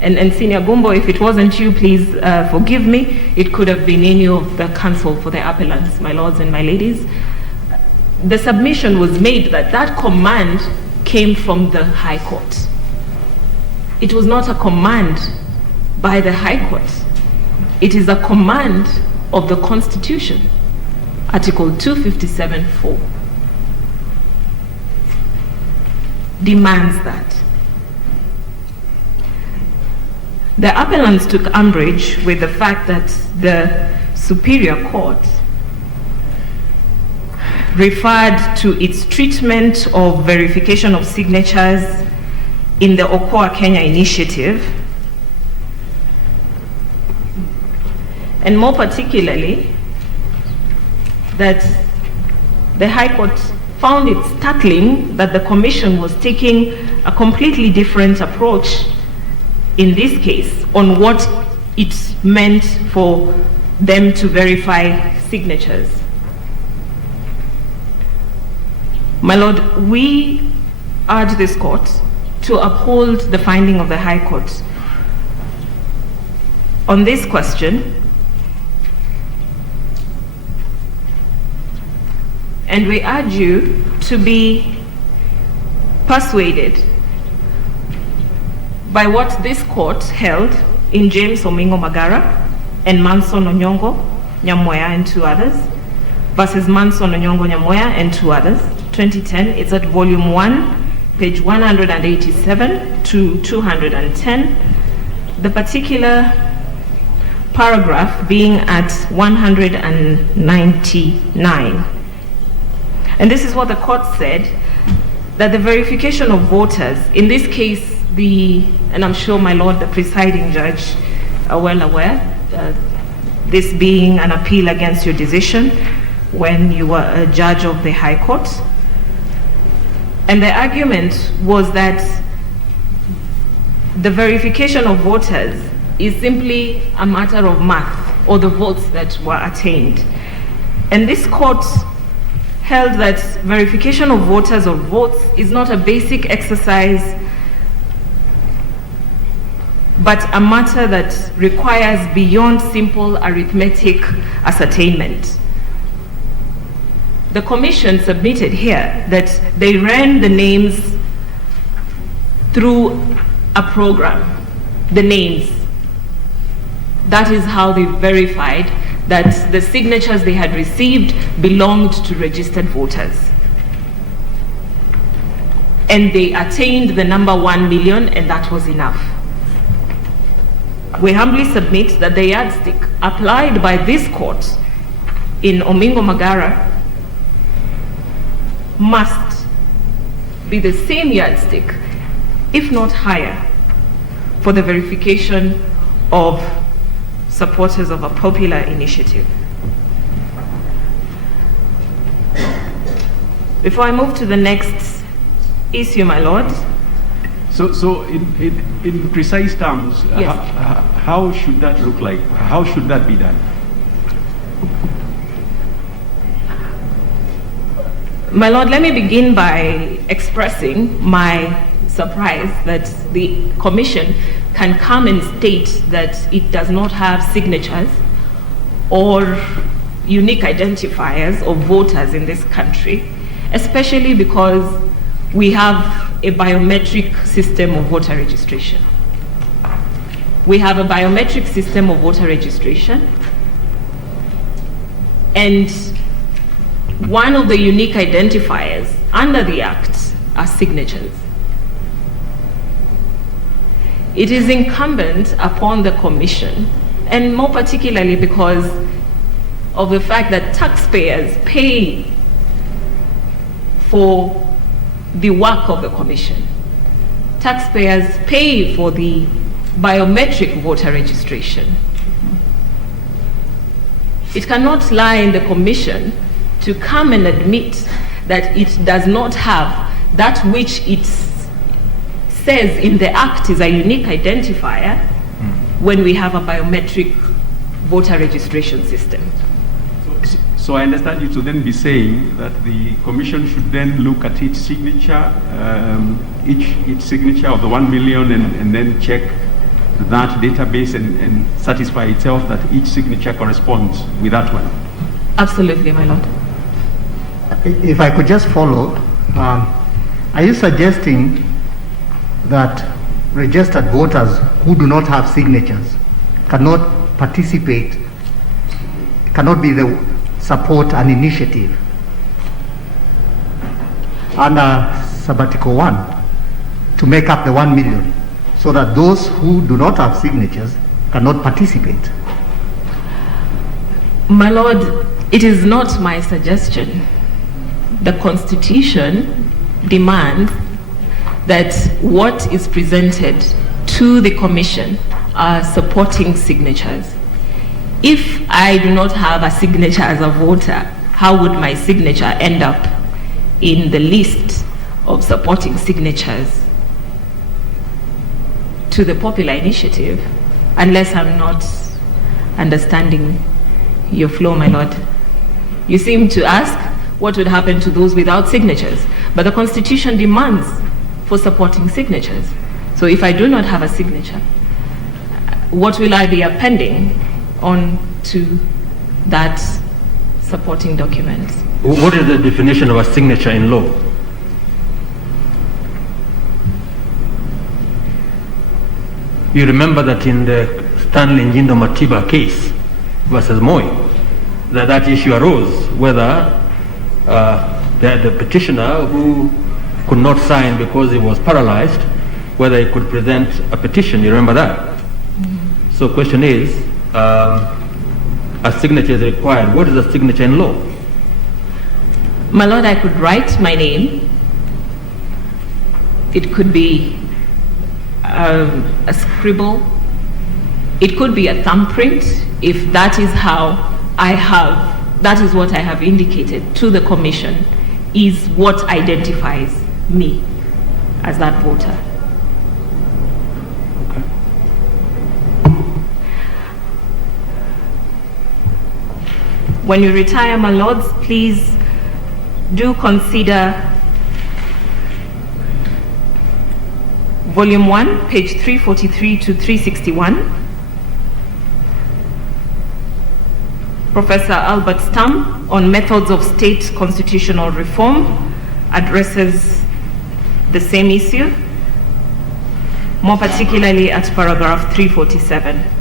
and Senior Gumbo, if it wasn't you, please forgive me, it could have been any of the counsel for the appellants, my lords and my ladies. The submission was made that that command came from the High Court. It was not a command by the High Court. It is a command of the Constitution, Article 257(4) demands that. The appellants took umbrage with the fact that the Superior Court referred to its treatment of verification of signatures in the Okoa Kenya initiative, and more particularly that the High Court found it startling that the Commission was taking a completely different approach in this case on what it meant for them to verify signatures. My Lord, we urge this court to uphold the finding of the High Court on this question, and we urge you to be persuaded by what this court held in James Omingo Magara and Manson Onyongo Nyamoya and two others versus Manson Onyongo Nyamoya and two others, 2010. It's at volume 1, page 187 to 210. The particular paragraph being at 199. And this is what the court said, that the verification of voters, in this case, and I'm sure my Lord, the presiding judge, are well aware, this being an appeal against your decision when you were a judge of the High Court. And the argument was that the verification of voters is simply a matter of math, or the votes that were attained. And this court held that verification of voters or votes is not a basic exercise, but a matter that requires beyond simple arithmetic ascertainment. The commission submitted here that they ran the names through a program, the names. That is how they verified that the signatures they had received belonged to registered voters. And they attained the number 1 million, and that was enough. We humbly submit that the yardstick applied by this court in Omingo Magara must be the same yardstick, if not higher, for the verification of supporters of a popular initiative. Before I move to the next issue, my lord. So in precise terms, Yes. how should that look like? How should that be done? My lord, let me begin by expressing my surprise that the commission can come and state that it does not have signatures or unique identifiers of voters in this country, especially because we have a biometric system of voter registration. We have a biometric system of voter registration, and one of the unique identifiers under the Act are signatures. It is incumbent upon the Commission, and more particularly because of the fact that taxpayers pay for the work of the Commission. Taxpayers pay for the biometric voter registration. It cannot lie in the Commission to come and admit that it does not have that which it says in the Act is a unique identifier when we have a biometric voter registration system. So I understand you to then be saying that the commission should then look at each signature, each signature of the 1 million, and then check that database and satisfy itself that each signature corresponds with that one. Absolutely, my lord. If I could just follow, are you suggesting that registered voters who do not have signatures cannot participate, cannot be the support an initiative under sabbatical 1 to make up the 1 million, so that those who do not have signatures cannot participate? My lord, it is not my suggestion. The Constitution demands that what is presented to the Commission are supporting signatures. If I do not have a signature as a voter, how would my signature end up in the list of supporting signatures to the popular initiative, unless I'm not understanding your flow, my lord? You seem to ask what would happen to those without signatures, but the Constitution demands for supporting signatures. So if I do not have a signature, what will I be appending on to that supporting document? What is the definition of a signature in law? You remember that in the Stanley Njindo Matiba case versus Moi, that issue arose whether the petitioner who could not sign because he was paralyzed, whether he could present a petition. You remember that? Mm-hmm. So question is, a signature is required. What is a signature in law? My lord, I could write my name. It could be a scribble. It could be a thumbprint, if that is how that is what I have indicated to the Commission is what identifies me as that voter. When you retire, my lords, please do consider Volume 1, page 343 to 361. Professor Albert Stam on methods of state constitutional reform addresses the same issue, more particularly at paragraph 347.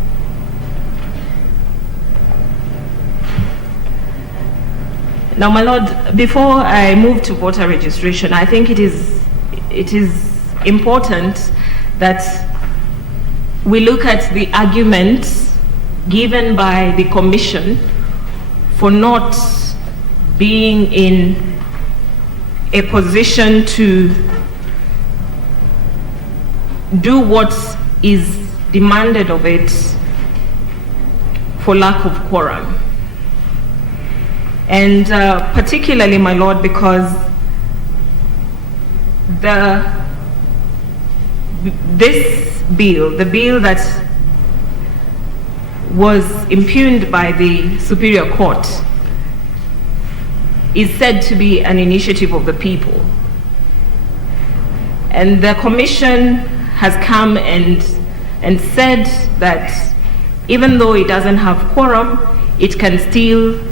Now, my lord, before I move to voter registration, I think it is important that we look at the arguments given by the Commission for not being in a position to do what is demanded of it for lack of quorum. And particularly, my lord, because this bill, the bill that was impugned by the Superior Court, is said to be an initiative of the people. And the Commission has come and said that even though it doesn't have quorum, it can still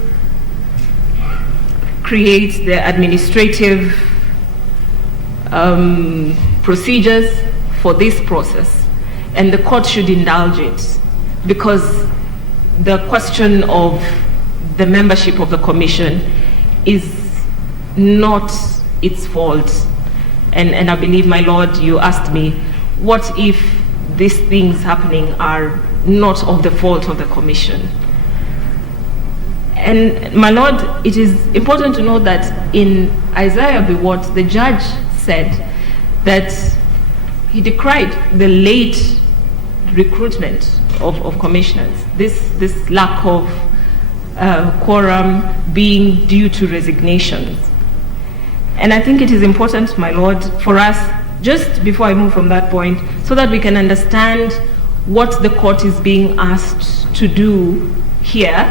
create the administrative procedures for this process, and the court should indulge it, because the question of the membership of the Commission is not its fault. And I believe, my lord, you asked me, what if these things happening are not of the fault of the Commission? And my lord, it is important to note that in Isaiah v. Watt, the judge said that he decried the late recruitment of commissioners, this lack of quorum being due to resignations. And I think it is important, my lord, for us, just before I move from that point, so that we can understand what the court is being asked to do here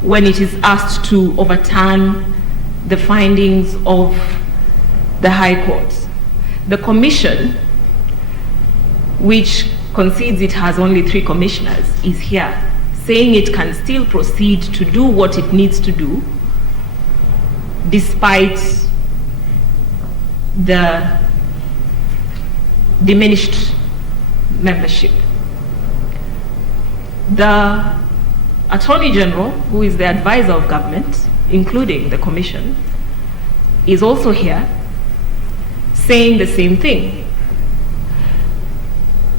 when it is asked to overturn the findings of the High Court. The Commission, which concedes it has only 3 commissioners, is here saying it can still proceed to do what it needs to do despite the diminished membership. The Attorney General, who is the advisor of government, including the Commission, is also here saying the same thing.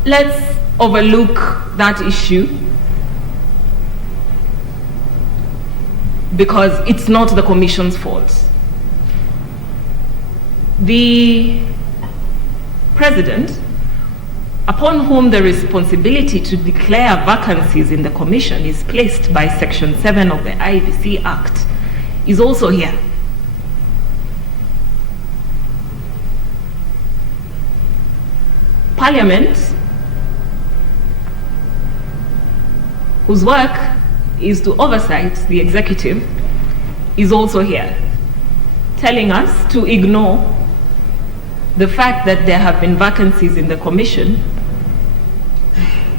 Let's overlook that issue because it's not the Commission's fault. The President, upon whom the responsibility to declare vacancies in the Commission is placed by Section 7 of the IBC Act, is also here. Parliament, whose work is to oversight the executive, is also here, telling us to ignore the fact that there have been vacancies in the Commission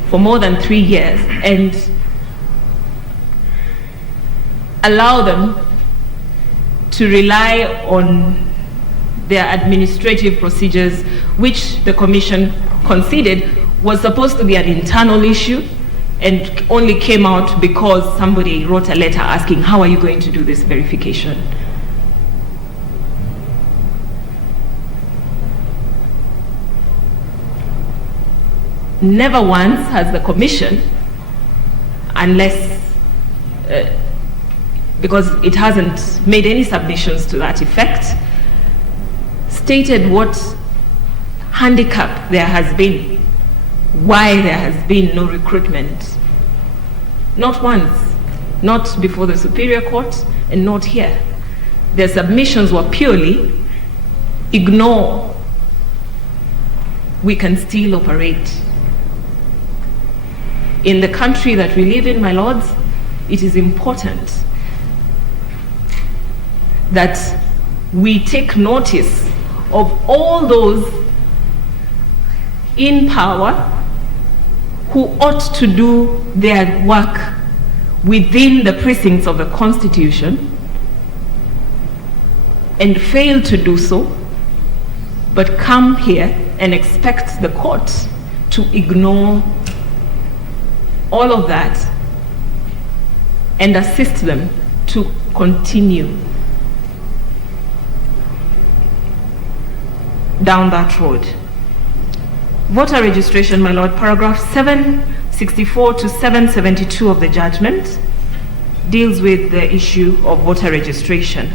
for more than 3 years and allow them to rely on their administrative procedures, which the Commission conceded was supposed to be an internal issue and only came out because somebody wrote a letter asking, how are you going to do this verification? Never once has the Commission, unless, because it hasn't made any submissions to that effect, stated what handicap there has been, why there has been no recruitment. Not once, not before the Superior Court and not here. Their submissions were purely ignore, we can still operate. In the country that we live in, my lords, it is important that we take notice of all those in power who ought to do their work within the precincts of the Constitution and fail to do so, but come here and expect the court to ignore all of that and assist them to continue down that road. Voter registration, my lord, paragraph 764 to 772 of the judgment deals with the issue of voter registration.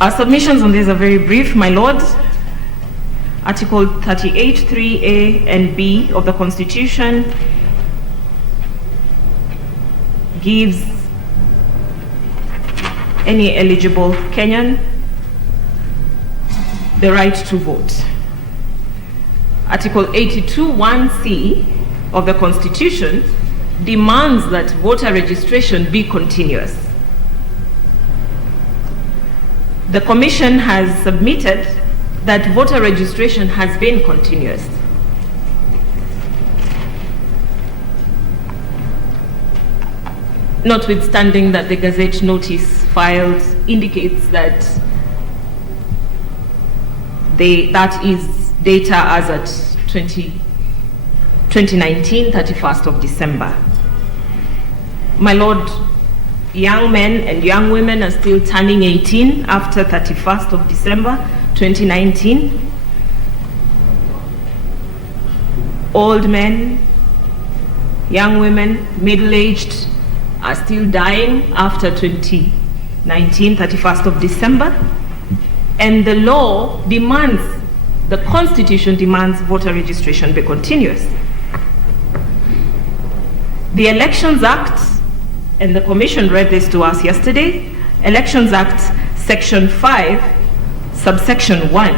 Our submissions on this are very brief, my lord. Article 38, 3A and B of the Constitution gives any eligible Kenyan the right to vote. Article 82, 1C of the Constitution demands that voter registration be continuous. The Commission has submitted that voter registration has been continuous. Notwithstanding that the Gazette notice filed indicates that that is data as at 2019, 31st of December. My lord, young men and young women are still turning 18 after 31st of December 2019. Old men, young women, middle-aged are still dying after 2019, 31st of December. And the law demands, the Constitution demands voter registration be continuous. The Elections Act, and the Commission read this to us yesterday, Elections Act Section 5, subsection 1,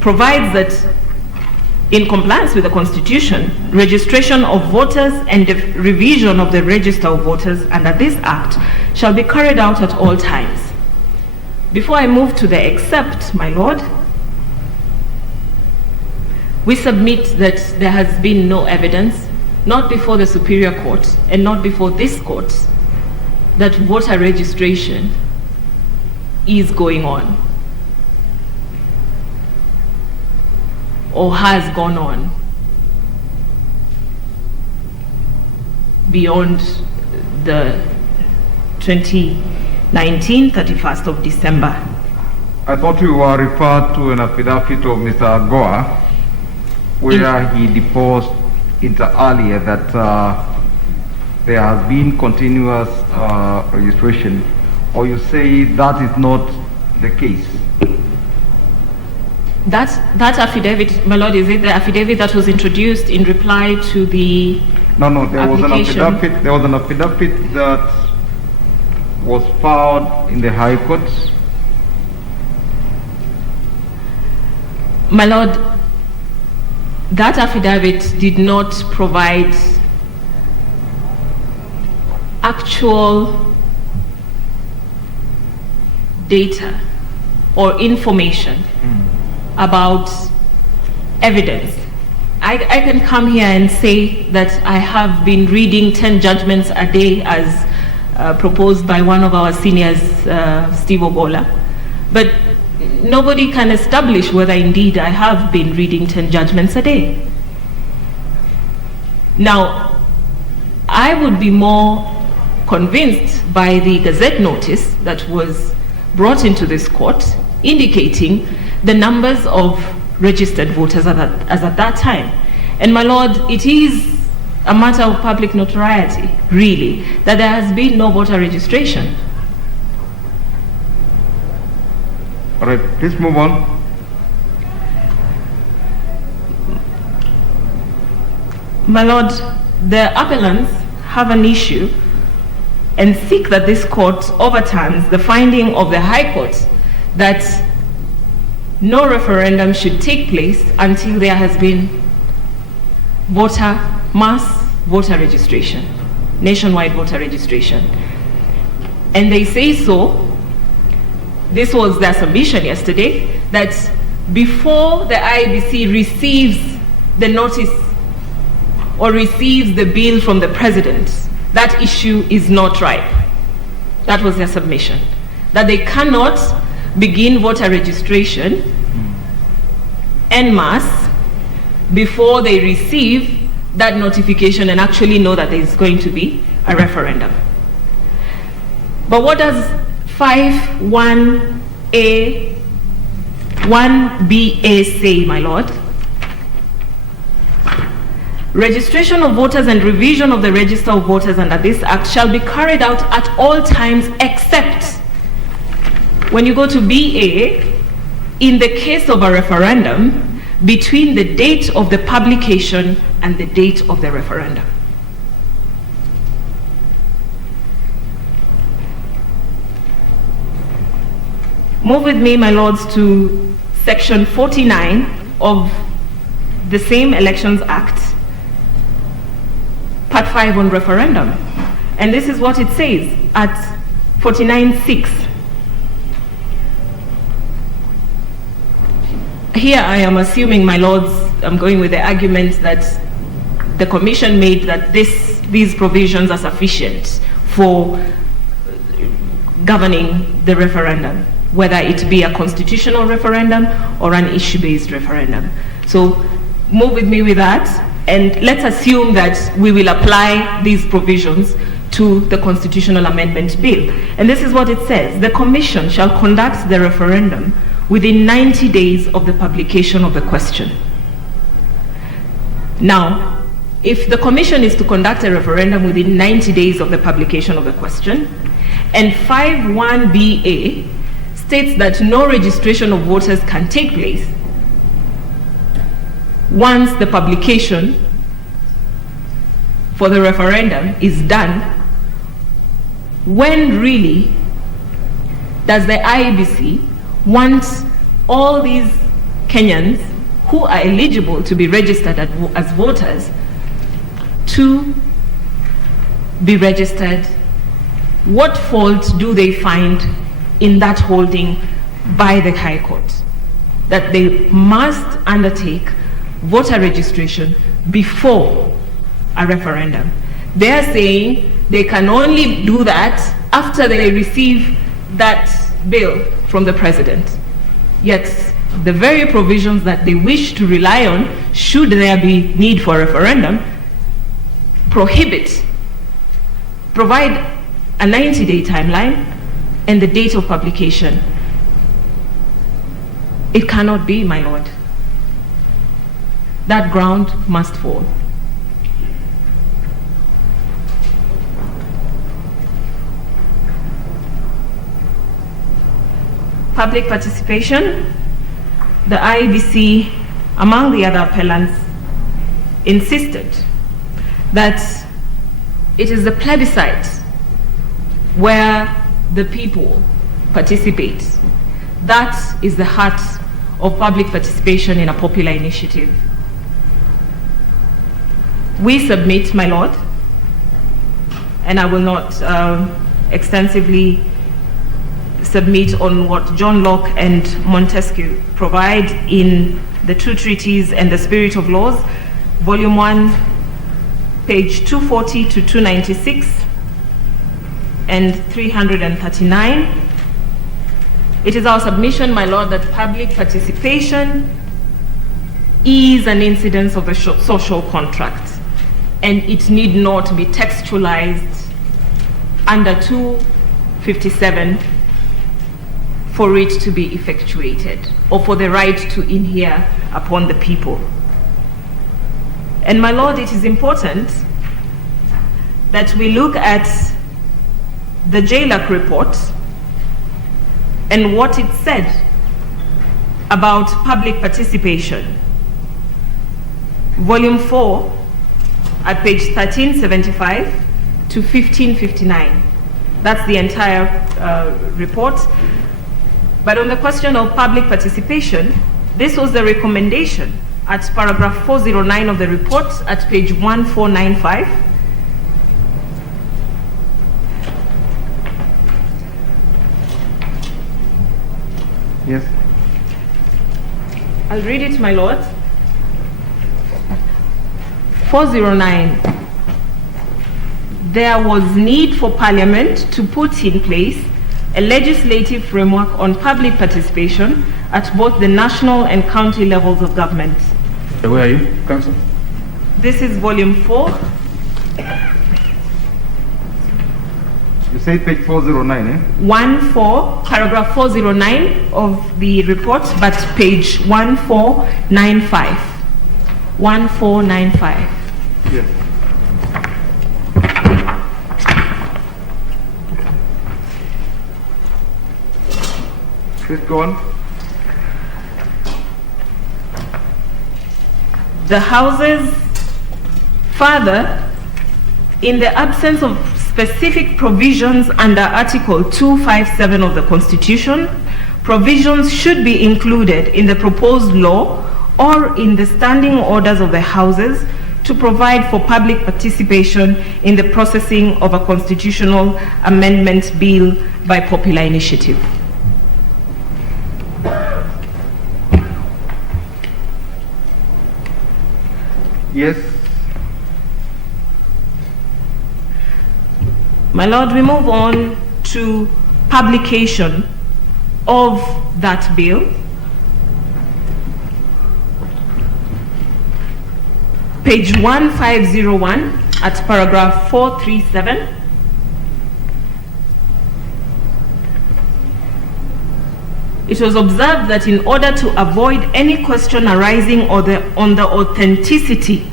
provides that in compliance with the Constitution, registration of voters and the revision of the register of voters under this Act shall be carried out at all times. Before I move to the except, my lord, we submit that there has been no evidence, not before the Superior Court and not before this court, that voter registration is going on or has gone on beyond the 2019, 31st of December. I thought you were referred to an affidavit of Mr. Goa, where he deposed inter alia that there has been continuous registration, or you say that is not the case? That affidavit, my lord, is it the affidavit that was introduced in reply to the No, there was an affidavit. There was an affidavit that was filed in the High Court. My lord, that affidavit did not provide actual data or information about evidence. I can come here and say that I have been reading 10 judgments a day as proposed by one of our seniors, Steve Ogola, but nobody can establish whether indeed I have been reading 10 judgments a day. Now, I would be more convinced by the Gazette notice that was brought into this court indicating the numbers of registered voters as at that time. And my lord, it is a matter of public notoriety, really, that there has been no voter registration. All right, please move on. My lord, the appellants have an issue and seek that this court overturns the finding of the High Court that no referendum should take place until there has been mass voter registration, nationwide voter registration. And they say so, this was their submission yesterday, that before the IEBC receives the notice or receives the bill from the president, that issue is not ripe. That was their submission. That they cannot begin voter registration en masse before they receive that notification and actually know that there is going to be a referendum. But what does 51A 1BA say, my lord? Registration of voters and revision of the register of voters under this act shall be carried out at all times except, when you go to BA, in the case of a referendum, between the date of the publication and the date of the referendum. Move with me, my lords, to section 49 of the same Elections Act, part 5 on referendum. And this is what it says at 49.6. Here I am assuming, my lords, I'm going with the argument that the commission made that these provisions are sufficient for governing the referendum, whether it be a constitutional referendum or an issue-based referendum. So move with me with that, and let's assume that we will apply these provisions to the constitutional amendment bill. And this is what it says: the commission shall conduct the referendum within 90 days of the publication of the question. Now, if the commission is to conduct a referendum within 90 days of the publication of the question, and 51BA states that no registration of voters can take place once the publication for the referendum is done, when really does the IEBC want all these Kenyans who are eligible to be registered as voters to be registered? What fault do they find in that holding by the High Court that they must undertake voter registration before a referendum? They're saying they can only do that after they receive that bill from the president. Yet the very provisions that they wish to rely on, should there be need for a referendum, provide a 90-day timeline and the date of publication. It cannot be, my lord. That ground must fall. Public participation. The IEBC, among the other appellants, insisted that it is the plebiscite where the people participate. That is the heart of public participation in a popular initiative. We submit, my lord, and I will not extensively submit on what John Locke and Montesquieu provide in the Two Treaties and the Spirit of Laws, Volume 1, page 240 to 296 and 339. It is our submission, my lord, that public participation is an incidence of the social contract, and it need not be textualized under 257 for it to be effectuated, or for the right to inhere upon the people. And my lord, it is important that we look at the JLAC report and what it said about public participation. Volume 4 at page 1375 to 1559. That's the entire report. But on the question of public participation, this was the recommendation at paragraph 409 of the report at page 1495. Yes. I'll read it, my lord. 409. There was need for Parliament to put in place a legislative framework on public participation at both the national and county levels of government. Where are you, Council? This is volume 4. You said page 409, eh? 14, paragraph 409 of the report, but page 1495. 1495. Yes. Please go on. The Houses, further, in the absence of specific provisions under Article 257 of the Constitution, provisions should be included in the proposed law or in the standing orders of the Houses to provide for public participation in the processing of a constitutional amendment bill by popular initiative. Yes. My lord, we move on to publication of that bill. Page 1501 at paragraph 437. It was observed that in order to avoid any question arising on the authenticity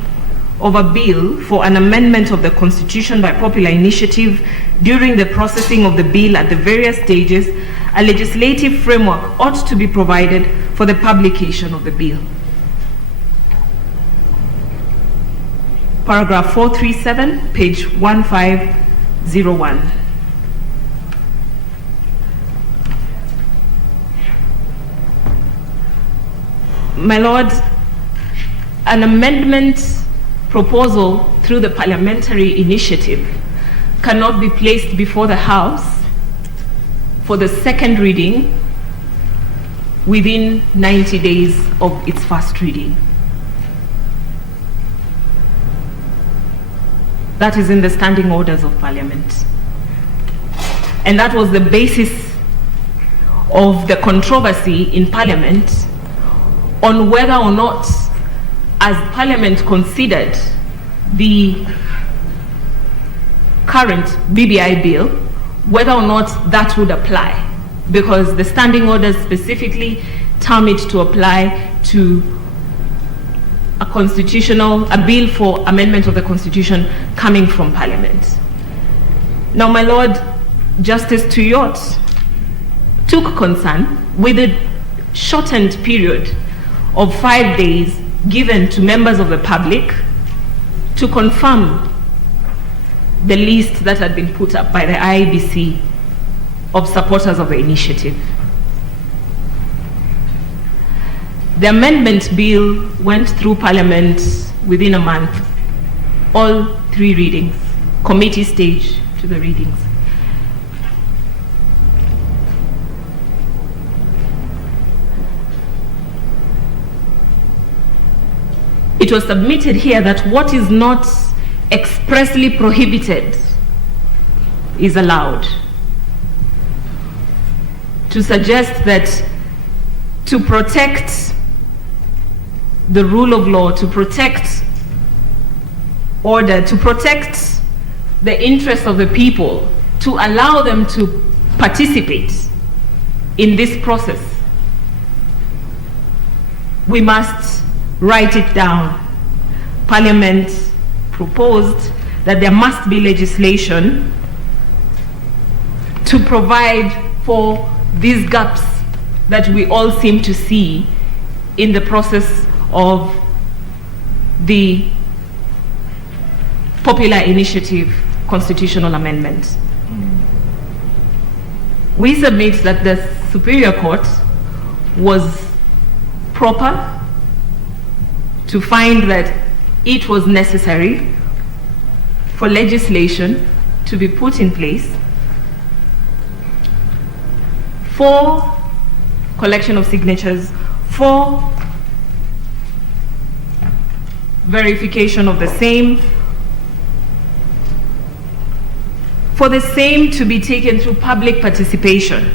of a bill for an amendment of the Constitution by popular initiative during the processing of the bill at the various stages, a legislative framework ought to be provided for the publication of the bill. Paragraph 437, page 1501. My lord, an amendment proposal through the parliamentary initiative cannot be placed before the House for the second reading within 90 days of its first reading. That is in the standing orders of Parliament. And that was the basis of the controversy in Parliament on whether or not, as Parliament considered the current BBI bill, whether or not that would apply, because the standing orders specifically term it to apply to a bill for amendment of the Constitution coming from Parliament. Now, my lord, Justice Tuyot took concern with the shortened period of 5 days given to members of the public to confirm the list that had been put up by the IEBC of supporters of the initiative. The amendment bill went through Parliament within a month, all 3 readings, committee stage to the readings. It was submitted here that what is not expressly prohibited is allowed. To suggest that to protect the rule of law, to protect order, to protect the interests of the people, to allow them to participate in this process, we must write it down. Parliament proposed that there must be legislation to provide for these gaps that we all seem to see in the process of the popular initiative constitutional amendment. We submit that the Superior Court was proper to find that it was necessary for legislation to be put in place for collection of signatures, for verification of the same, for the same to be taken through public participation,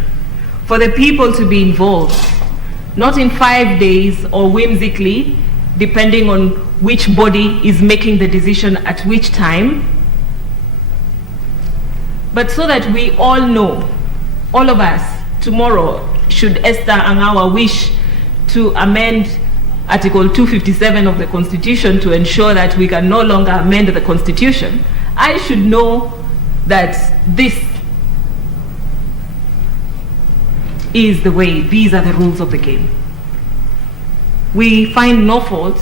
for the people to be involved, not in 5 days or whimsically, depending on which body is making the decision at which time, but so that we all know, all of us, tomorrow, should Esther Angawa wish to amend Article 257 of the Constitution to ensure that we can no longer amend the Constitution, I should know that this is the way, these are the rules of the game. We find no fault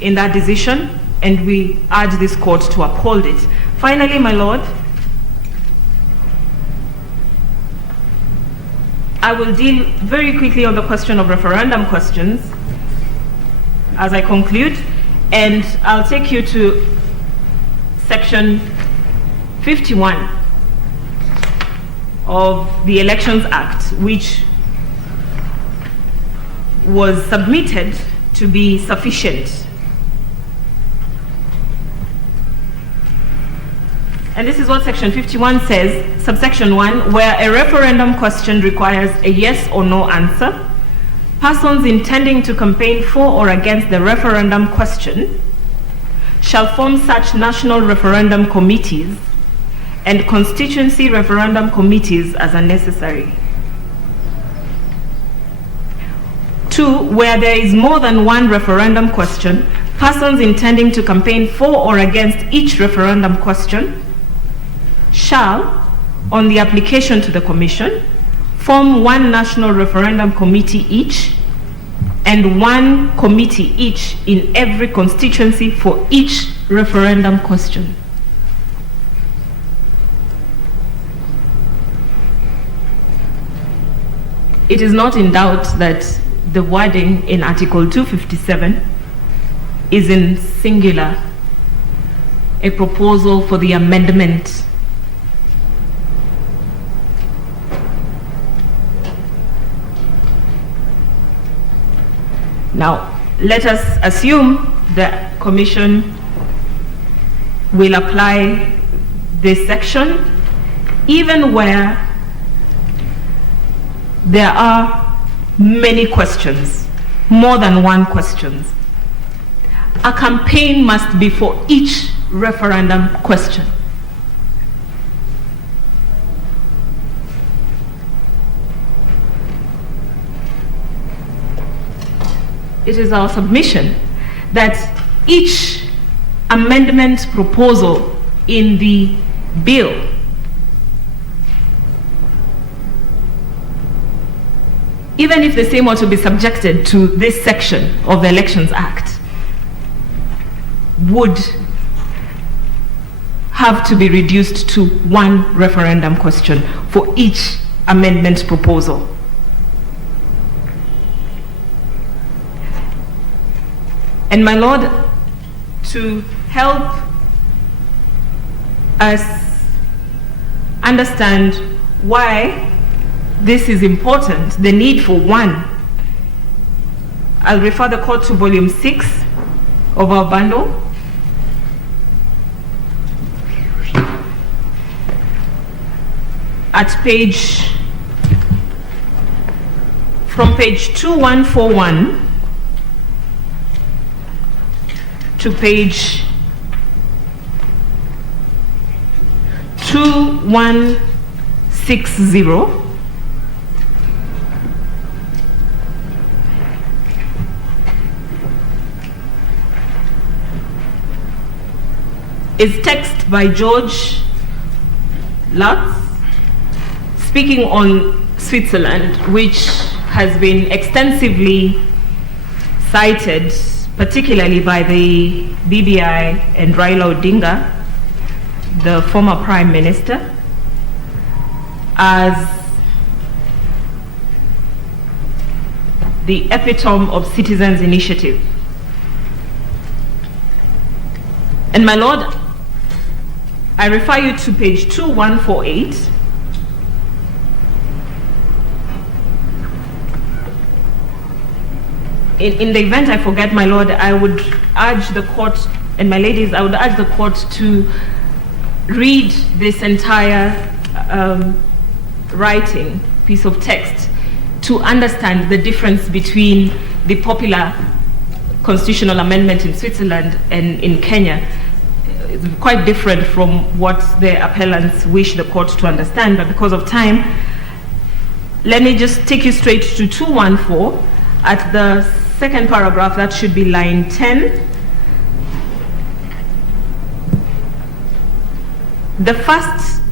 in that decision, and we urge this court to uphold it. Finally, my Lord, I will deal very quickly on the question of referendum questions as I conclude, and I'll take you to Section 51 of the Elections Act, which was submitted to be sufficient. And this is what Section 51 says, subsection 1, where a referendum question requires a yes or no answer, persons intending to campaign for or against the referendum question shall form such national referendum committees and constituency referendum committees as are necessary. 2, where there is more than one referendum question, persons intending to campaign for or against each referendum question shall, on the application to the Commission, form one national referendum committee each and one committee each in every constituency for each referendum question. It is not in doubt that the wording in Article 257 is in singular a proposal for the amendment Now, let us assume the Commission will apply this section even where there are many questions, more than one question. A campaign must be for each referendum question. It is our submission that each amendment proposal in the bill even if the same were to be subjected to this section of the Elections Act, would have to be reduced to one referendum question for each amendment proposal. And my Lord, to help us understand why this is important, the need for one, I'll refer the court to volume 6 of our bundle. At from page 2141 to page 2160, is text by George Lutz speaking on Switzerland, which has been extensively cited, particularly by the BBI and Raila Odinga, the former Prime Minister. as the epitome of citizens' initiative. And my Lord, I refer you to page 2148. In the event I forget, my Lord, I would urge the court, and my ladies, I would urge the court to read this entire writing, piece of text, to understand the difference between the popular constitutional amendment in Switzerland and in Kenya. It's quite different from what the appellants wish the court to understand, but because of time, let me just take you straight to 214 at the second paragraph. That should be line 10. The first,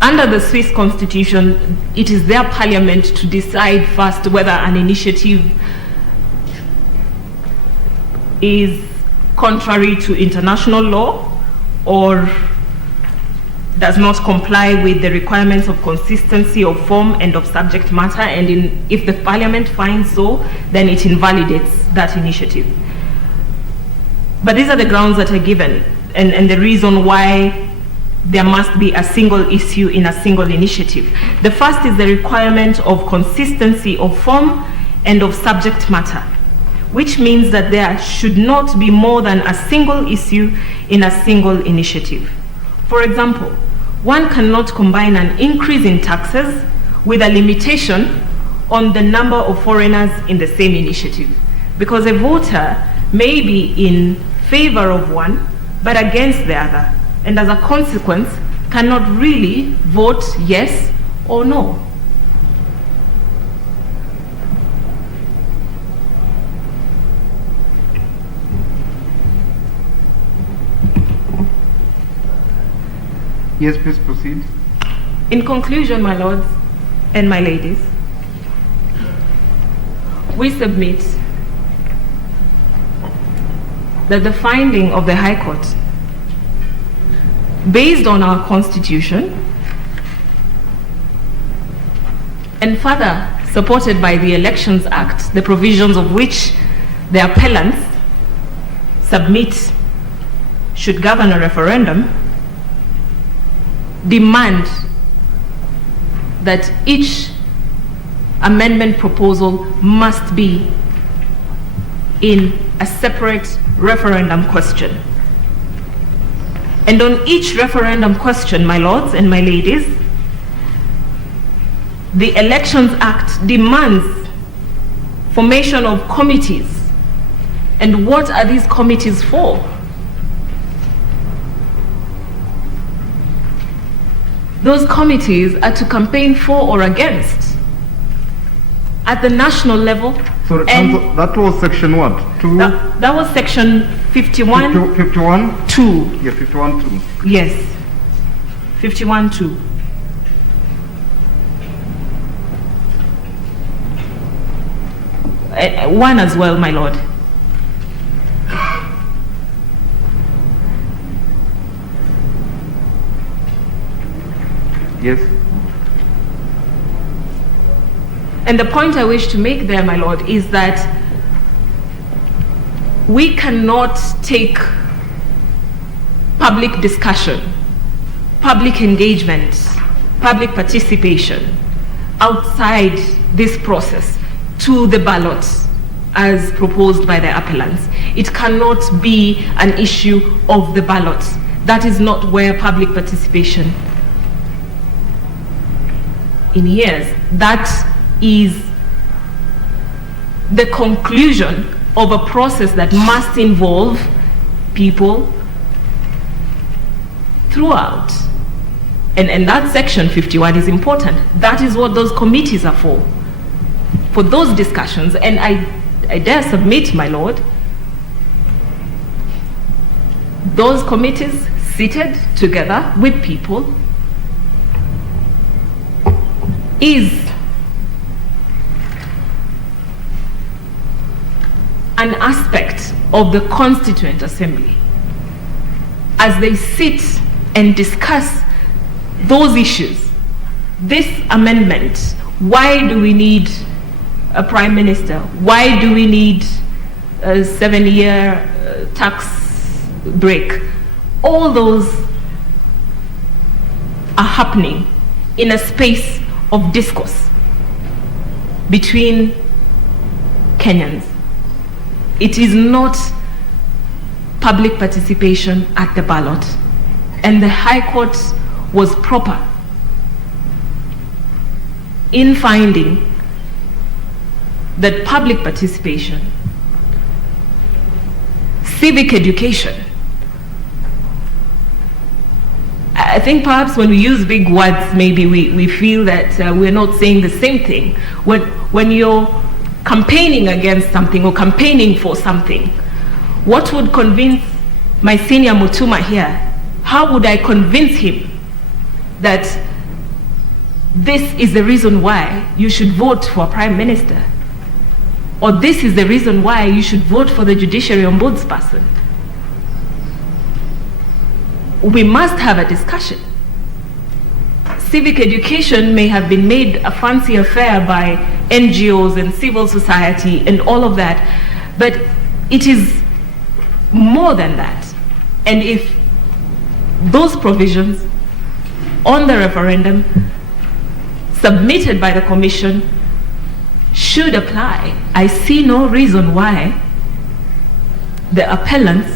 under the Swiss constitution, it is their parliament to decide first whether an initiative is contrary to international law or does not comply with the requirements of consistency of form and of subject matter, and if the parliament finds so, then it invalidates that initiative. But these are the grounds that are given, and the reason why there must be a single issue in a single initiative. The first is the requirement of consistency of form and of subject matter, which means that there should not be more than a single issue in a single initiative. For example, one cannot combine an increase in taxes with a limitation on the number of foreigners in the same initiative, because a voter may be in favor of one but against the other, and as a consequence cannot really vote yes or no. Yes, please proceed. In conclusion, my lords and my ladies, we submit that the finding of the High Court, based on our Constitution and further supported by the Elections Act, the provisions of which the appellants submit should govern a referendum, demand that each amendment proposal must be in a separate referendum question. And on each referendum question, my lords and my ladies, the Elections Act demands formation of committees. And what are these committees for? Those committees are to campaign for or against at the national level. So that was section what? That was section 51. 51? 2. Yeah, 51 2. Yes. 51 2. One as well, my lord. Yes. And the point I wish to make there, my lord, is that we cannot take public discussion, public engagement, public participation outside this process to the ballot as proposed by the appellants. It cannot be an issue of the ballot. That is not where public participation inheres. That is the conclusion of a process that must involve people throughout. And that section 51 is important. That is what those committees are for those discussions. And I dare submit, my lord, those committees seated together with people is an aspect of the Constituent Assembly as they sit and discuss those issues this amendment, why do we need a prime minister? Why do we need a 7-year tax break? All those are happening in a space of discourse between Kenyans. It is not public participation at the ballot, and the High Court was proper in finding that public participation, civic education, I think perhaps when we use big words, maybe we feel that we're not saying the same thing. When you're campaigning against something or campaigning for something, what would convince my senior Mutuma here? How would I convince him that this is the reason why you should vote for a prime minister? Or this is the reason why you should vote for the judiciary ombudsperson? We must have a discussion. Civic education may have been made a fancy affair by NGOs and civil society and all of that, but it is more than that. And if those provisions on the referendum submitted by the Commission should apply, I see no reason why the appellants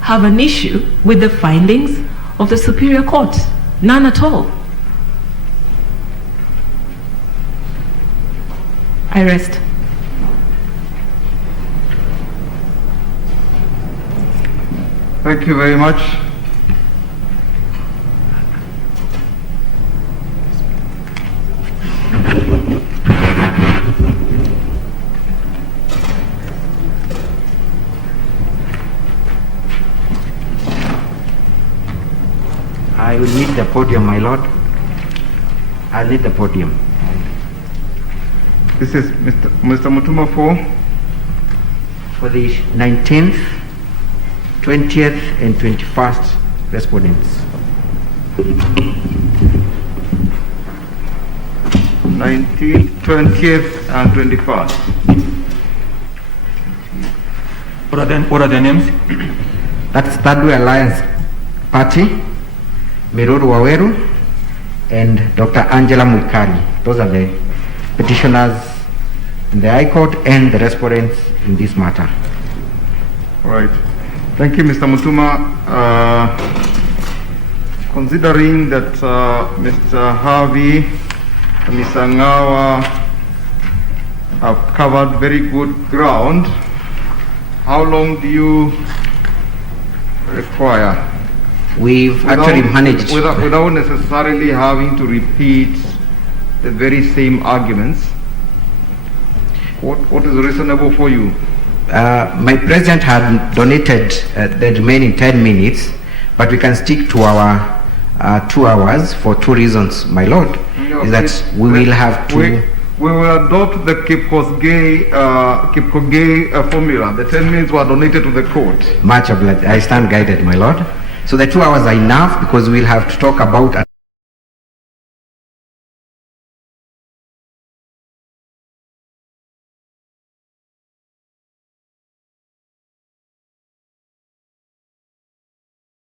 have an issue with the findings of the Superior Court. None at all. I rest. Thank you very much. I will need the podium, my lord. I'll need the podium. This is Mr. Mutuma for the 19th, 20th, and 21st respondents. 19th, 20th, and 21st. What are their names? That's Third Alliance Party, Miruru Waweru, and Dr. Angela Mwikali. Those are the petitioners in the High Court and the respondents in this matter. All right. Thank you, Mr. Mutuma. Considering that Mr. Harvey and Ms. Angawa have covered very good ground, how long do you require? We've actually managed without necessarily having to repeat the very same arguments. What is reasonable for you? My president had donated the remaining 10 minutes, but we can stick to our 2 hours for 2 reasons, my lord. Is that we will have to... We will adopt the Kipkosgei formula. The 10 minutes were donated to the court. Much obliged. I stand guided, my lord. So the 2 hours are enough because we'll have to talk about